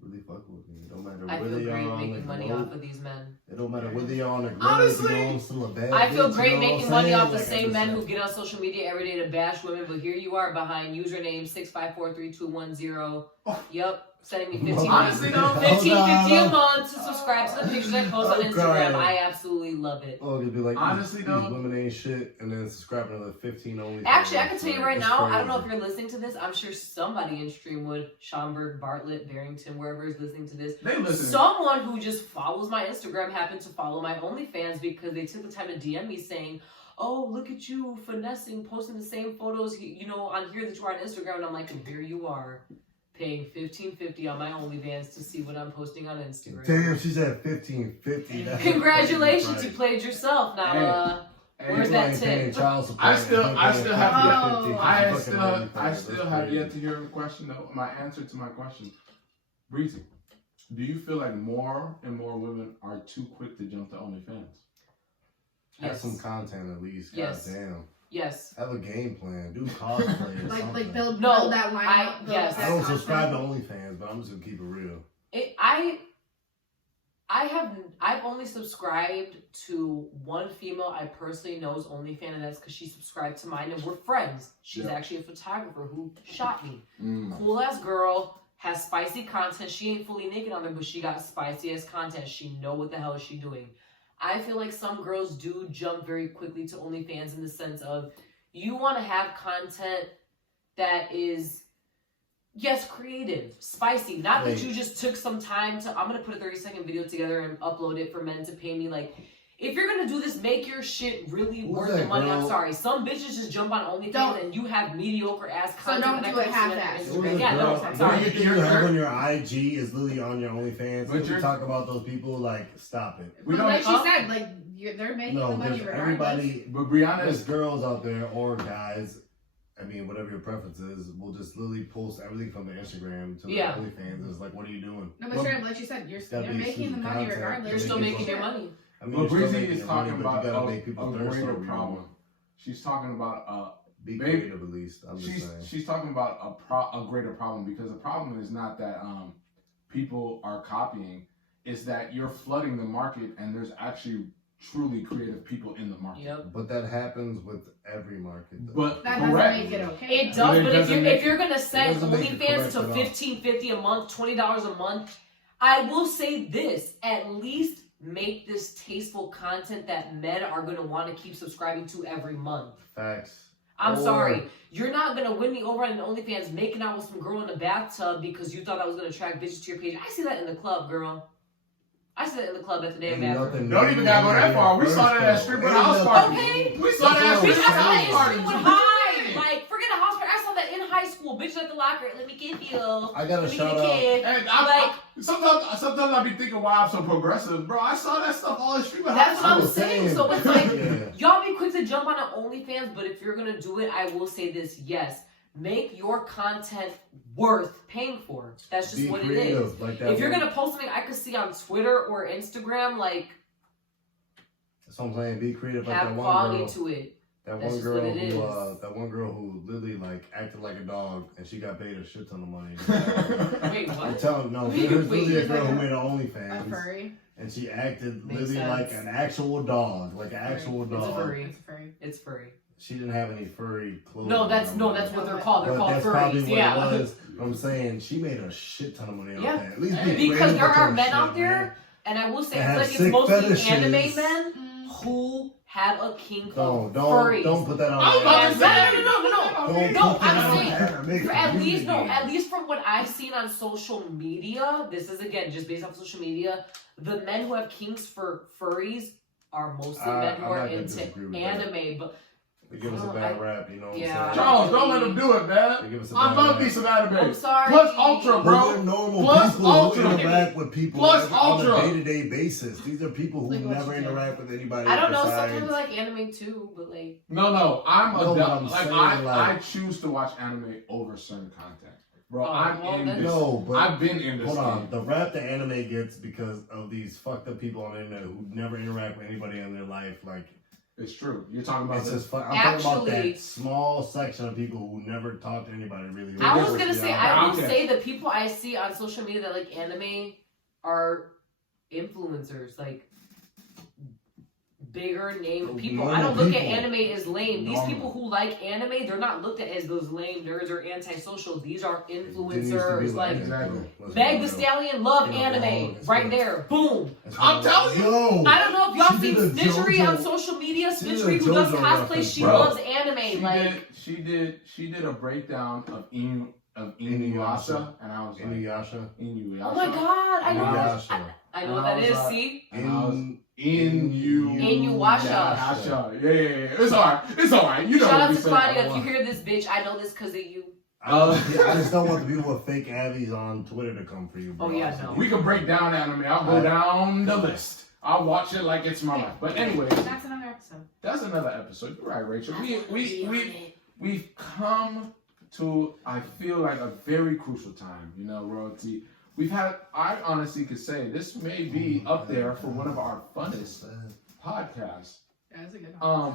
really fucking with me. It don't matter I where feel they great are on making the money globe. off of these men. It don't matter where they are on the globe. Honestly, you know, I'm still a bad I feel bitch, great you know what making I'm money saying? off the Like, same I men just- who get on social media every day to bash women, but here you are behind username 6543210. Yep, sending me 15 Honestly, though, 1550 a month to subscribe to the pictures I post on I'm Instagram. crying. I absolutely love it. Oh, it'd be like, Honestly, these though- women ain't shit, and then subscribe another 15 only. Actually, I can tell you right It's now, I don't know if crazy. you're listening to this. I'm sure somebody in Streamwood, Schaumburg, Bartlett, Barrington, wherever is listening to this. They listen. Someone who just follows my Instagram happened to follow my OnlyFans because they took the time to DM me saying, "Oh, look at you finessing, posting the same photos, you know, on here that you are on Instagram." And I'm like, and here you are, paying $15.50 on my OnlyFans to see what I'm posting on Instagram. Damn, she said 1550. That's Congratulations, crazy you price. played yourself. Now, Hey, where's People that ain't paying tip? child support. I still have Oh. I still have yet to hear a question though. My answer to my question, Breezy, do you feel like more and more women are too quick to jump to OnlyFans? Have Yes. some content at least. Yes. Goddamn. Yes. Have a game plan. Do cosplay or Like something. build No, that line I- up. build yes. that I don't content. subscribe to OnlyFans, but I'm just gonna keep it real. I've only subscribed to one female I personally know's OnlyFans, and that's because she subscribed to mine, and we're friends. She's Yeah. actually a photographer who shot me. Mm. Cool ass girl, has spicy content. She ain't fully naked on there, but she got spicy ass content. She know what the hell is she doing. I feel like some girls do jump very quickly to OnlyFans in the sense of you want to have content that is, yes, creative, spicy. Not that Wait. you just took some time to, I'm going to put a 30-second video together and upload it for men to pay me. Like, if you're going to do this, make your shit really Who's worth that the money. girl? I'm sorry. Some bitches just jump on OnlyFans Don't. and you have mediocre ass So content. don't that do it comes from half-assed. Who's Instagram. the Yeah, girl? no, The sorry. only thing you You're- have on your IG is literally on your OnlyFans. But If you you're- talk about those people, like, stop it. We But don't. like she said, like they're making No, the money because regardless. everybody, But Brianna there's is. girls out there or guys, I mean, whatever your preference is, will just literally post everything from the Instagram to the Yeah. OnlyFans. It's like, what are you doing? No, but Well, sure, like you said, you're gotta be making the money content. regardless. You're still making your money. I mean, But you're still Breezy making is your money, talking but you about gotta make people a thirst greater over you. problem. She's talking about Be Babe, creative at least. I'm just saying. she's talking about a greater problem, because the problem is not that people are copying, it's that you're flooding the market and there's actually truly creative people in the market. Yep. But that happens with every market. Though. But That doesn't correct. make it okay. It though. does, It but doesn't if you're gonna set doesn't make it OnlyFans correct to at all. $15.50 a month, $20 a month, I will say this: at least make this tasteful content that men are gonna want to keep subscribing to every month. Facts. I'm Or- sorry, you're not gonna win me over on OnlyFans making out with some girl in the bathtub because you thought that was gonna attract bitches to your page. I see that in the club, girl. I see that in the club at the damn Ain't bathroom. nothing Don't even gotta go that far. We saw that at stripper house party. Okay. We saw that at Bitch, stripper I saw house that party. in high. Like, forget a house party. I saw that in high school. Bitches at the locker. Let me give you. I got a Let me shout get a out. kid. And sometimes I be thinking why I'm so progressive, bro. I saw that stuff all in stripper That's house. what I'm was saying. saying. So it's like, Yeah. y'all be quick to jump on an OnlyFans, but if you're gonna do it, I will say this: yes, make your content worth paying for. That's just Be what it creative. is. Like that If you're one- gonna post something I could see on Twitter or Instagram, like, That's what I'm saying. Be creative. Like have that one quality girl. to it. That That's one just girl what it who, is. that one girl who literally like acted like a dog, and she got paid a shit ton of money. Wait, I'm what? telling no, Wait, there's wait, literally a she's girl like who a- made an A OnlyFans, furry. and she acted Makes literally like sense. an actual dog, like an Furry. actual It's dog. furry. It's a furry. It's furry. She didn't have any furry clothes. No, that's on. what they're called. They're But called that's probably furries. what Yeah. it was. I'm saying she made a shit ton of money off Yeah. that. At least be Because creative there with are your men shit, out there, man. and I will say, That I feel have like it's sick mostly fetishes. anime men who have a kink of furries. Don't put that on. I was about to there. say- No. Don't No, put that I'm on saying, there. Make it At least, community. at least from what I've seen on social media, this is again just based off social media. The men who have kinks for furries are mostly men who I'm are not gonna into disagree with that. anime, but They give us a bad rap, you know what Yeah. I'm saying? Jones, don't let him do it, They man. give us a I bad love rap. me some anime. I'm sorry. Plus Ultra, But bro. they're normal Plus people Ultra. who interact with people Plus on a Ultra. day-to-day basis. These are people who Like what never you do. interact with anybody. I don't know. besides- Sometimes I like anime too, but like No, I'm No, a but I'm like saying, I like- choose to watch anime over certain content, bro. Oh, I'm well, in then- this. No, but I've been in this. hold on. game. The rap the anime gets because of these fucked up people on the internet who never interact with anybody in their life. Like, It's true. You're talking about it's this. just I'm talking about Actually- that small section of people who never talk to anybody really. I was Who gonna just, say, you know, I will Okay. say the people I see on social media that like anime are influencers, like bigger name people. I don't Normal look at people. anime as lame. These Normal. people who like anime, they're not looked at as those lame nerds or antisocial. These are it used to be influencers. Like Exactly. Let's Meg be the real. Stallion, love Yeah, anime. it's Right good. there, boom. That's I'm what- telling you. Yo, I don't know if y'all She seen did a Snitchery JoJo. on social media. She did a Snitchery who does JoJo cosplay, reference, she bro. loves anime. Like She did a breakdown of Inuyasha, Inuyasha. and I was like, Inuyasha. Inuyasha. oh my god, I know. Inuyasha. I know what that is. See. And I was Inuyasha. Yeah. It's alright. You know Shout what out we to said. Claudia if you hear this, bitch. I know this because of you. I just don't want the people with fake Abby's on Twitter to come for you, bro. Oh, yeah, no. We can break down anime. I'll go down the list. I'll watch it like it's my life. But anyway, That's another episode. that's another episode. You're right, Rachel. We've come to, I feel like, a very crucial time. You know, royalty. I honestly could say this may be up there for one of our funnest podcasts. Yeah, that's a good one.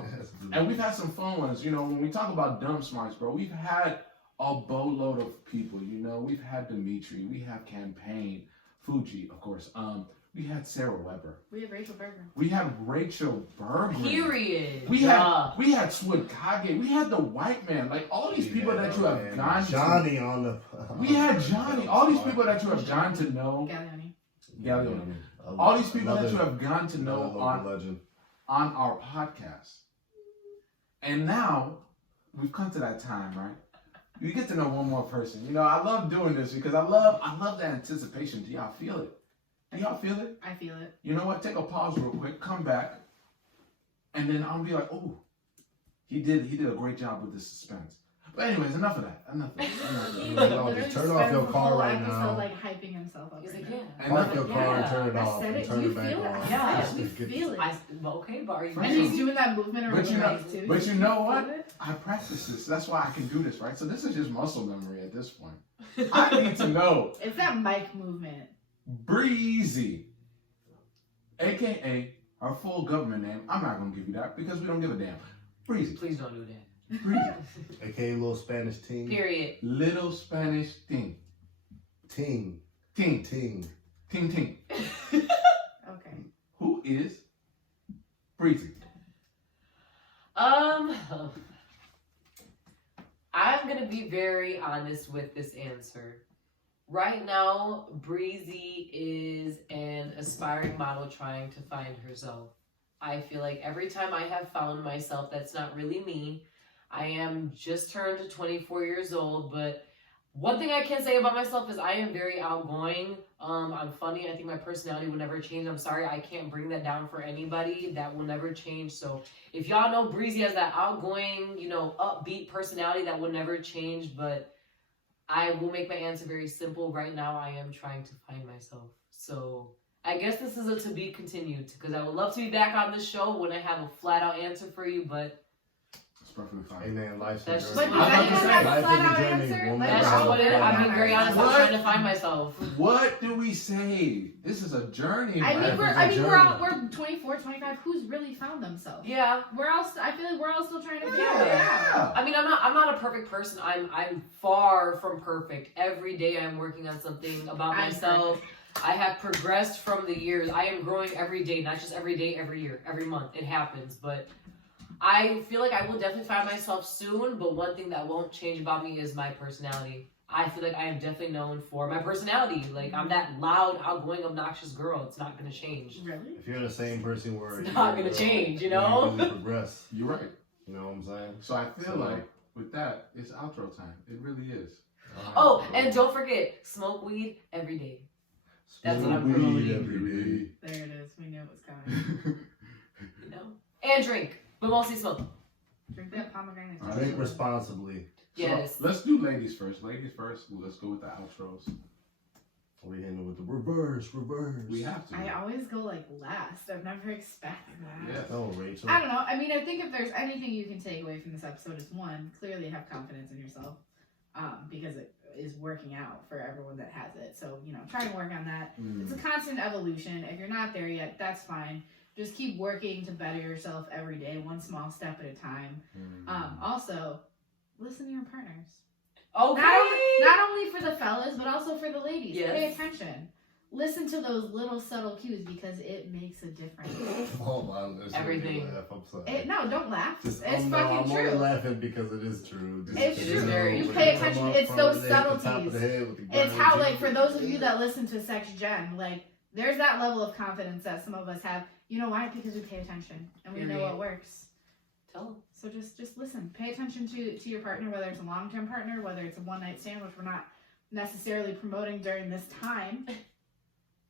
And we've had some fun ones. You know, when we talk about dumb smarts, bro, we've had a boatload of people. You know, we've had Dimitri, we have Campaign, Fuji, of course. We had Sarah Weber. We have Rachel Berger. We had Rachel Bergman. Period. We had Swid Kage. We had the white man. Like all these people that you have gone Johnny on the. We had Johnny. All these people that you have gone to know. Galliani. All these people that you have gone to know another legend. on our podcast. And now we've come to that time, right? You get to know one more person. You know, I love doing this because I love the anticipation. Do y'all feel it? Do y'all feel it? I feel it. You know what? Take a pause real quick, come back, and then I'll be like, oh, he did a great job with the suspense. But anyways, enough of that. Enough of that. No, just turn off your car right now. Like hyping himself up. He's right like, now. yeah. Park your car and Yeah. turn it I off. said And it. turn You it back feel it? on. I Yeah. said it. You Get- feel it. Okay, but are you And he's doing that movement around But the you know- legs too. but you know Feel what? it? I practice this. That's why I can do this, right? So this is just muscle memory at this point. I need to know It's that mic movement. Breezy, aka her full government name. I'm not gonna give you that because we don't give a damn. Breezy. Please don't do that. Breezy. AKA little Spanish team. Period. Little Spanish thing. Ting. Ting. Ting. Ting ting. Okay. Who is Breezy? I'm gonna be very honest with this answer. Right now, Breezy is an aspiring model trying to find herself. I feel like every time I have found myself, that's not really me. I am just turned 24 years old, but one thing I can say about myself is I am very outgoing. I'm funny. I think my personality will never change. I'm sorry, I can't bring that down for anybody. That will never change. So if y'all know Breezy has that outgoing, upbeat personality, that will never change. But I will make my answer very simple. Right now, I am trying to find myself. So I guess this is a to be continued, because I would love to be back on this show when I have a flat out answer for you, but It's perfectly fine. Hey man, life's a That's journey. just- But does anyone have a Life is flat-out journey. answer? One Like, that's day just at what a it is. time. I'm being very honest. I'm What? trying to find myself. What do we say? This is a journey. I man. mean, we're 24, 25. Who's really found themselves? Yeah. I feel like we're all still trying to figure Yeah. it out. I mean, I'm not a perfect person. I'm far from perfect. Every day I'm working on something about I'm myself. I have progressed from the years. I am growing every day, not just every day, every year, every month. It happens, but I feel like I will definitely find myself soon. But one thing that won't change about me is my personality. I feel like I am definitely known for my personality. Like, I'm that loud, outgoing, obnoxious girl. It's not gonna change. Really? If you're the same person where It's you're, not gonna change, you you ain't know? really progress. You're right. You know what I'm saying? So I feel like with that, it's outro time. It really is. Oh, and don't forget, smoke weed every day. That's what I'm Smoke promoting. weed every day. There it is. We knew it was coming. You know? And drink, but mostly smoke. Drink that pomegranate. All right. Drink responsibly. Yes. So, let's do ladies first. Ladies first. Let's go with the outros. We hitting it with the reverse. We have to. I always go like last. I've never expected that. Yeah. Oh, Rachel. I don't know. I mean, I think if there's anything you can take away from this episode, is one, clearly have confidence in yourself, because it is working out for everyone that has it. So, try and work on that. It's a constant evolution. If you're not there yet, that's fine. Just keep working to better yourself every day, one small step at a time. Also, listen to your partners. Okay. Not only for the fellas, but also for the ladies. Yes. Pay attention. Listen to those little subtle cues, because it makes a difference. Hold on. There's Everything. gonna be a laugh. I'm sorry. No, don't laugh. Just, It's I'm fucking only true. laughing because it is true. Just, It's It is very You true. pay Come attention. up It's from those the top of the subtleties. head with the It's ground how, cheek. for those of you that listen to Sex Gen, there's that level of confidence that some of us have. You know why? Because we pay attention and we know Period. what works. Tell them. So just listen. Pay attention to your partner, whether it's a long-term partner, whether it's a one-night stand, which we're not necessarily promoting during this time.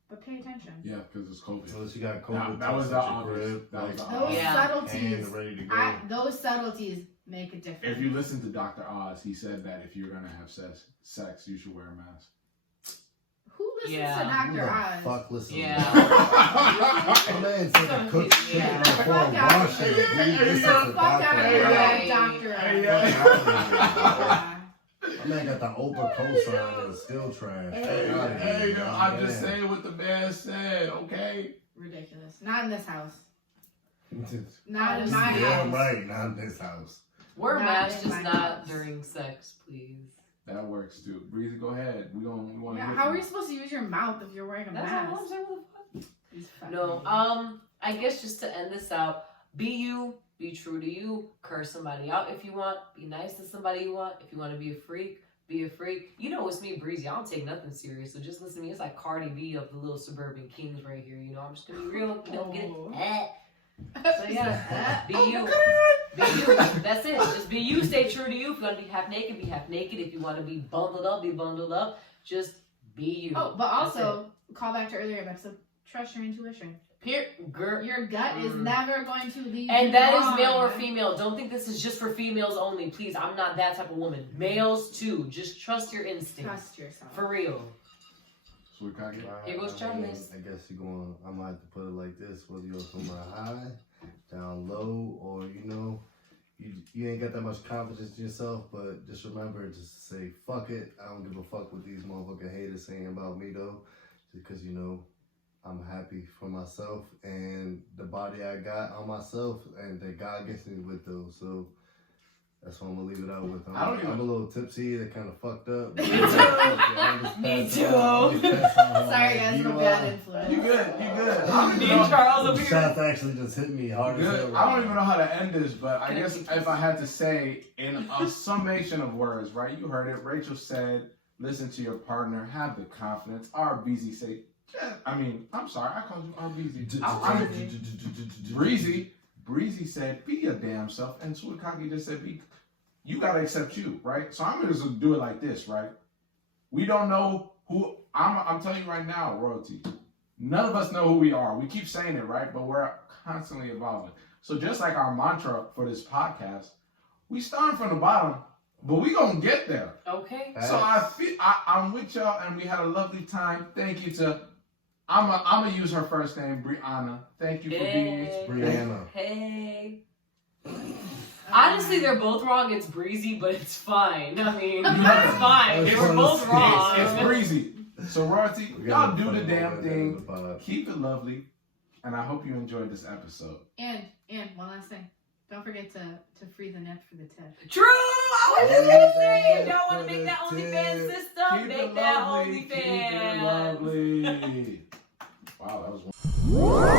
But pay attention. Yeah, because it's COVID. Unless you got COVID. That was tests the at your obvious. crib, That was the Those obvious. Yeah. subtleties, and ready to go. those subtleties make a difference. If you listen to Dr. Oz, he said that if you're gonna have sex, you should wear a mask. Who listens Yeah. to Who Dr. the Oz? fuck listen Yeah. to that? My man said Some to cook people, chicken yeah. before Fuck out of washing here. it. Who listens Get to the fuck out of Dr. here, Oz? Hey. Dr. Oz. Hey, Yeah. My man got the Oprah cosign and it's still trash. Hey, Fuck outta Hey, here, I'm man. just saying what the man said, okay? Ridiculous. Not in this house. Not in my Yeah, house. right. Not in this house. Wear Not masks, in just my not house. during sex, please. That works too. Breezy, go ahead. We want Yeah, how are you supposed to use your mouth if you're wearing a That's mask? all I'm saying. What the fuck? These fucking No, idiots. I guess just to end this out, be you, be true to you, curse somebody out if you want, be nice to somebody you want. If you want to be a freak, be a freak. You know it's me, Breezy. I don't take nothing serious, so just listen to me. It's like Cardi B of the little Suburban Kings right here. I'm just gonna be real. Don't get it. So yeah, be you. Be you. That's it. Just be you. Stay true to you. If you want to be half naked, be half naked. If you want to be bundled up, be bundled up. Just be you. Oh, but That's also, call back to earlier episode, trust your intuition. Girl. Your gut is never going to leave And you that is wrong. male or female. Don't think this is just for females only. Please, I'm not that type of woman. Males too. Just trust your instinct. Trust yourself. For real. So we can't get Here goes Charles. I guess you're going. I might have to put it like this: whether you're from a high, down low, or you ain't got that much confidence in yourself. But just remember, just say fuck it. I don't give a fuck what these motherfucking haters saying about me though, because I'm happy for myself and the body I got on myself, and that God gets me with those. So that's what I'm gonna leave it out with. I'm a little tipsy. That kind of fucked up. Me too. Sorry, guys, I'm a bad influence. You good? Me and Charles over The here. shots actually just hit me hard as hell. I don't even know how to end this, but I guess if I had to say in a summation of words, right? You heard it. Rachel said, listen to your partner, have the confidence. RBZ say, I'm sorry, I called you RBZ. Breezy said, be your damn self. And Suikaki just said, you gotta accept you, right? So I'm gonna just do it like this, right? We don't know who, I'm telling you right now, royalty. None of us know who we are. We keep saying it, right? But we're constantly evolving. So just like our mantra for this podcast, we starting from the bottom, but we gonna get there. Okay. So I'm with y'all, and we had a lovely time. Thank you to, I'm gonna use her first name, Brianna. Thank you for being here. Brianna. Hey. Honestly, they're both wrong. It's Breezy, but it's fine. I mean, it's fine. They were both wrong. It's Breezy. So, royalty, We y'all got do the a damn fun thing. moment. Keep it lovely, and I hope you enjoyed this episode. And one last thing. Don't forget to free the net for the tip. True! I was just gonna say, if y'all want to make that OnlyFans system, Keep make it that lovely. OnlyFans. Keep it lovely. Wow, that was one.